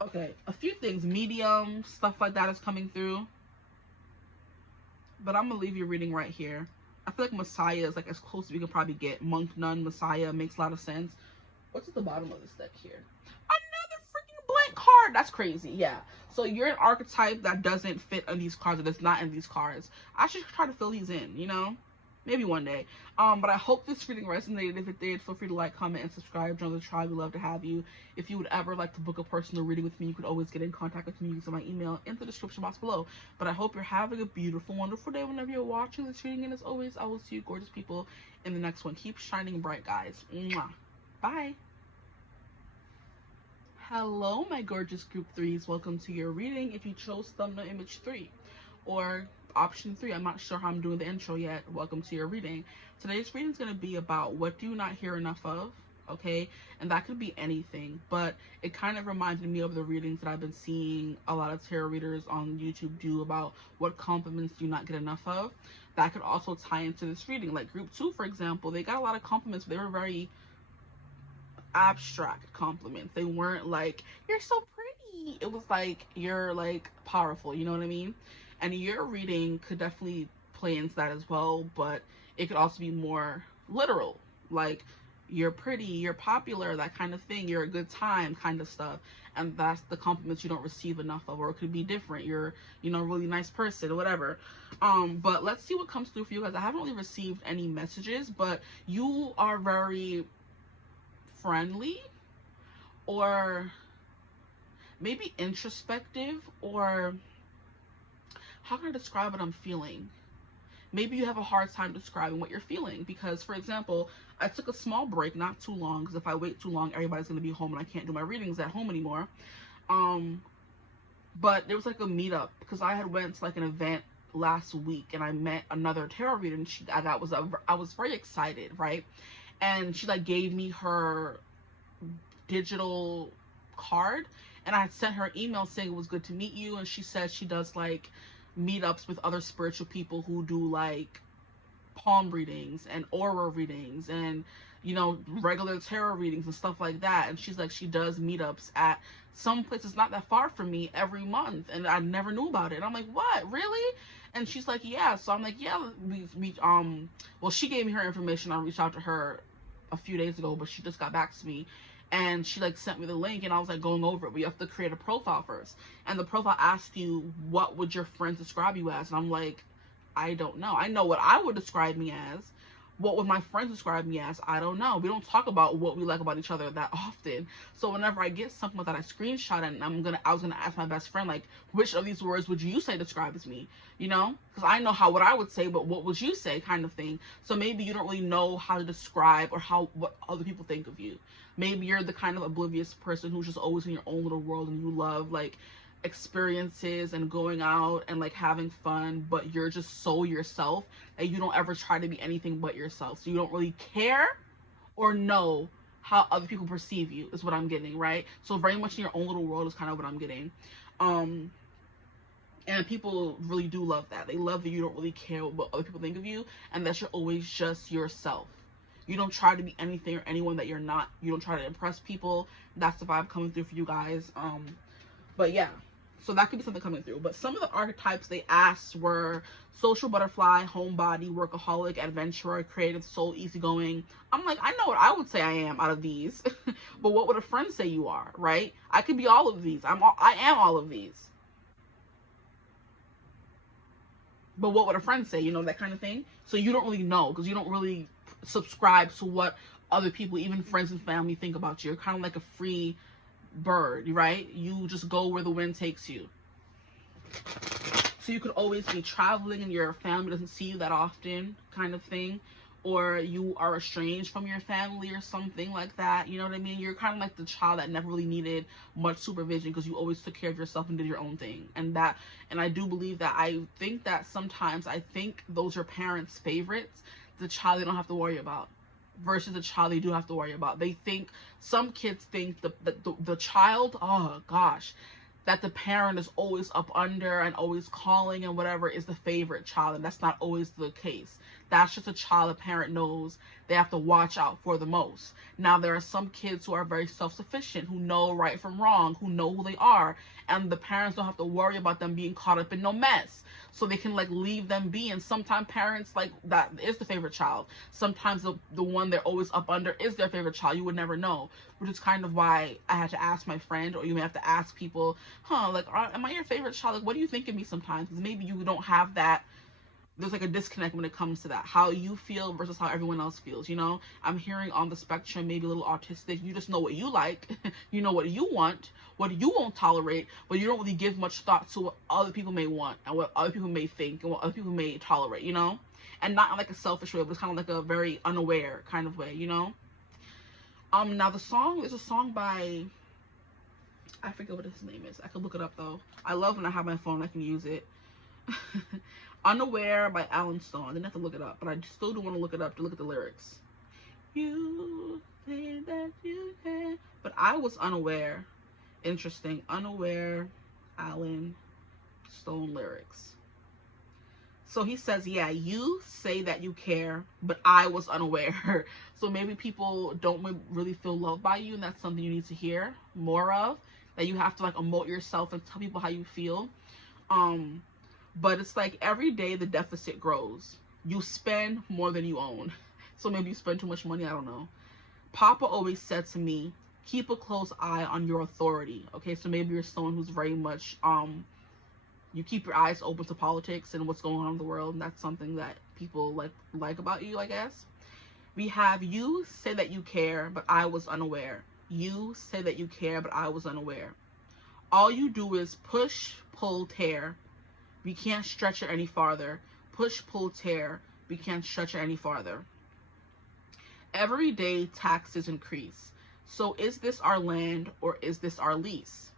Okay, a few things. Medium, stuff like that is coming through. But I'm going to leave your reading right here. I feel like Messiah is like as close as we can probably get. Monk, nun, Messiah makes a lot of sense. What's at the bottom of this deck here? Another freaking blank card. That's crazy. Yeah. So you're an archetype that doesn't fit on these cards, or that's not in these cards. I should try to fill these in, you know? Maybe one day. But I hope this reading resonated. If it did, feel free to like, comment, and subscribe. Join the tribe. We love to have you. If you would ever like to book a personal reading with me, you could always get in contact with me using my email in the description box below. But I hope you're having a beautiful, wonderful day whenever you're watching this reading. And as always, I will see you gorgeous people in the next one. Keep shining bright, guys. Mwah. Bye. Hello, my gorgeous group threes. Welcome to your reading. If you chose thumbnail image 3 or option 3, I'm not sure how I'm doing the intro yet. Welcome to your reading. Today's reading is going to be about what do you not hear enough of, okay? And that could be anything, but it kind of reminded me of the readings that I've been seeing a lot of tarot readers on YouTube do about what compliments do you not get enough of. That could also tie into this reading. Like group 2, for example, they got a lot of compliments, but they were very abstract compliments. They weren't like, you're so pretty. It was like, you're like powerful, you know what I mean? And your reading could definitely play into that as well, but it could also be more literal, like you're pretty, you're popular, that kind of thing, you're a good time kind of stuff. And that's the compliments you don't receive enough of. Or it could be different, you're, you know, a really nice person or whatever. But let's see what comes through for you guys. I haven't really received any messages, but you are very friendly, or maybe introspective, or how can I describe what I'm feeling? Maybe you have a hard time describing what you're feeling because, for example, I took a small break, not too long, because if I wait too long, everybody's going to be home and I can't do my readings at home anymore. But there was like a meetup because I had went to like an event last week and I met another tarot reader, and I was very excited, right? And she like gave me her digital card, and I had sent her an email saying it was good to meet you, and she says she does like meetups with other spiritual people who do like palm readings and aura readings and, you know, regular tarot readings and stuff like that. And she's like, she does meetups at some places not that far from me every month, and I never knew about it. And I'm like, what, really? And she's like, yeah. So I'm like, yeah, well, she gave me her information. I reached out to her a few days ago, but she just got back to me, and she like sent me the link, and I was like going over it. But you have to create a profile first, and the profile asks you, what would your friends describe you as? And I'm like, I don't know. I know what I would describe me as. What would my friends describe me as? I don't know. We don't talk about what we like about each other that often. So whenever I get something that I screenshot, and I was gonna ask my best friend, like, which of these words would you say describes me? You know, because I know what I would say, but what would you say, kind of thing. So maybe you don't really know how to describe or what other people think of you. Maybe you're the kind of oblivious person who's just always in your own little world, and you love like experiences and going out and like having fun, but you're just so yourself that you don't ever try to be anything but yourself. So you don't really care or know how other people perceive you is what I'm getting, right? So very much in your own little world is kind of what I'm getting. And people really do love that. They love that you don't really care what other people think of you, and that you're always just yourself. You don't try to be anything or anyone that you're not. You don't try to impress people. That's the vibe coming through for you guys. But yeah, so that could be something coming through. But some of the archetypes they asked were social butterfly, homebody, workaholic, adventurer, creative, soul, easygoing. I'm like, I know what I would say I am out of these. But what would a friend say you are, right? I could be all of these. I am all of these. But what would a friend say, you know, that kind of thing. So you don't really know, because you don't really subscribe to what other people, even friends and family, think about you. You're kind of like a free bird, right? You just go where the wind takes you. So you could always be traveling and your family doesn't see you that often, kind of thing. Or you are estranged from your family or something like that. You know what I mean? You're kind of like the child that never really needed much supervision because you always took care of yourself and did your own thing. And I do believe that. I think that sometimes, I think those are parents' favorites, the child they don't have to worry about versus the child they do have to worry about. They think, some kids think the child, oh gosh, that the parent is always up under and always calling and whatever is the favorite child, and that's not always the case. That's just a child a parent knows they have to watch out for the most. Now, there are some kids who are very self-sufficient, who know right from wrong, who know who they are, and the parents don't have to worry about them being caught up in no mess. So they can like leave them be. And sometimes parents, like, that is the favorite child. Sometimes the one they're always up under is their favorite child. You would never know. Which is kind of why I had to ask my friend, or you may have to ask people, like, am I your favorite child? Like, what do you think of me sometimes? Because maybe you don't have that. There's like a disconnect when it comes to that, how you feel versus how everyone else feels, you know. I'm hearing on the spectrum, maybe a little autistic. You just know what you like. You know what you want, what you won't tolerate, but you don't really give much thought to what other people may want and what other people may think and what other people may tolerate, you know. And not in like a selfish way, but it's kind of like a very unaware kind of way, you know. Now the song is a song by, I forget what his name is. I could look it up though. I love when I have my phone, I can use it. Unaware by Alan Stone. I didn't have to look it up, but I still do want to look it up to look at the lyrics. You say that you can, but I was unaware. Interesting. Unaware, Alan Stone lyrics. So he says, yeah, you say that you care, but I was unaware. So maybe people don't really feel loved by you, and that's something you need to hear more of. That you have to like emote yourself and tell people how you feel. But it's like every day the deficit grows. You spend more than you own. So maybe you spend too much money, I don't know. Papa always said to me, keep a close eye on your authority. Okay, so maybe you're someone who's very much, you keep your eyes open to politics and what's going on in the world. And that's something that people like about you, I guess. We have, you say that you care, but I was unaware. You say that you care, but I was unaware. All you do is push, pull, tear. We can't stretch it any farther. Push, pull, tear. We can't stretch it any farther. Every day taxes increase. So is this our land or is this our lease?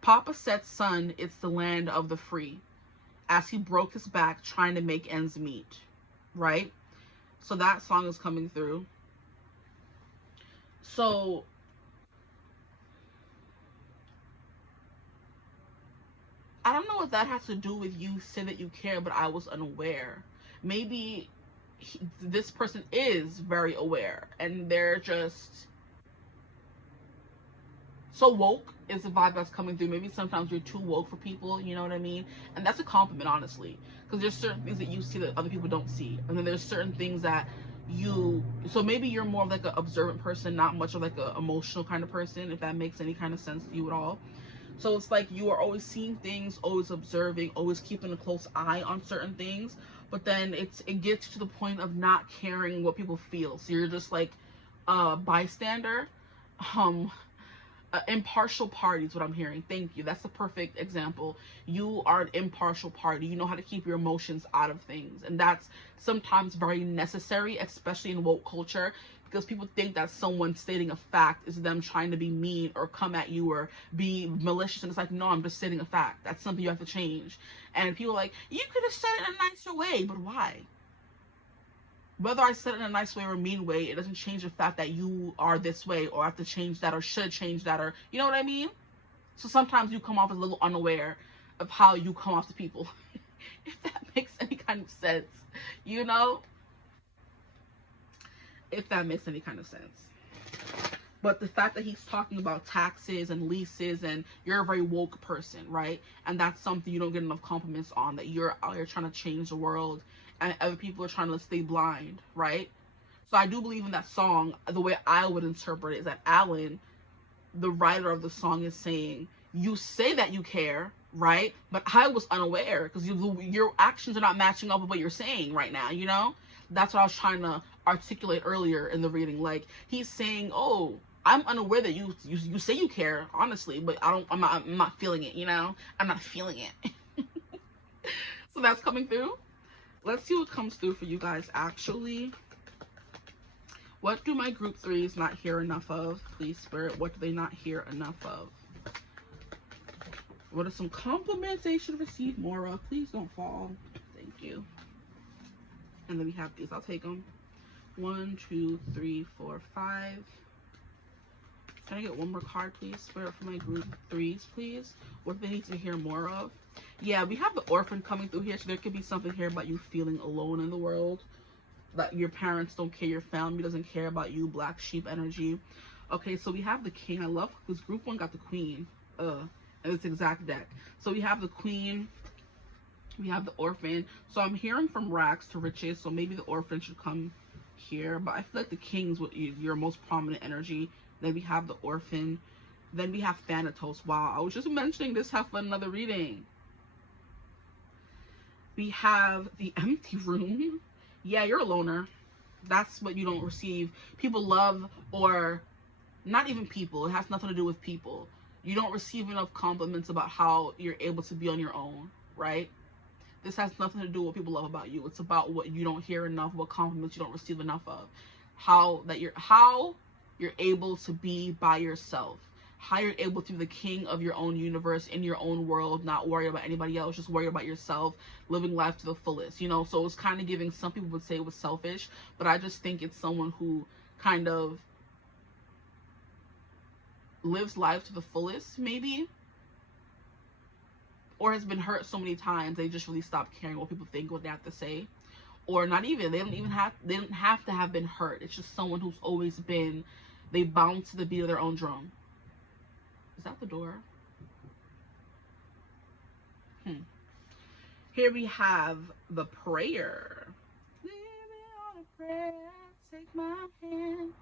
Papa said, son, it's the land of the free. As he broke his back trying to make ends meet. Right? So that song is coming through. So I don't know what that has to do with you say that you care, but I was unaware. Maybe this person is very aware and they're just so woke is the vibe that's coming through. Maybe sometimes you're too woke for people, you know what I mean? And that's a compliment, honestly, because there's certain things that you see that other people don't see, and then there's certain things that so maybe you're more of like an observant person, not much of like an emotional kind of person, if that makes any kind of sense to you at all. So it's like you are always seeing things, always observing, always keeping a close eye on certain things, but then it gets to the point of not caring what people feel. So you're just like a bystander, impartial party is what I'm hearing. Thank you. That's the perfect example. You are an impartial party. You know how to keep your emotions out of things. And that's sometimes very necessary, especially in woke culture, because people think that someone stating a fact is them trying to be mean or come at you or be malicious. And it's like, no, I'm just stating a fact. That's something you have to change. And people are like, you could have said it in a nicer way, but why? Whether I said it in a nice way or a mean way, it doesn't change the fact that you are this way, or have to change that, or should change that, or you know what I mean? So sometimes you come off as a little unaware of how you come off to people. If that makes any kind of sense, you know? If that makes any kind of sense. But the fact that he's talking about taxes and leases, and you're a very woke person, right? And that's something you don't get enough compliments on, that you're out here trying to change the world and other people are trying to stay blind, right? So I do believe in that song. The way I would interpret it is that Alan, the writer of the song, is saying, you say that you care, right? But I was unaware because your actions are not matching up with what you're saying right now, you know? That's what I was trying to articulate earlier in the reading. Like, he's saying, oh, I'm unaware that you say you care, honestly, but I'm not feeling it, you know? I'm not feeling it. So that's coming through. Let's see what comes through for you guys, actually. What do my group threes not hear enough of? Please, Spirit, what do they not hear enough of? What are some compliments they should receive more of? Please don't fall. Thank you. And then we have these. I'll take them. 1, 2, 3, 4, 5. Can I get one more card, please, Spirit, for my group threes, please? What do they need to hear more of? Yeah, we have the orphan coming through here, so there could be something here about you feeling alone in the world, that your parents don't care, your family doesn't care about you, black sheep energy. Okay, so we have the king. I love this group one got the queen in this exact deck. So we have the queen, we have the orphan. So I'm hearing from rags to riches, so maybe the orphan should come here, but I feel like the king's what your most prominent energy. Then we have the orphan. Then we have Thanatos. Wow, I was just mentioning this half of another reading. We have the empty room. Yeah, you're a loner. That's what you don't receive. People love, or not even people. It has nothing to do with people. You don't receive enough compliments about how you're able to be on your own, right? This has nothing to do with what people love about you. It's about what you don't hear enough, what compliments you don't receive enough of. How you're able to be by yourself. How you're able to be the king of your own universe, in your own world, not worry about anybody else, just worry about yourself, living life to the fullest, you know? So it's kind of giving, some people would say it was selfish, but I just think it's someone who kind of lives life to the fullest, maybe, or has been hurt so many times they just really stopped caring what people think, what they have to say. Or not even, they don't have to have been hurt. It's just someone who's always been, they bounce to the beat of their own drum. Is that the door? Here we have the prayer. Living on a prayer, take my hand,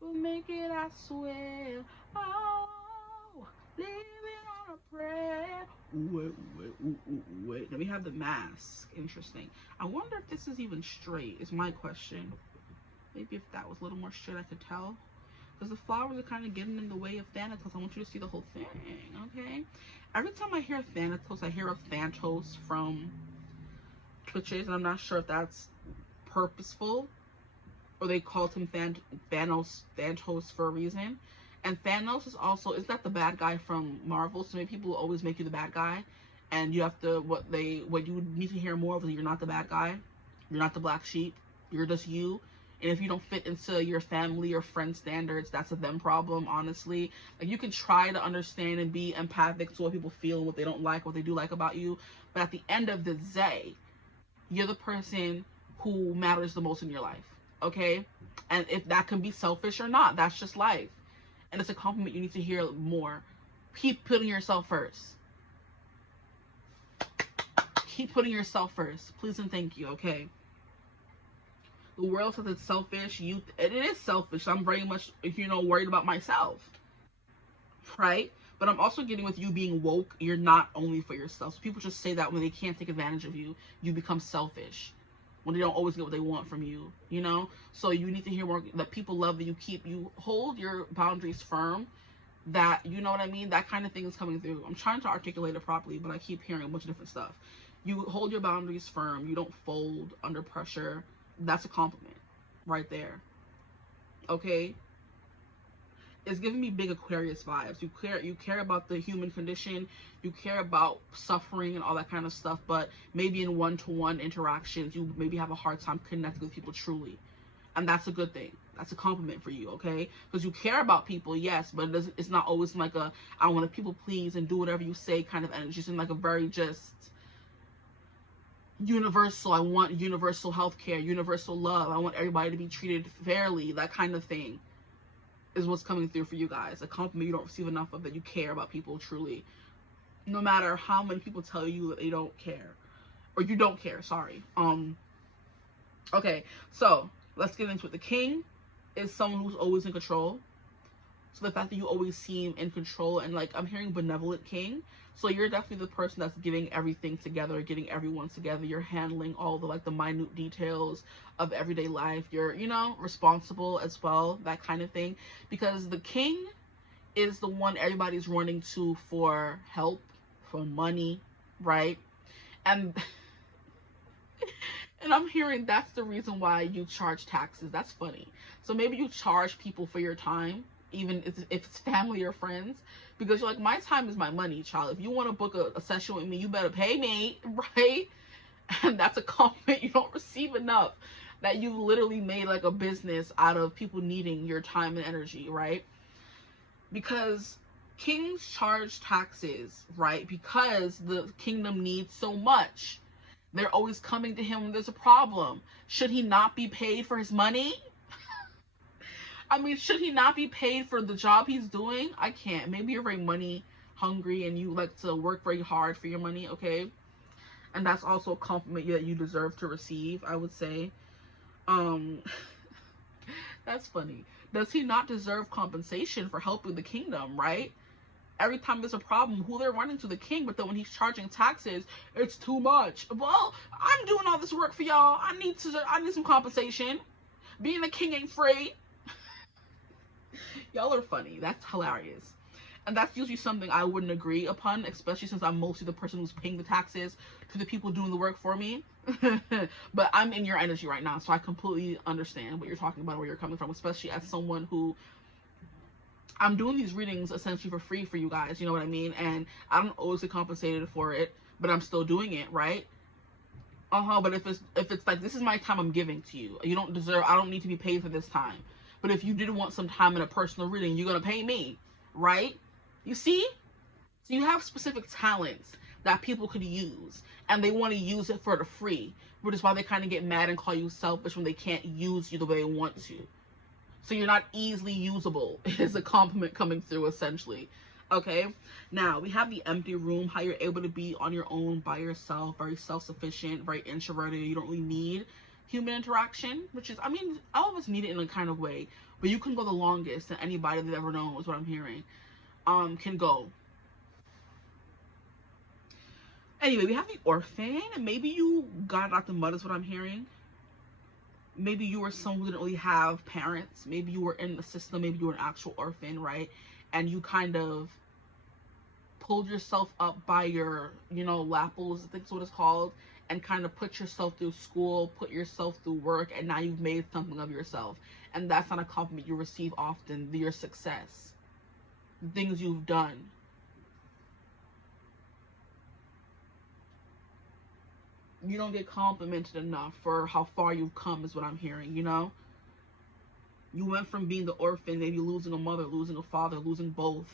we'll make it, I swear. Oh, living on a prayer. Wait. Then we have the mask. Interesting. I wonder if this is even straight, is my question. Maybe if that was a little more straight, I could tell. Because the flowers are kind of getting in the way of Thanatos. I want you to see the whole thing, okay? Every time I hear Thanatos, I hear of Thantos from Twitches, and I'm not sure if that's purposeful, or they called him Thantos for a reason. And Thanos is also, is that the bad guy from Marvel? So maybe people will always make you the bad guy, and you have to, what you need to hear more of is you're not the bad guy, you're not the black sheep, you're just you. And if you don't fit into your family or friend standards, that's a them problem, honestly. Like, you can try to understand and be empathic to what people feel, what they don't like, what they do like about you. But at the end of the day, you're the person who matters the most in your life, okay? And if that can be selfish or not, that's just life. And it's a compliment you need to hear more. Keep putting yourself first. Keep putting yourself first. Please and thank you, okay? The world says it's selfish. It is selfish. I'm very much, worried about myself, right? But I'm also getting with you being woke. You're not only for yourself. So people just say that when they can't take advantage of you, you become selfish. When they don't always get what they want from you, So you need to hear more that people love that you hold your boundaries firm, that, you know what I mean? That kind of thing is coming through. I'm trying to articulate it properly, but I keep hearing a bunch of different stuff. You hold your boundaries firm. You don't fold under pressure. That's a compliment right there. Okay? It's giving me big Aquarius vibes. You care about the human condition. You care about suffering and all that kind of stuff, but maybe in one-to-one interactions, you maybe have a hard time connecting with people truly. And that's a good thing. That's a compliment for you, okay? Because you care about people, yes, but it's not always like a, I want to people please and do whatever you say kind of energy. It's in like a very just universal, I want universal healthcare, universal love. I want everybody to be treated fairly, that kind of thing is what's coming through for you guys. A compliment you don't receive enough of, that you care about people truly. No matter how many people tell you that they don't care. Or you don't care, sorry. Okay, so let's get into it. The king is someone who's always in control. So the fact that you always seem in control, and like I'm hearing benevolent king. So you're definitely the person that's getting everything together, getting everyone together. You're handling all the like the minute details of everyday life. You're, you know, responsible as well, that kind of thing. Because the king is the one everybody's running to for help, for money, right? And and I'm hearing that's the reason why you charge taxes. That's funny. So maybe you charge people for your time, even if it's family or friends, because you're like, my time is my money, child. If you want to book a session with me, you better pay me, right? And that's a compliment you don't receive enough, that you literally made like a business out of people needing your time and energy, right? Because kings charge taxes, right? Because the kingdom needs so much. They're always coming to him when there's a problem. Should he not be paid for his money? I mean, should he not be paid for the job he's doing? I can't. Maybe you're very money hungry and you like to work very hard for your money, okay? And that's also a compliment that you deserve to receive, I would say. That's funny. Does he not deserve compensation for helping the kingdom, right? Every time there's a problem, who they're running to? The king. But then when he's charging taxes, it's too much. Well, I'm doing all this work for y'all. I need some compensation. Being a king ain't free. Y'all are funny. That's hilarious. And that's usually something I wouldn't agree upon, especially since I'm mostly the person who's paying the taxes to the people doing the work for me. But I'm in your energy right now, so I completely understand what you're talking about, where you're coming from, especially as someone who, I'm doing these readings essentially for free for you guys, you know what I mean? And I don't always get compensated for it, but I'm still doing it, right? But if it's like, this is my time I'm giving to you. You don't deserve, I don't need to be paid for this time. But if you did want some time in a personal reading, you're gonna pay me, right? You see? So you have specific talents that people could use, and they want to use it for the free, which is why they kind of get mad and call you selfish when they can't use you the way they want to. So you're not easily usable is a compliment coming through, essentially. Okay, now we have the empty room, how you're able to be on your own by yourself, very self-sufficient, very introverted. You don't really need human interaction, which is, I mean, all of us need it in a kind of way, but you can go the longest than anybody that ever knows, what I'm hearing, can go. Anyway, we have the orphan. Maybe you got out the mud is what I'm hearing. Maybe you were someone who didn't really have parents. Maybe you were in the system. Maybe you were an actual orphan, right? And you kind of pulled yourself up by your, you know, lapples, I think is what it's called, and kind of put yourself through school, put yourself through work, and now you've made something of yourself. And that's not a compliment you receive often, your success, the things you've done. You don't get complimented enough for how far you've come is what I'm hearing, you know? You went from being the orphan, maybe losing a mother, losing a father, losing both,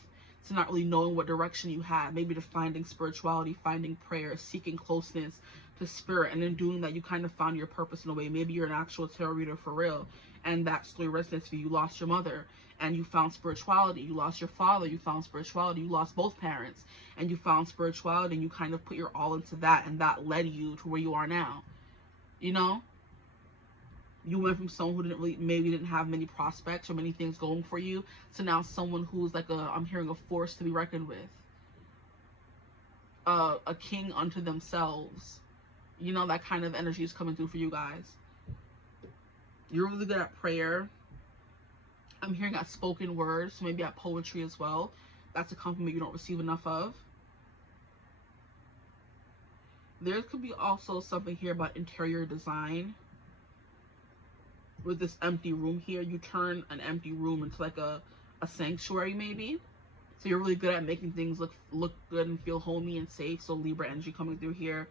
to not really knowing what direction you had, maybe to finding spirituality, finding prayer, seeking closeness to spirit, and in doing that, you kind of found your purpose in a way. Maybe you're an actual tarot reader for real, and that story resonates for you. You lost your mother, and you found spirituality. You lost your father, you found spirituality. You lost both parents, and you found spirituality, and you kind of put your all into that, and that led you to where you are now, you know? You went from someone who maybe didn't have many prospects or many things going for you, to now someone who's like I'm hearing a force to be reckoned with. A king unto themselves. You know, that kind of energy is coming through for you guys. You're really good at prayer. I'm hearing at spoken words, so maybe at poetry as well. That's a compliment you don't receive enough of. There could be also something here about interior design. With this empty room here, you turn an empty room into like a sanctuary maybe. So you're really good at making things look good and feel homey and safe. So Libra energy coming through here.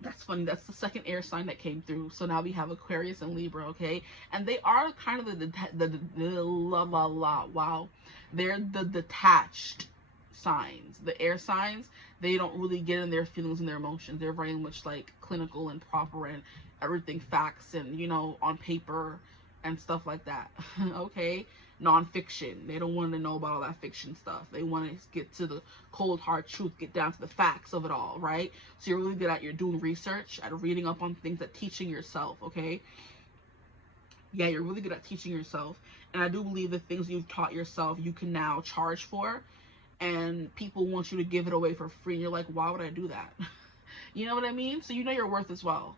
That's funny. That's the second air sign that came through. So now we have Aquarius and Libra, okay? And they are kind of wow. They're the detached signs. The air signs, they don't really get in their feelings and their emotions. They're very much like clinical and proper and everything facts and, you know, on paper and stuff like that, okay? Non-fiction. They don't want to know about all that fiction stuff. They want to get to the cold hard truth, get down to the facts of it all, right? So you're really good at doing research, at reading up on things, at teaching yourself, okay? Yeah, you're really good at teaching yourself. And I do believe the things you've taught yourself, you can now charge for, and people want you to give it away for free. And you're like, why would I do that? You know what I mean? So you know your worth as well.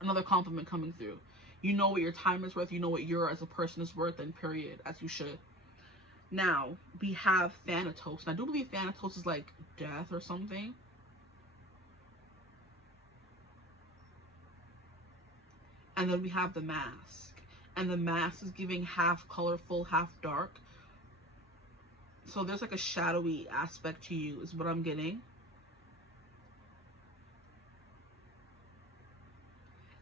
Another compliment coming through. You know what your time is worth. You know what you as a person is worth, and period, as you should. Now, we have Thanatos. And I do believe Thanatos is like death or something. And then we have the mask. And the mask is giving half colorful, half dark. So there's like a shadowy aspect to you is what I'm getting.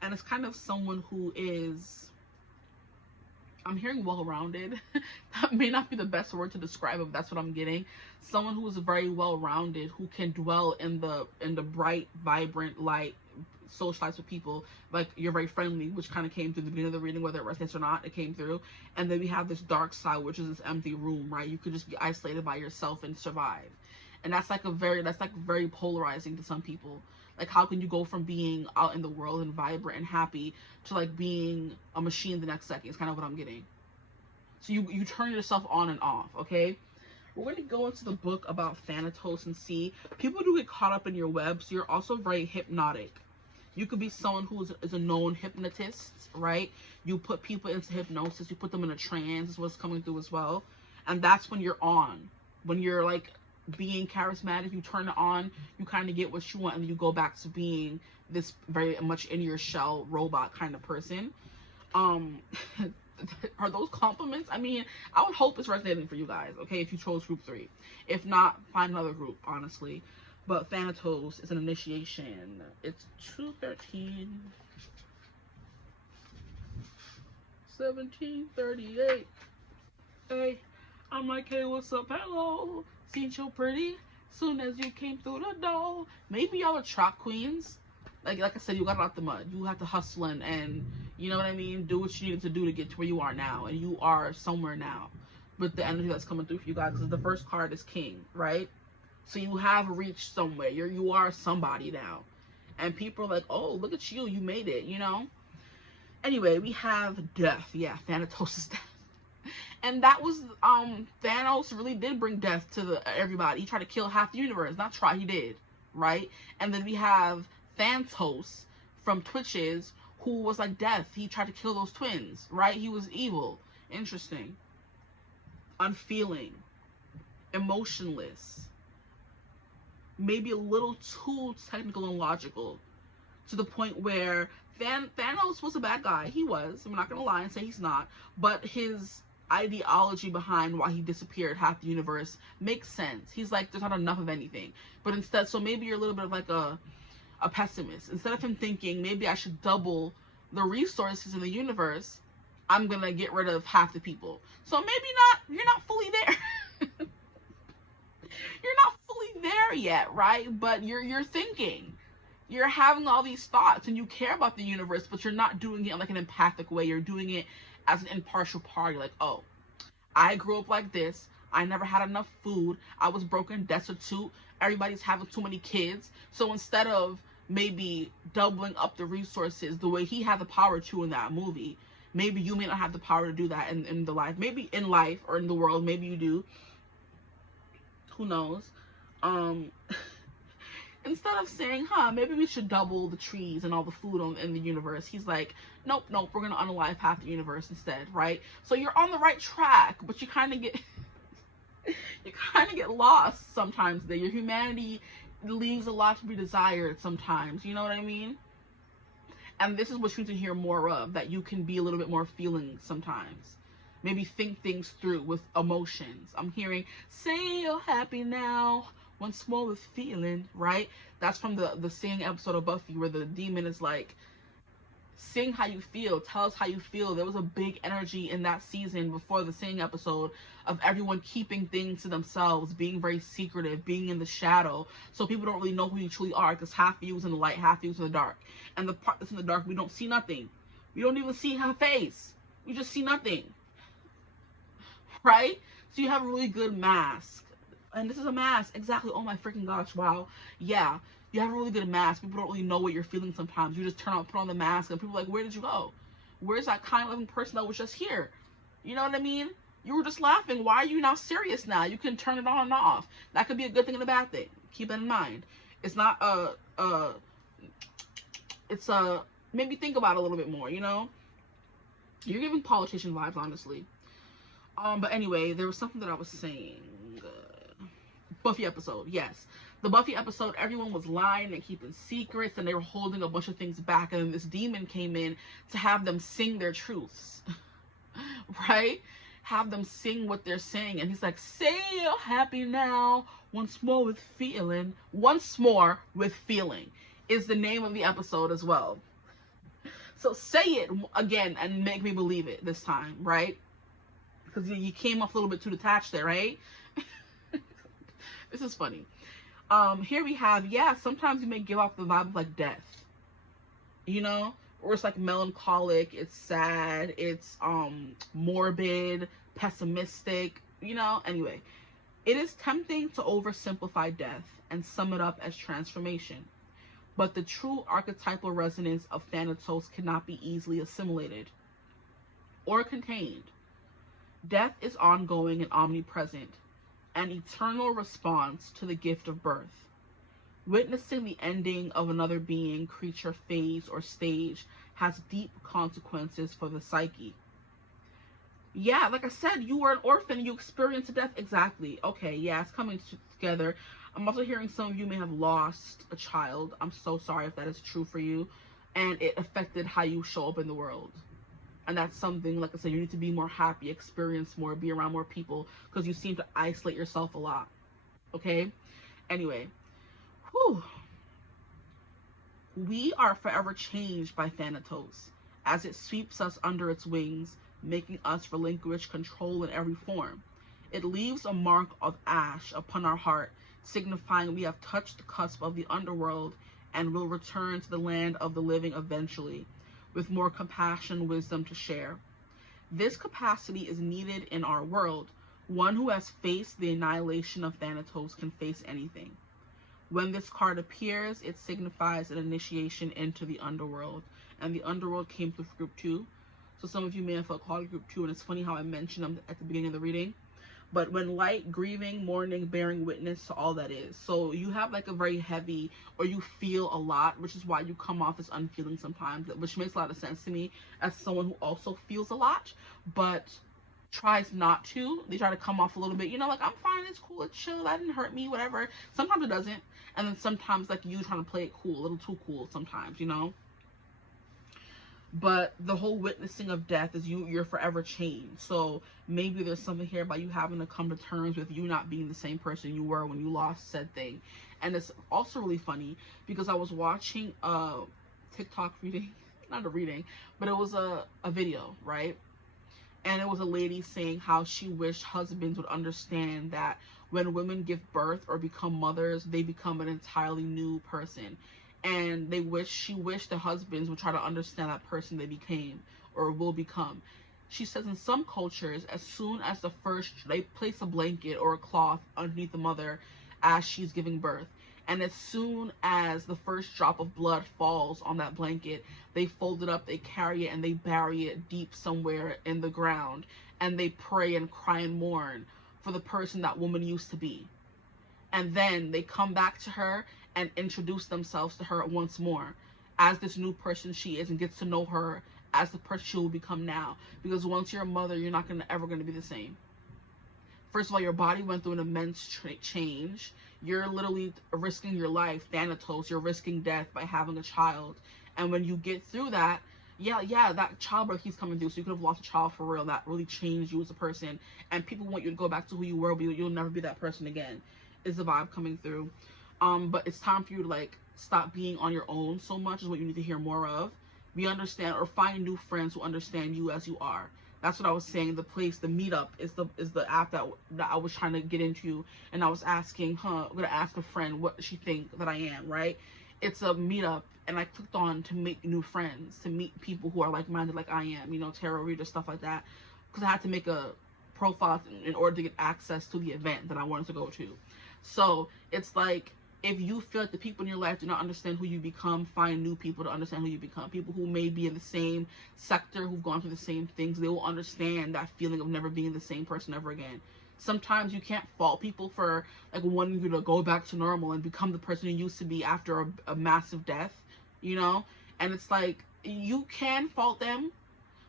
And it's kind of someone who is, I'm hearing well-rounded. That may not be the best word to describe it, but that's what I'm getting. Someone who is very well-rounded, who can dwell in the bright, vibrant light, socialize with people. Like, you're very friendly, which kind of came through the beginning of the reading, whether it resonates or not, it came through. And then we have this dark side, which is this empty room, right? You could just be isolated by yourself and survive. And that's like very polarizing to some people. Like, how can you go from being out in the world and vibrant and happy to like being a machine the next second? It's kind of what I'm getting. So you turn yourself on and off, okay? We're going to go into the book about Thanatos and see. People do get caught up in your web, so you're also very hypnotic. You could be someone who is a known hypnotist, right? You put people into hypnosis. You put them in a trance is what's coming through as well. And that's when you're on. When you're like being charismatic, you turn it on, you kind of get what you want, and you go back to being this very much in your shell robot kind of person. Are those compliments? I mean, I would hope it's resonating for you guys, okay, if you chose group 3. If not, find another group, honestly. But Thanatos is an initiation. It's 213 1738. Hey, I'm like, hey, what's up? Hello. Seen you pretty soon as you came through the door. Maybe y'all are trap queens. Like I said, you got out the mud. You have to hustle and you know what I mean? Do what you needed to do to get to where you are now. And you are somewhere now with the energy that's coming through for you guys. Because the first card is King, right? So you have reached somewhere. You are somebody now. And people are like, oh, look at you. You made it, you know? Anyway, we have death. Yeah, Thanatos is death. And that was, Thanos really did bring death to everybody. He tried to kill half the universe. Not try, he did, right? And then we have Thanatos from Twitches, who was like death. He tried to kill those twins, right? He was evil. Interesting. Unfeeling. Emotionless. Maybe a little too technical and logical. To the point where Thanos was a bad guy. He was. I'm not going to lie and say he's not. But his ideology behind why he disappeared half the universe makes sense. He's like, there's not enough of anything. But instead, so maybe you're a little bit of like a pessimist. Instead of him thinking, maybe I should double the resources in the universe, I'm going to get rid of half the people. So maybe you're not fully there. You're not fully there yet, right? But you're thinking. You're having all these thoughts and you care about the universe, but you're not doing it in like an empathic way. You're doing it as an impartial party. Like, oh, I grew up like this. I never had enough food. I was broken, destitute. Everybody's having too many kids. So instead of maybe doubling up the resources the way he had the power to in that movie, maybe you may not have the power to do that in the life. Maybe in life or in the world, maybe you do. Who knows? Instead of saying, huh, maybe we should double the trees and all the food in the universe, he's like, nope, we're going to unalive half the universe instead, right? So you're on the right track, but you kind of get you kind of get lost sometimes there. Your humanity leaves a lot to be desired sometimes, you know what I mean? And this is what you need to hear more of, that you can be a little bit more feeling sometimes. Maybe think things through with emotions. I'm hearing, say you're happy now, once more with feeling, right? That's from the Sing episode of Buffy, where the demon is like, sing how you feel, tell us how you feel. There was a big energy in that season before the Sing episode of everyone keeping things to themselves, being very secretive, being in the shadow, so people don't really know who you truly are, because half of you is in the light, half of you is in the dark. And the part that's in the dark, we don't see nothing. We don't even see her face. We just see nothing. Right? So you have a really good mask. And this is a mask. Exactly. Oh my freaking gosh. Wow. Yeah. You have a really good mask. People don't really know what you're feeling sometimes. You just put on the mask, and people are like, where did you go? Where's that kind, loving person that was just here? You know what I mean? You were just laughing. Why are you now serious now? You can turn it on and off. That could be a good thing and a bad thing. Keep that in mind. It's not maybe think about it a little bit more, you know? You're giving politician vibes, honestly. But anyway, there was something that I was saying. Buffy episode, yes. The Buffy episode, everyone was lying and keeping secrets, and they were holding a bunch of things back, and then this demon came in to have them sing their truths. Right? Have them sing what they're saying, and he's like, say you're happy now, once more with feeling. Once more with feeling is the name of the episode as well. So say it again and make me believe it this time, right? Because you came off a little bit too detached there, right? This is funny. Here we have, yeah, sometimes you may give off the vibe of like death, you know, or it's like melancholic, it's sad, it's morbid, pessimistic, you know. Anyway, it is tempting to oversimplify death and sum it up as transformation, but the true archetypal resonance of Thanatos cannot be easily assimilated or contained. Death is ongoing and omnipresent, an eternal response to the gift of birth. Witnessing the ending of another being, creature, phase, or stage has deep consequences for the psyche. Yeah, like I said, you were an orphan, you experienced death. Exactly. Okay, yeah, it's coming together. I'm also hearing some of you may have lost a child. I'm so sorry if that is true for you, and it affected how you show up in the world. And that's something, like I said, you need to be more happy, experience more, be around more people, because you seem to isolate yourself a lot. Okay? Anyway. Whew. We are forever changed by Thanatos, as it sweeps us under its wings, making us relinquish control in every form. It leaves a mark of ash upon our heart, signifying we have touched the cusp of the underworld and will return to the land of the living eventually, with more compassion and wisdom to share. This capacity is needed in our world. One who has faced the annihilation of Thanatos can face anything. When this card appears, it signifies an initiation into the underworld. And the underworld came through group 2. So some of you may have felt called group 2, and it's funny how I mentioned them at the beginning of the reading. But when light, grieving, mourning, bearing witness to all that is. So you have like a very heavy, or you feel a lot, which is why you come off as unfeeling sometimes, which makes a lot of sense to me as someone who also feels a lot, but tries not to. They try to come off a little bit, you know, like, I'm fine, it's cool, it's chill, that didn't hurt me, whatever. Sometimes it doesn't. And then sometimes, like, you trying to play it cool, a little too cool sometimes, you know. But the whole witnessing of death is you're forever changed. So maybe there's something here about you having to come to terms with you not being the same person you were when you lost said thing. And it's also really funny because I was watching a TikTok reading, not a reading, but it was a video, right? And it was a lady saying how she wished husbands would understand that when women give birth or become mothers, they become an entirely new person. And she wished the husbands would try to understand that person they became or will become. She says in some cultures, as soon as they place a blanket or a cloth underneath the mother as she's giving birth. And as soon as the first drop of blood falls on that blanket, they fold it up, they carry it, and they bury it deep somewhere in the ground. And they pray and cry and mourn for the person that woman used to be. And then they come back to her, and introduce themselves to her once more as this new person she is, and gets to know her as the person she will become now. Because once you're a mother, you're not ever going to be the same. First of all, your body went through an immense change. You're literally risking your life, Thanatos. You're risking death by having a child. And when you get through that, yeah, that childbirth keeps coming through. So you could have lost a child for real. That really changed you as a person. And people want you to go back to who you were, but you'll never be that person again, is the vibe coming through. But it's time for you to, like, stop being on your own so much, is what you need to hear more of. We understand, or find new friends who understand you as you are. That's what I was saying. The meetup is the app that I was trying to get into, and I was asking, I'm gonna ask a friend what she think that I am, right? It's a meetup, and I clicked on to make new friends, to meet people who are like-minded like I am, you know, tarot reader, stuff like that, because I had to make a profile in order to get access to the event that I wanted to go to. So it's like, if you feel like the people in your life do not understand who you become, find new people to understand who you become. People who may be in the same sector, who've gone through the same things. They will understand that feeling of never being the same person ever again. Sometimes you can't fault people for, like, wanting you to go back to normal and become the person you used to be after a massive death, you know? And it's like, you can fault them,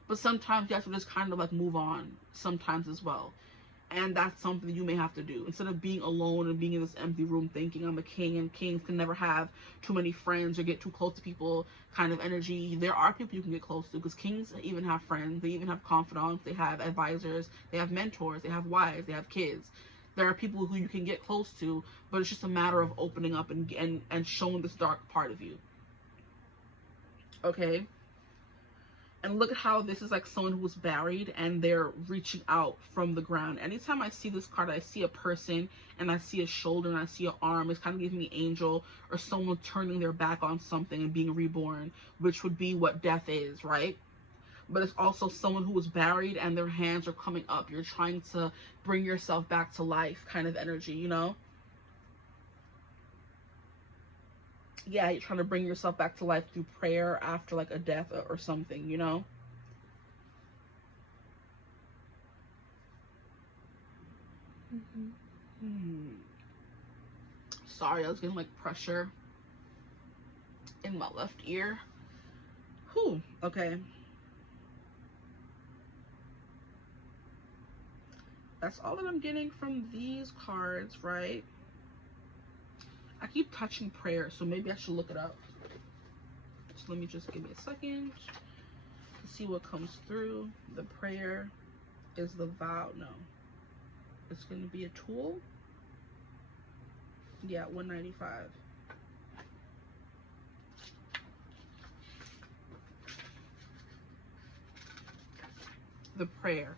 but sometimes you have to just kind of, like, move on sometimes as well. And that's something you may have to do. Instead of being alone and being in this empty room thinking I'm a king, and kings can never have too many friends or get too close to people kind of energy. There are people you can get close to, because kings even have friends. They even have confidants. They have advisors. They have mentors. They have wives. They have kids. There are people who you can get close to, but it's just a matter of opening up and showing this dark part of you. Okay? And look at how this is like someone who was buried and they're reaching out from the ground. Anytime I see this card, I see a person and I see a shoulder and I see an arm. It's kind of giving me angel, or someone turning their back on something and being reborn, which would be what death is, right? But it's also someone who was buried and their hands are coming up. You're trying to bring yourself back to life kind of energy, you know? Yeah, you're trying to bring yourself back to life through prayer after, like, a death or something, you know? Sorry, I was getting, like, pressure in my left ear. Whew, okay. That's all that I'm getting from these cards, right? I keep touching prayer, so maybe I should look it up. So let me just give me a second to see what comes through. The prayer is the vow. No, it's going to be a tool. Yeah, 195. The prayer,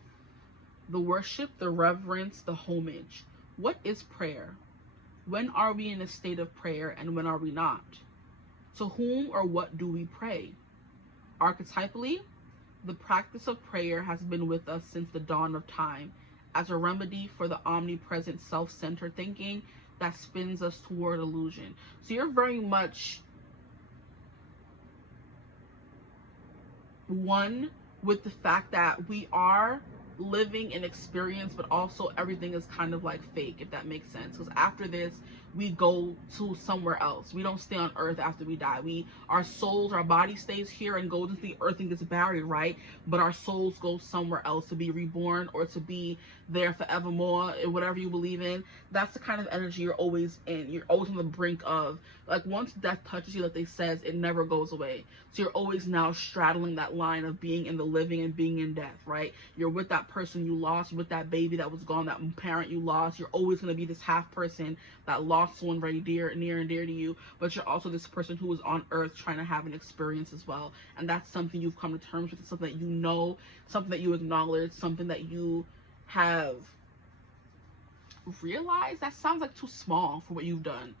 the worship, the reverence, the homage. What is prayer? When are we in a state of prayer and when are we not? To whom or what do we pray? Archetypally, the practice of prayer has been with us since the dawn of time as a remedy for the omnipresent self-centered thinking that spins us toward illusion. So you're very much one with the fact that we are living an experience, but also everything is kind of like fake, if that makes sense. Because after this, we go to somewhere else. We don't stay on earth after we die. Our souls, our body stays here and goes into the earth and gets buried, right? But our souls go somewhere else to be reborn or to be there forevermore, whatever you believe in. That's the kind of energy you're always in. You're always on the brink of, like, once death touches you, like they says, it never goes away. So you're always now straddling that line of being in the living and being in death, right? You're with that person you lost, with that baby that was gone, that parent you lost. You're always going to be this half person that lost someone very near and dear to you, but you're also this person who is on earth trying to have an experience as well. And that's something you've come to terms with. It's something that you know, something that you acknowledge, something that you have realized. That sounds like too small for what you've done.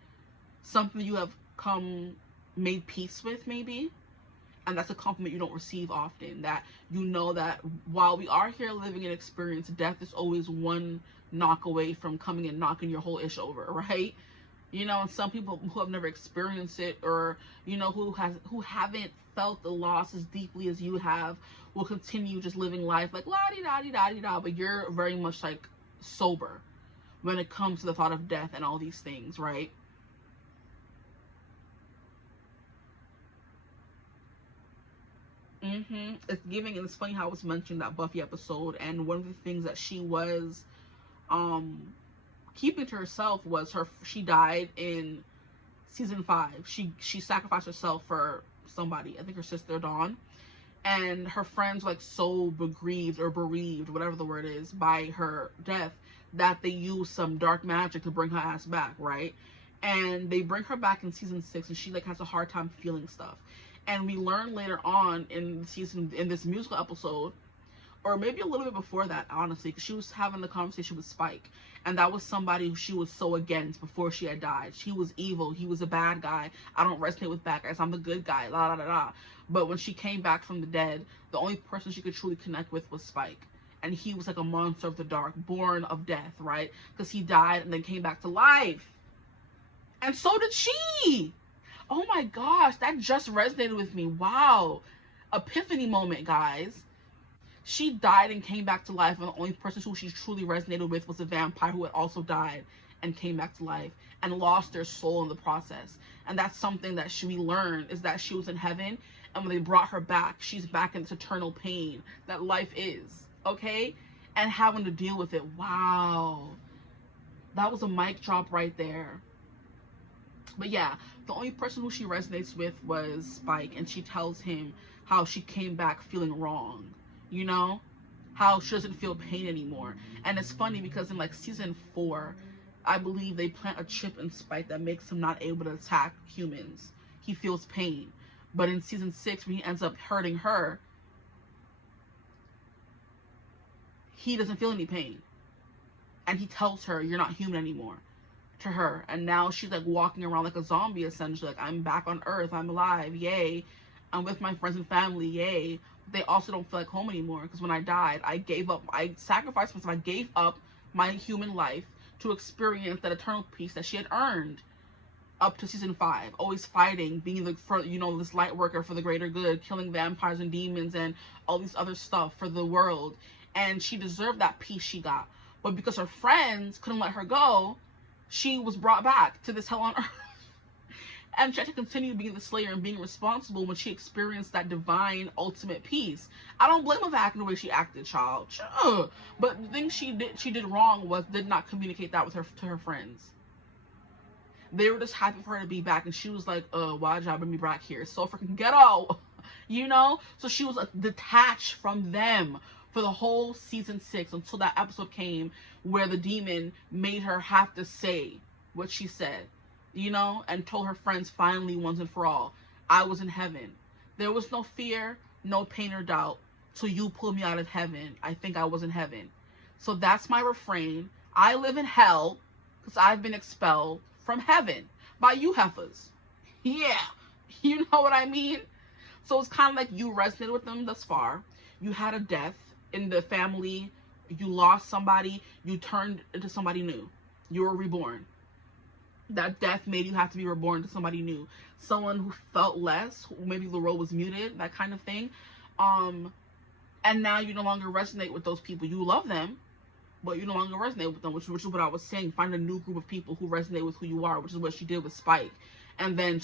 Something you have made peace with, maybe. And that's a compliment you don't receive often, that you know that while we are here living an experience, death is always one knock away from coming and knocking your whole ish over, right? You know, and some people who have never experienced it, or, you know, who haven't felt the loss as deeply as you have, will continue just living life like la-di-da-di-da-di-da, but you're very much like sober when it comes to the thought of death and all these things, right? It's giving, and it's funny how it's mentioned that Buffy episode, and one of the things that she was keeping to herself was she died in season 5. She sacrificed herself for somebody, I think her sister Dawn, and her friends were like so bereaved, whatever the word is, by her death, that they used some dark magic to bring her ass back, right? And they bring her back in season 6, and she like has a hard time feeling stuff. And we learn later on in this musical episode, or maybe a little bit before that, honestly, because she was having a conversation with Spike, and that was somebody who she was so against before she had died. She was evil. He was a bad guy. I don't resonate with bad guys. I'm the good guy. La la la la. But when she came back from the dead, the only person she could truly connect with was Spike, and he was like a monster of the dark, born of death, right? Because he died and then came back to life, and so did she. Oh my gosh, that just resonated with me. Wow, epiphany moment, guys. She died and came back to life, and the only person who she truly resonated with was a vampire who had also died and came back to life and lost their soul in the process. And that's something that we learned, is that she was in heaven, and when they brought her back, she's back in this eternal pain that life is, okay? And having to deal with it. Wow. That was a mic drop right there. But yeah, the only person who she resonates with was Spike, and she tells him how she came back feeling wrong, you know, how she doesn't feel pain anymore. And it's funny because in like season 4, I believe they plant a chip in Spike that makes him not able to attack humans. He feels pain. But in season 6, when he ends up hurting her, he doesn't feel any pain. And he tells her, you're not human anymore, to her. And now she's like walking around like a zombie, essentially. Like, I'm back on Earth, I'm alive, yay. I'm with my friends and family, yay. They also don't feel like home anymore, because when I died, I sacrificed myself, I gave up my human life to experience that eternal peace that she had earned up to season 5, always fighting, being this light worker for the greater good, killing vampires and demons and all these other stuff for the world. And she deserved that peace she got. But because her friends couldn't let her go, she was brought back to this hell on earth. And she had to continue being the slayer and being responsible when she experienced that divine ultimate peace. I don't blame her for acting the way she acted, child. Sure. But the thing she did wrong was did not communicate that to her friends. They were just happy for her to be back, and she was like, why'd y'all bring me back here? So freaking ghetto, you know? So she was detached from them for the whole season 6 until that episode came where the demon made her have to say what she said, you know, and told her friends finally, once and for all, I was in heaven. There was no fear, no pain or doubt, till you pulled me out of heaven. I think I was in heaven. So that's my refrain. I live in hell because I've been expelled from heaven by you heifers. Yeah, you know what I mean? So it's kind of like you resonated with them thus far. You had a death in the family. You lost somebody. You turned into somebody new. You were reborn. That death made you have to be reborn to somebody new. Someone who felt less, maybe the role was muted, that kind of thing. And now you no longer resonate with those people. You love them, but you no longer resonate with them, which is what I was saying. Find a new group of people who resonate with who you are, which is what she did with Spike. And then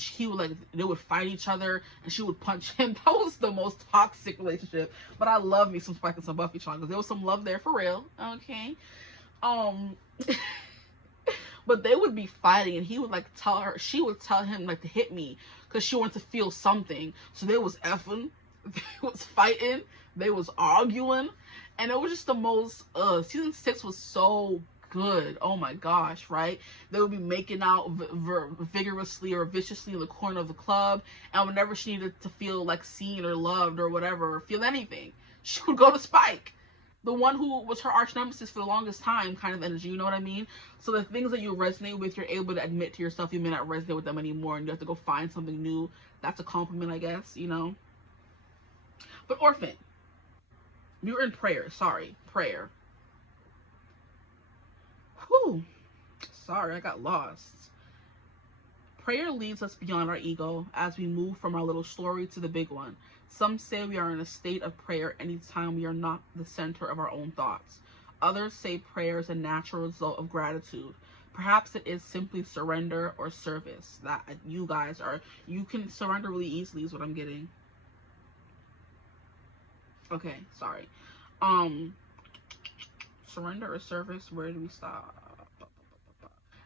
they would fight each other, and she would punch him. That was the most toxic relationship. But I love me some Spike and some Buffy, child, because there was some love there for real. Okay. But they would be fighting, and he would like tell her, she would tell him like to hit me because she wanted to feel something. So they was effing, they was fighting, they was arguing, and it was just the most. Season 6 was so good. Oh my gosh, right? They would be making out vigorously or viciously in the corner of the club, and whenever she needed to feel like seen or loved or whatever, or feel anything, she would go to Spike, the one who was her arch nemesis for the longest time, kind of energy, you know what I mean? So the things that you resonate with, you're able to admit to yourself you may not resonate with them anymore, and you have to go find something new. That's a compliment, I guess, you know? But Orphan, we were in prayer. Sorry, prayer. Whew. Sorry, I got lost. Prayer leads us beyond our ego as we move from our little story to the big one. Some say we are in a state of prayer anytime we are not the center of our own thoughts. Others say prayer is a natural result of gratitude. Perhaps it is simply surrender or service. That you can surrender really easily is what I'm getting. Okay, sorry. Surrender or service, where do we stop?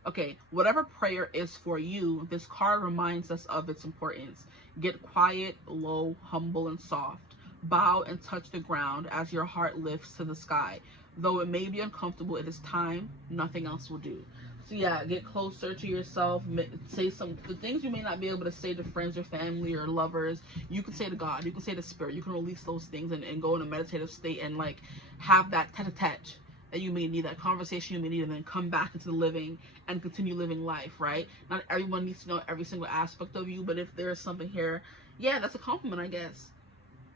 Okay, whatever prayer is for you, this card reminds us of its importance. Get quiet, low, humble, and soft. Bow and touch the ground as your heart lifts to the sky. Though it may be uncomfortable, it is time. Nothing else will do. So yeah, get closer to yourself. Say some the things you may not be able to say to friends or family or lovers. You can say to God. You can say to Spirit. You can release those things and go in a meditative state and like have that tete-a-tete that you may need, that conversation you may need, and then come back into the living and continue living life, right? Not everyone needs to know every single aspect of you, but if there's something here, yeah, that's a compliment, I guess.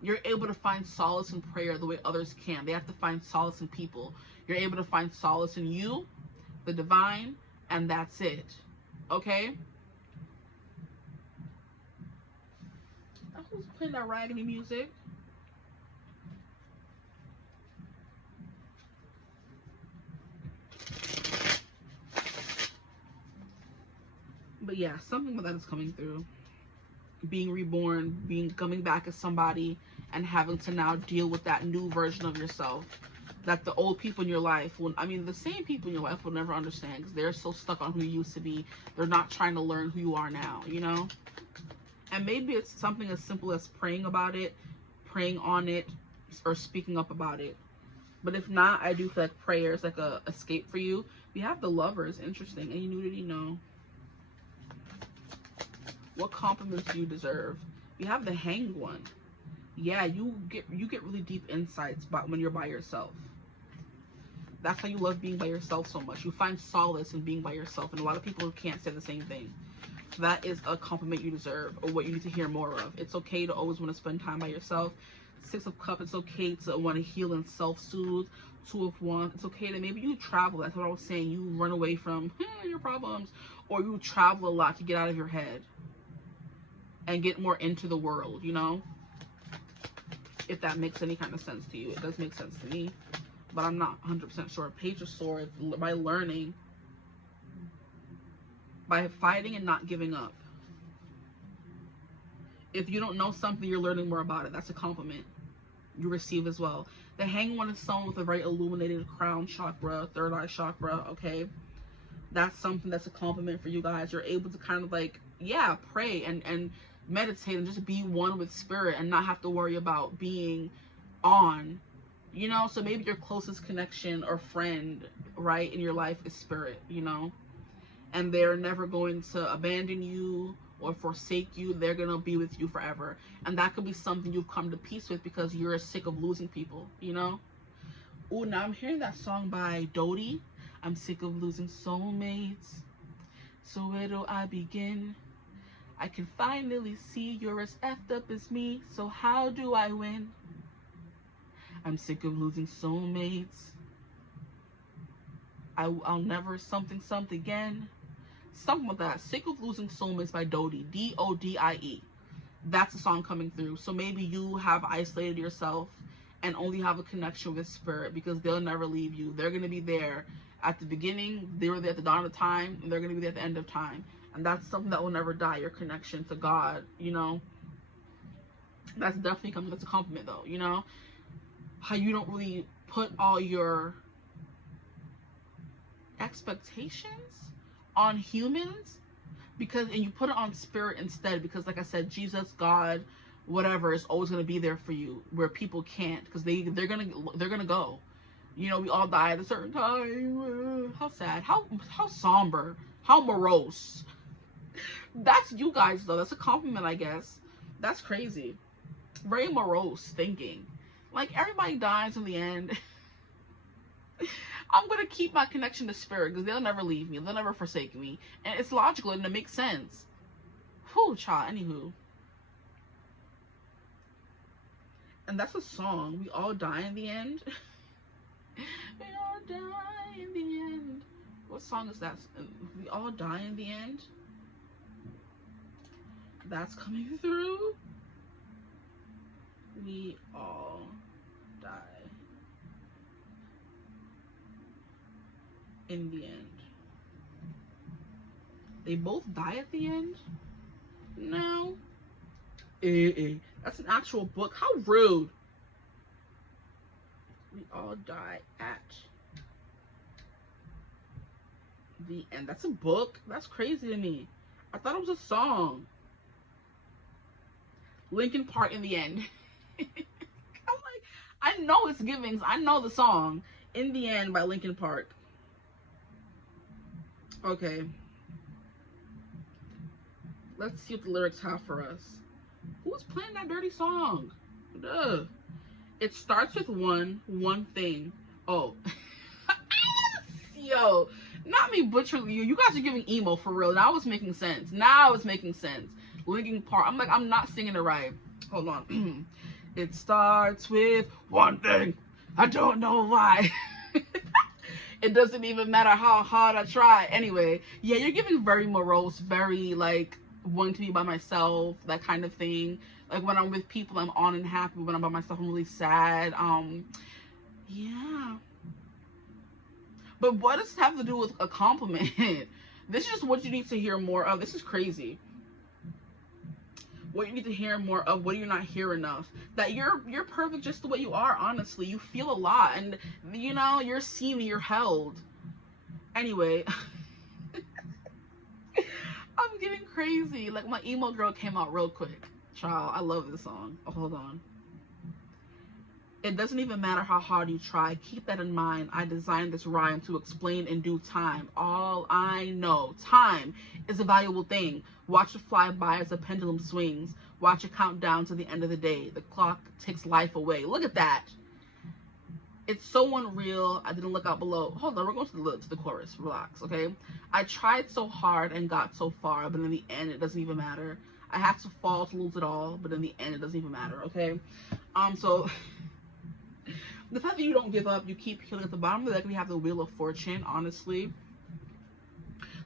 You're able to find solace in prayer the way others can. They have to find solace in people. You're able to find solace in you, the divine, and that's it. Okay? Who's playing that raggedy music? But yeah, something like that is coming through. Being reborn, coming back as somebody, and having to now deal with that new version of yourself that the old people in your life will, I mean, the same people in your life will never understand because they're so stuck on who you used to be. They're not trying to learn who you are now, you know? And maybe it's something as simple as praying about it, praying on it, or speaking up about it. But if not, I do feel like prayer is like a escape for you. We have the Lovers, interesting. Any nudity? No. What compliments do you deserve? You have the Hanged One. Yeah, you get really deep insights about when you're by yourself. That's how you love being by yourself so much. You find solace in being by yourself, and a lot of people can't say the same thing. So that is a compliment you deserve, or what you need to hear more of. It's okay to always want to spend time by yourself. Six of Cups, it's okay to want to heal and self-soothe. Two of Wands, it's okay to maybe you travel. That's what I was saying. You run away from your problems, or you travel a lot to get out of your head and get more into the world, you know? If that makes any kind of sense to you. It does make sense to me, but I'm not 100% sure. Page of Swords, by learning, by fighting and not giving up. If you don't know something, you're learning more about it. That's a compliment you receive as well. The Hanged One is someone with a very illuminated crown chakra, third eye chakra, okay? That's something that's a compliment for you guys. You're able to kind of like, yeah, pray and meditate and just be one with spirit and not have to worry about being on, you know? So maybe your closest connection or friend, right, in your life is spirit, you know? And they're never going to abandon you or forsake you. They're going to be with you forever. And that could be something you've come to peace with because you're sick of losing people, you know? Oh, now I'm hearing that song by Dodie. I'm sick of losing soulmates. So where do I begin? I can finally see you're as effed up as me. So how do I win? I'm sick of losing soulmates. I'll never something again. Something like that. Sick of losing soulmates by Dodie. Dodie. That's a song coming through. So maybe you have isolated yourself and only have a connection with spirit because they'll never leave you. They're going to be there at the beginning. They were there at the dawn of time, and they're going to be there at the end of time. And that's something that will never die, your connection to God, you know? That's definitely coming. That's a compliment, though, you know? How you don't really put all your expectations on humans because, and you put it on spirit instead because, like I said, Jesus, God, whatever is always going to be there for you where people can't because they're gonna go, you know. We all die at a certain time. How sad, how somber, how morose. That's you guys though. That's a compliment, I guess. That's crazy. Very morose thinking. Like everybody dies in the end. I'm gonna keep my connection to spirit because they'll never leave me. They'll never forsake me, and it's logical and it makes sense. Whew, child. Anywho, and that's a song. We all die in the end. We all die in the end. What song is that? We all die in the end. That's coming through. We all die in the end. They both die at the end? No. That's an actual book. How rude. We all die at the end. That's a book? That's crazy to me. I thought it was a song. Linkin Park in the end. I'm like, I know it's Givings. I know the song. In the End by Linkin Park. Okay. Let's see what the lyrics have for us. Who's playing that dirty song? Duh. It starts with one thing. Oh. Yo, not me butchering you. You guys are giving emo for real. Now it's making sense. Now it's making sense. Linkin Park. I'm like, I'm not singing it right. Hold on. It starts with one thing. I don't know why. It doesn't even matter how hard I try. Anyway, yeah, you're giving very morose, very like wanting to be by myself, that kind of thing. Like when I'm with people, I'm on and happy. When I'm by myself, I'm really sad. Yeah. But what does this have to do with a compliment? This is just what you need to hear more of. This is crazy. What you need to hear more of, what you're not hearing enough. That you're perfect just the way you are, honestly. You feel a lot, and you know, you're seen, you're held. Anyway. I'm getting crazy. Like my emo girl came out real quick. Child, I love this song. Oh, hold on. It doesn't even matter how hard you try. Keep that in mind. I designed this rhyme to explain in due time. All I know. Time is a valuable thing. Watch it fly by as the pendulum swings. Watch it count down to the end of the day. The clock takes life away. Look at that. It's so unreal. I didn't look out below. Hold on, we're going to the chorus. Relax, okay? I tried so hard and got so far, but in the end, it doesn't even matter. I had to fall to lose it all, but in the end, it doesn't even matter, okay? So the fact that you don't give up, you keep healing. At the bottom of the deck, we have the Wheel of Fortune, honestly.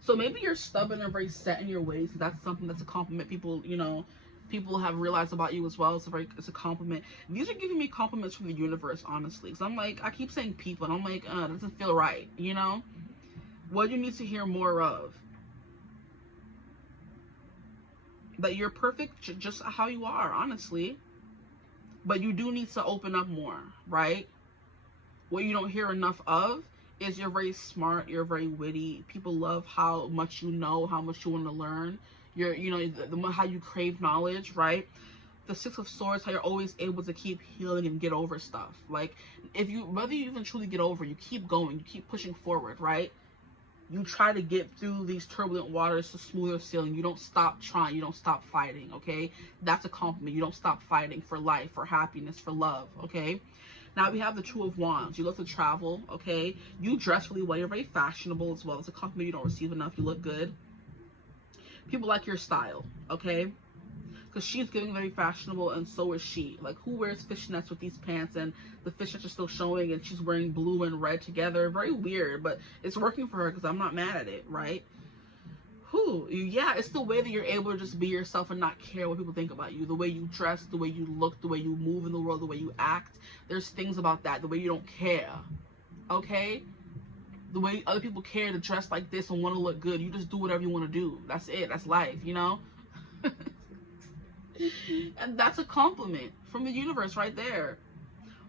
So maybe you're stubborn and very set in your ways. That's something that's a compliment. People, you know, people have realized about you as well. It's a compliment. These are giving me compliments from the universe, honestly. Because I'm like, I keep saying people, and I'm like, it doesn't feel right, you know? What you need to hear more of. That you're perfect just how you are, honestly. But you do need to open up more, right? What you don't hear enough of is you're very smart, you're very witty. People love how much you know, how much you want to learn. You're, you know, how you crave knowledge, right? The Six of Swords, how you're always able to keep healing and get over stuff. Like, whether you even truly get over, you keep going, you keep pushing forward, right? You try to get through these turbulent waters to smoother sailing. You don't stop trying. You don't stop fighting, okay? That's a compliment. You don't stop fighting for life, for happiness, for love, okay? Now we have the Two of Wands. You love to travel, okay? You dress really well. You're very fashionable as well. It's a compliment you don't receive enough. You look good. People like your style, okay? Because she's getting very fashionable, and so is she. Like, who wears fishnets with these pants, and the fishnets are still showing, and she's wearing blue and red together? Very weird, but it's working for her because I'm not mad at it, right? Yeah, it's the way that you're able to just be yourself and not care what people think about you. The way you dress, the way you look, the way you move in the world, the way you act. There's things about that. The way you don't care, okay? The way other people care to dress like this and want to look good. You just do whatever you want to do. That's it. That's life, you know? And that's a compliment from the universe right there.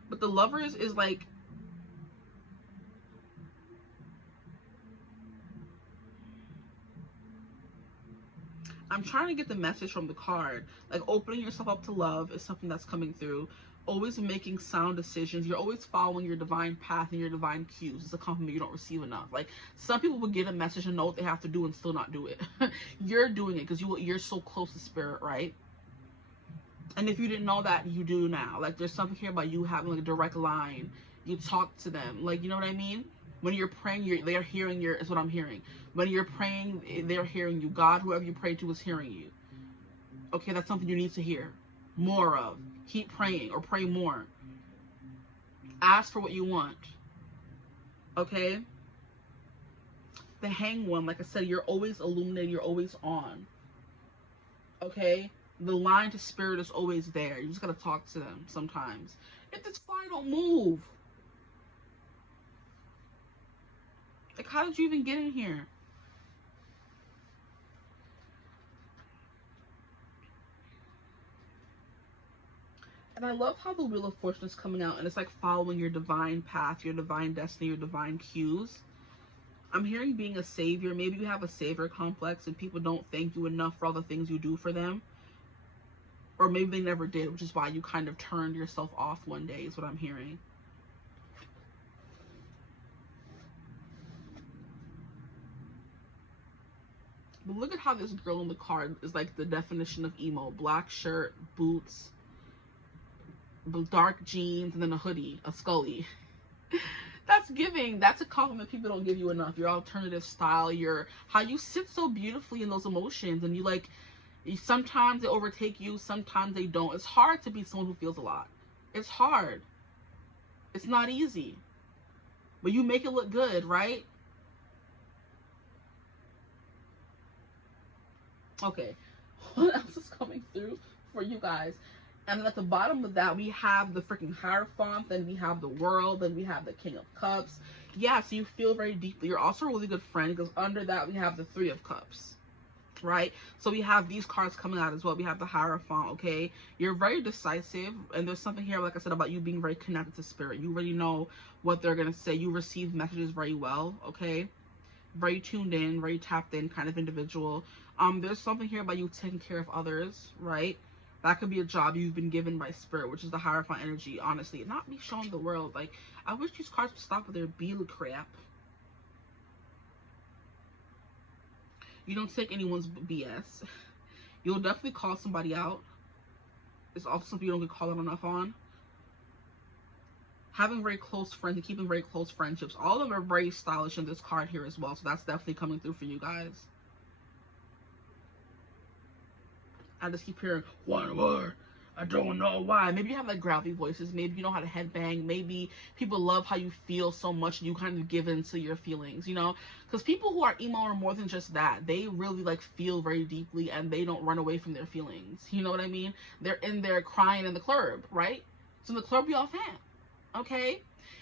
But the Lovers is like, I'm trying to get the message from the card. Like, opening yourself up to love is something that's coming through. Always making sound decisions. You're always following your divine path and your divine cues. It's a compliment you don't receive enough. Like, some people will get a message and know what they have to do and still not do it. You're doing it because you're so close to spirit, right? And if you didn't know that, you do now. Like, there's something here about you having like a direct line. You talk to them. Like, you know what I mean? When you're praying, they're hearing is what I'm hearing. When you're praying, they're hearing you. God, whoever you pray to, is hearing you. Okay, that's something you need to hear more of. Keep praying, or pray more. Ask for what you want. Okay? The Hanged One, like I said, you're always illuminated. You're always on. Okay? The line to spirit is always there. You just gotta talk to them sometimes. If this fly don't move. Like, how did you even get in here? And I love how the Wheel of Fortune is coming out, and it's like following your divine path, your divine destiny, your divine cues. I'm hearing being a savior. Maybe you have a savior complex and people don't thank you enough for all the things you do for them. Or maybe they never did, which is why you kind of turned yourself off one day, is what I'm hearing. But look at how this girl in the card is like the definition of emo. Black shirt, boots, dark jeans, and then a hoodie, a Scully. That's giving. That's a compliment people don't give you enough. Your alternative style, your how you sit so beautifully in those emotions, and you like, sometimes they overtake you, sometimes they don't. It's hard to be someone who feels a lot. It's hard. It's not easy. But you make it look good, right? Okay, what else is coming through for you guys? And then at the bottom of that, we have the freaking Hierophant, then we have the World, then we have the King of Cups. Yeah, so you feel very deeply. You're also a really good friend, because under that, we have the Three of Cups, right? So we have these cards coming out as well. We have the Hierophant, okay? You're very decisive, and there's something here, like I said, about you being very connected to spirit. You already know what they're going to say. You receive messages very well, okay? Very tuned in, very tapped in kind of individual. There's something here about you taking care of others, right? That could be a job you've been given by spirit, which is the Hierophant energy, honestly. Not me showing the world. Like, I wish these cards would stop with their beetle crap. You don't take anyone's BS. You'll definitely call somebody out. It's also something you don't get called out enough on. Having very close friends and keeping very close friendships. All of them are very stylish in this card here as well. So that's definitely coming through for you guys. I just keep hearing, one word, I don't know why. Maybe you have like gravelly voices. Maybe you know how to headbang. Maybe people love how you feel so much and you kind of give in to your feelings, you know? Because people who are emo are more than just that. They really like feel very deeply and they don't run away from their feelings. You know what I mean? They're in there crying in the club, right? So in the club, y'all fan, okay?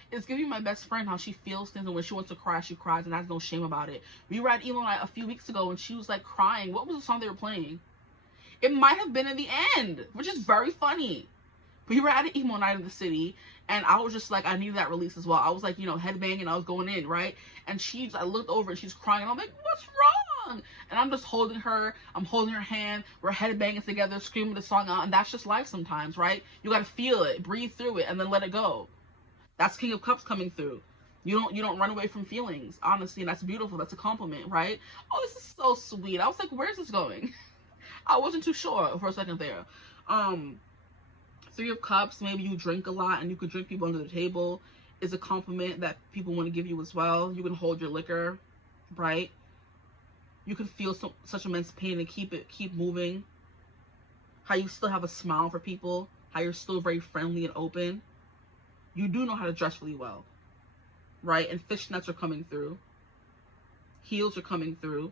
It's giving my best friend how she feels things, and when she wants to cry, she cries and has no shame about it. We were at emo night a few weeks ago and she was like crying. What was the song they were playing? It might have been In the End, which is very funny. We were at an emo night in the city, and I was just like, I needed that release as well. I was like, you know, headbanging, I was going in, right? And I looked over and she's crying, and I'm like, what's wrong? And I'm just holding her, I'm holding her hand, we're headbanging together, screaming the song out, and that's just life sometimes, right? You gotta feel it, breathe through it, and then let it go. That's King of Cups coming through. You don't run away from feelings, honestly, and that's beautiful. That's a compliment, right? Oh, this is so sweet. I was like, where's this going? I wasn't too sure for a second there. Three of Cups, maybe you drink a lot and you can drink people under the table, is a compliment that people want to give you as well. You can hold your liquor, right? You can feel such immense pain and keep moving. How you still have a smile for people. How you're still very friendly and open. You do know how to dress really well, right? And fishnets are coming through. Heels are coming through.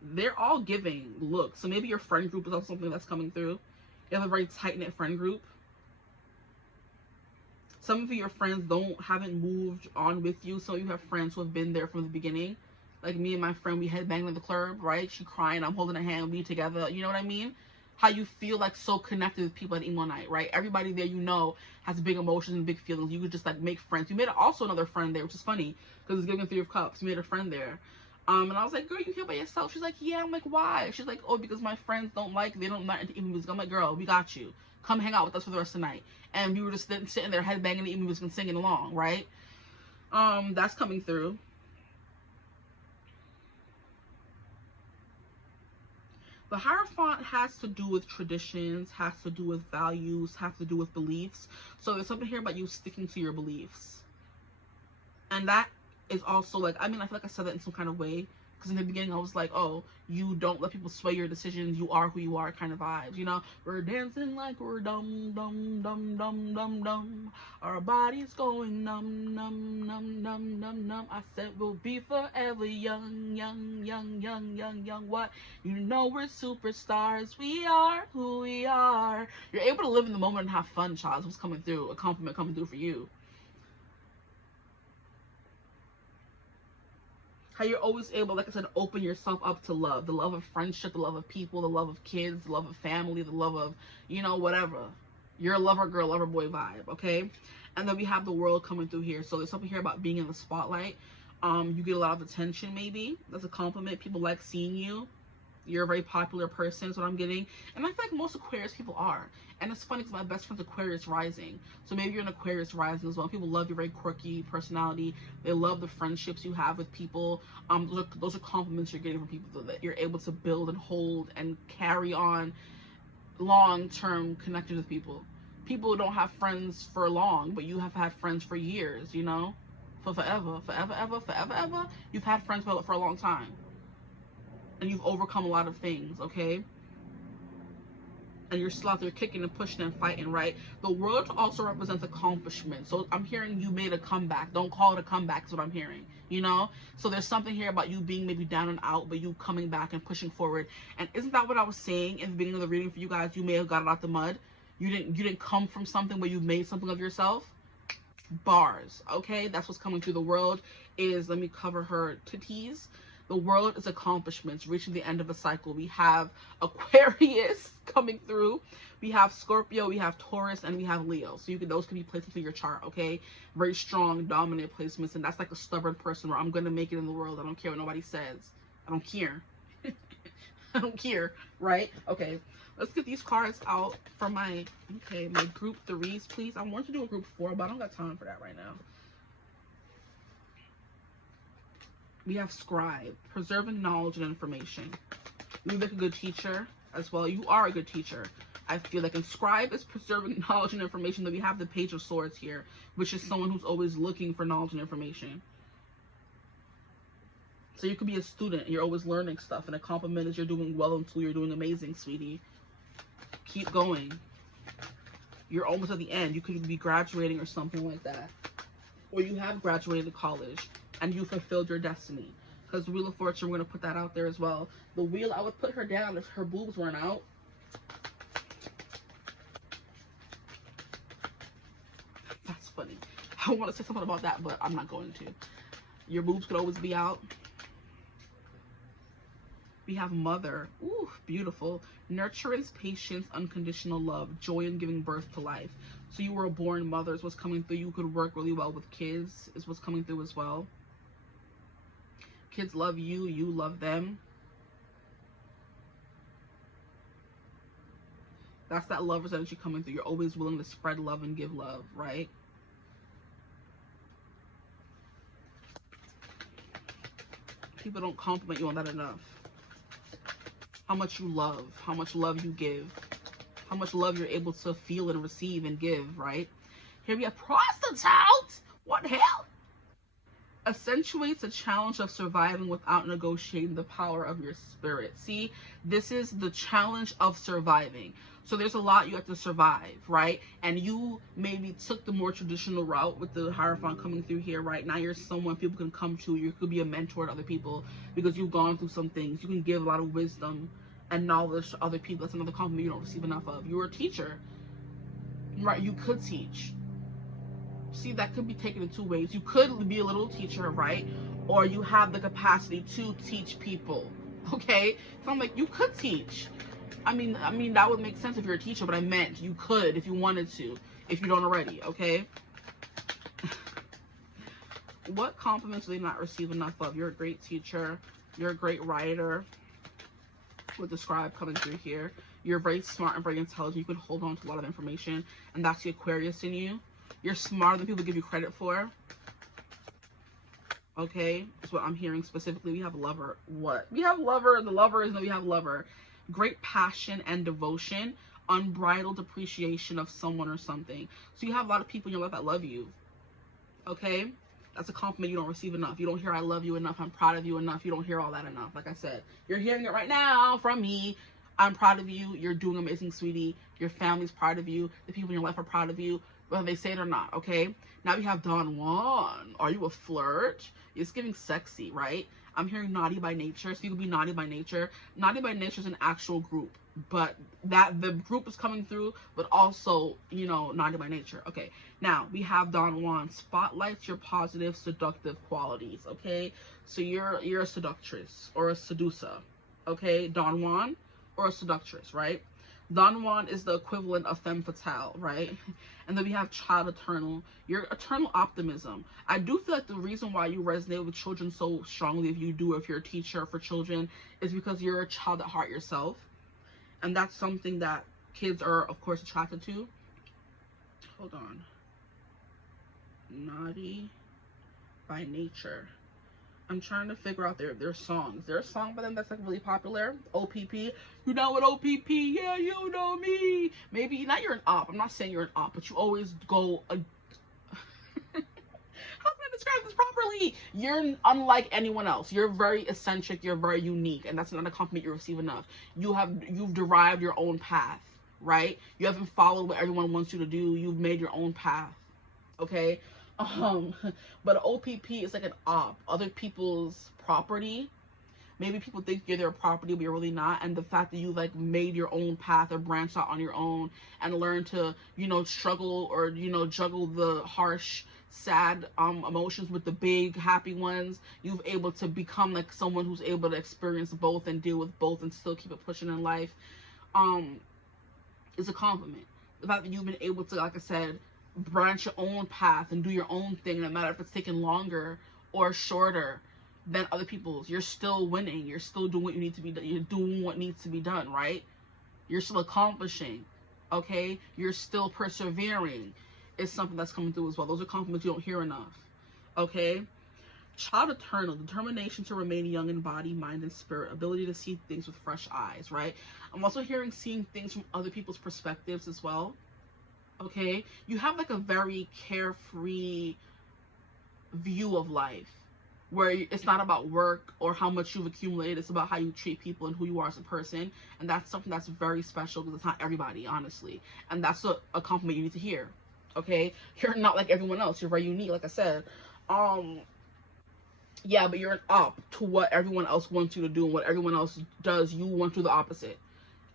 They're all giving looks. So maybe your friend group is also something that's coming through. You have a very tight-knit friend group. Some of your friends haven't moved on with you. Some of you have friends who have been there from the beginning. Like me and my friend, we headbanged in the club, right? She crying, I'm holding her hand, we together. You know what I mean? How you feel like so connected with people at emo night, right? Everybody there, you know, has big emotions and big feelings. You could just like make friends. You made also another friend there, which is funny because it's giving Three of Cups. You made a friend there. And I was like, girl, you here by yourself? She's like, yeah. I'm like, why? She's like, oh, because my friends they don't like into emo music. I'm like, girl, we got you. Come hang out with us for the rest of the night. And we were just sitting there headbanging the emo music and singing along, right? That's coming through. The Hierophant has to do with traditions, has to do with values, has to do with beliefs. So there's something here about you sticking to your beliefs. And that is also like, I mean, I feel like I said that in some kind of way, because in the beginning I was like, oh, you don't let people sway your decisions, you are who you are kind of vibes, you know? We're dancing like we're dumb, dumb, dumb, dumb, dumb, dumb. Our bodies going numb, numb, numb, numb, numb, numb. I said we'll be forever young, young, young, young, young, young. What? You know we're superstars, we are who we are. You're able to live in the moment and have fun, child. What's coming through, a compliment coming through for you. How you're always able, like I said, open yourself up to love. The love of friendship, the love of people, the love of kids, the love of family, the love of, you know, whatever. You're a lover girl, lover boy vibe, okay? And then we have the world coming through here. So there's something here about being in the spotlight. You get a lot of attention, maybe. That's a compliment. People like seeing you. You're a very popular person, is what I'm getting. And I feel like most Aquarius people are. And it's funny because my best friend's Aquarius rising. So maybe you're an Aquarius rising as well. People love your very quirky personality. They love the friendships you have with people. Those are compliments you're getting from people that you're able to build and hold and carry on long-term connections with people. People don't have friends for long, but you have had friends for years, you know? For forever. You've had friends for a long time. And you've overcome a lot of things, okay? And you're still out there kicking and pushing and fighting, right? The world also represents accomplishment. So I'm hearing you made a comeback. Don't call it a comeback is what I'm hearing, you know? So there's something here about you being maybe down and out, but you coming back and pushing forward. And isn't that what I was saying in the beginning of the reading for you guys? You may have got it out the mud. You didn't come from something where you made something of yourself. Bars, okay? That's what's coming through. The world is, let me cover her titties. The world is accomplishments, reaching the end of a cycle. We have Aquarius coming through. We have Scorpio, we have Taurus, and we have Leo. So those can be placements in your chart, okay? Very strong, dominant placements. And that's like a stubborn person where I'm going to make it in the world. I don't care what nobody says. I don't care. I don't care, right? Okay, let's get these cards out for my group 3s, please. I want to do a group 4, but I don't got time for that right now. We have scribe, preserving knowledge and information. You look a good teacher as well. You are a good teacher, I feel like. And scribe is preserving knowledge and information. Then we have the page of swords here, which is someone who's always looking for knowledge and information. So you could be a student and you're always learning stuff. And a compliment is you're doing well until you're doing amazing, sweetie. Keep going. You're almost at the end. You could be graduating or something like that. Or you have graduated college and you fulfilled your destiny. Because Wheel of Fortune, we're going to put that out there as well. The wheel, I would put her down if her boobs weren't out. That's funny. I want to say something about that, but I'm not going to. Your boobs could always be out. We have mother. Ooh, beautiful. Nurturance, patience, unconditional love, joy in giving birth to life. So you were a born mother is what's coming through. You could work really well with kids is what's coming through as well. Kids love you. You love them. That's that lover's energy coming through. You're always willing to spread love and give love, right? People don't compliment you on that enough. How much you love, how much love you give, how much love you're able to feel and receive and give, right? Here we have prostitute. What the hell? Accentuates a challenge of surviving without negotiating the power of your spirit. See, this is the challenge of surviving. So there's a lot you have to survive, right? And you maybe took the more traditional route with the Hierophant coming through here, right? Now you're someone people can come to. You could be a mentor to other people because you've gone through some things. You can give a lot of wisdom and knowledge to other people. That's another compliment you don't receive enough of. You're a teacher, right? You could teach. See, that could be taken in two ways. You could be a little teacher, right? Or you have the capacity to teach people, okay? So I'm like, you could teach. I mean, that would make sense if you're a teacher, but I meant you could if you wanted to, if you don't already, okay? What compliments do they not receive enough of? You're a great teacher. You're a great writer. With the scribe coming through here. You're very smart and very intelligent. You can hold on to a lot of information, and that's the Aquarius in you. You're smarter than people give you credit for. Okay, that's what I'm hearing specifically. We have lover. What? We have lover. The lover is that we have lover. Great passion and devotion. Unbridled appreciation of someone or something. So you have a lot of people in your life that love you. Okay? That's a compliment you don't receive enough. You don't hear I love you enough. I'm proud of you enough. You don't hear all that enough. Like I said, you're hearing it right now from me. I'm proud of you. You're doing amazing, sweetie. Your family's proud of you. The people in your life are proud of you, whether they say it or not, okay? Now we have Don Juan. Are you a flirt? It's giving sexy, right? I'm hearing naughty by nature, so you can be naughty by nature. Naughty by nature is an actual group, but that the group is coming through, but also, you know, naughty by nature. Okay, now we have Don Juan. Spotlights your positive, seductive qualities, okay? So you're a seductress or a seducer, okay? Don Juan or a seductress, right? Don Juan is the equivalent of femme fatale, right? And then we have child eternal, your eternal optimism. I do feel like the reason why you resonate with children so strongly, if you do, if you're a teacher for children, is because you're a child at heart yourself. And that's something that kids are, of course, attracted to. Hold on. Naughty by nature. I'm trying to figure out their songs. There's a song by them that's like really popular. OPP. You know what OPP? Yeah, you know me. Maybe not you're an op. I'm not saying you're an op, but you always go. How can I describe this properly? You're unlike anyone else. You're very eccentric. You're very unique, and that's not a compliment you receive enough. You've derived your own path, right? You haven't followed what everyone wants you to do. You've made your own path. Okay. But OPP is like an op, other people's property. Maybe people think you're their property, but you're really not. And the fact that you like made your own path or branched out on your own and learned to, you know, struggle or, you know, juggle the harsh, sad emotions with the big happy ones. You've able to become like someone who's able to experience both and deal with both and still keep it pushing in life. Is a compliment. The fact that you've been able to, like I said, branch your own path and do your own thing, no matter if it's taking longer or shorter than other people's. You're still winning. You're still doing what you need to be done. You're doing what needs to be done, right? You're still accomplishing, okay? You're still persevering. Is something that's coming through as well. Those are compliments you don't hear enough, okay? Child eternal, determination to remain young in body, mind, and spirit, ability to see things with fresh eyes, right? I'm also hearing seeing things from other people's perspectives as well. Okay, you have like a very carefree view of life where it's not about work or how much you've accumulated. It's about how you treat people and who you are as a person. And that's something that's very special because it's not everybody, honestly. And that's a compliment you need to hear. Okay, you're not like everyone else. You're very unique, like I said. Yeah, but you're an op to what everyone else wants you to do, and what everyone else does, you want to do the opposite.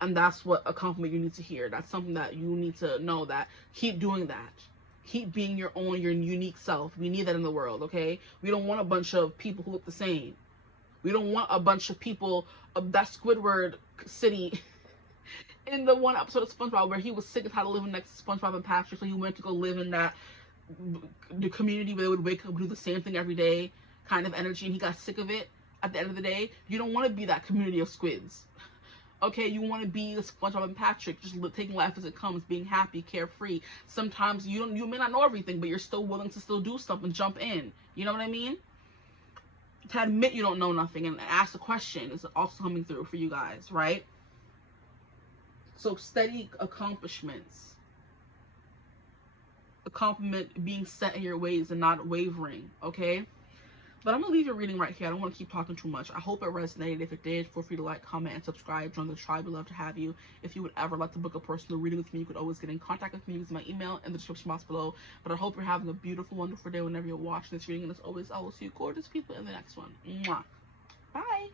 And that's what a compliment you need to hear. That's something that you need to know, that keep doing that. Keep being your own, your unique self. We need that in the world, okay? We don't want a bunch of people who look the same. We don't want a bunch of people of that Squidward city in the one episode of SpongeBob where he was sick of how to live next to SpongeBob and Patrick, so he went to go live in the community where they would wake up and do the same thing every day kind of energy, and he got sick of it at the end of the day. You don't want to be that community of squids. Okay, you want to be the SpongeBob and Patrick, just taking life as it comes, being happy, carefree. Sometimes you may not know everything, but you're still willing to still do stuff and jump in. You know what I mean? To admit you don't know nothing and ask a question is also coming through for you guys, right? So steady accomplishments. A compliment being set in your ways and not wavering, okay? But I'm going to leave your reading right here. I don't want to keep talking too much. I hope it resonated. If it did, feel free to like, comment, and subscribe. Join the tribe. We'd love to have you. If you would ever like to book a personal reading with me, you could always get in contact with me using my email in the description box below. But I hope you're having a beautiful, wonderful day whenever you're watching this reading. And as always, I will see you gorgeous people in the next one. Mwah. Bye.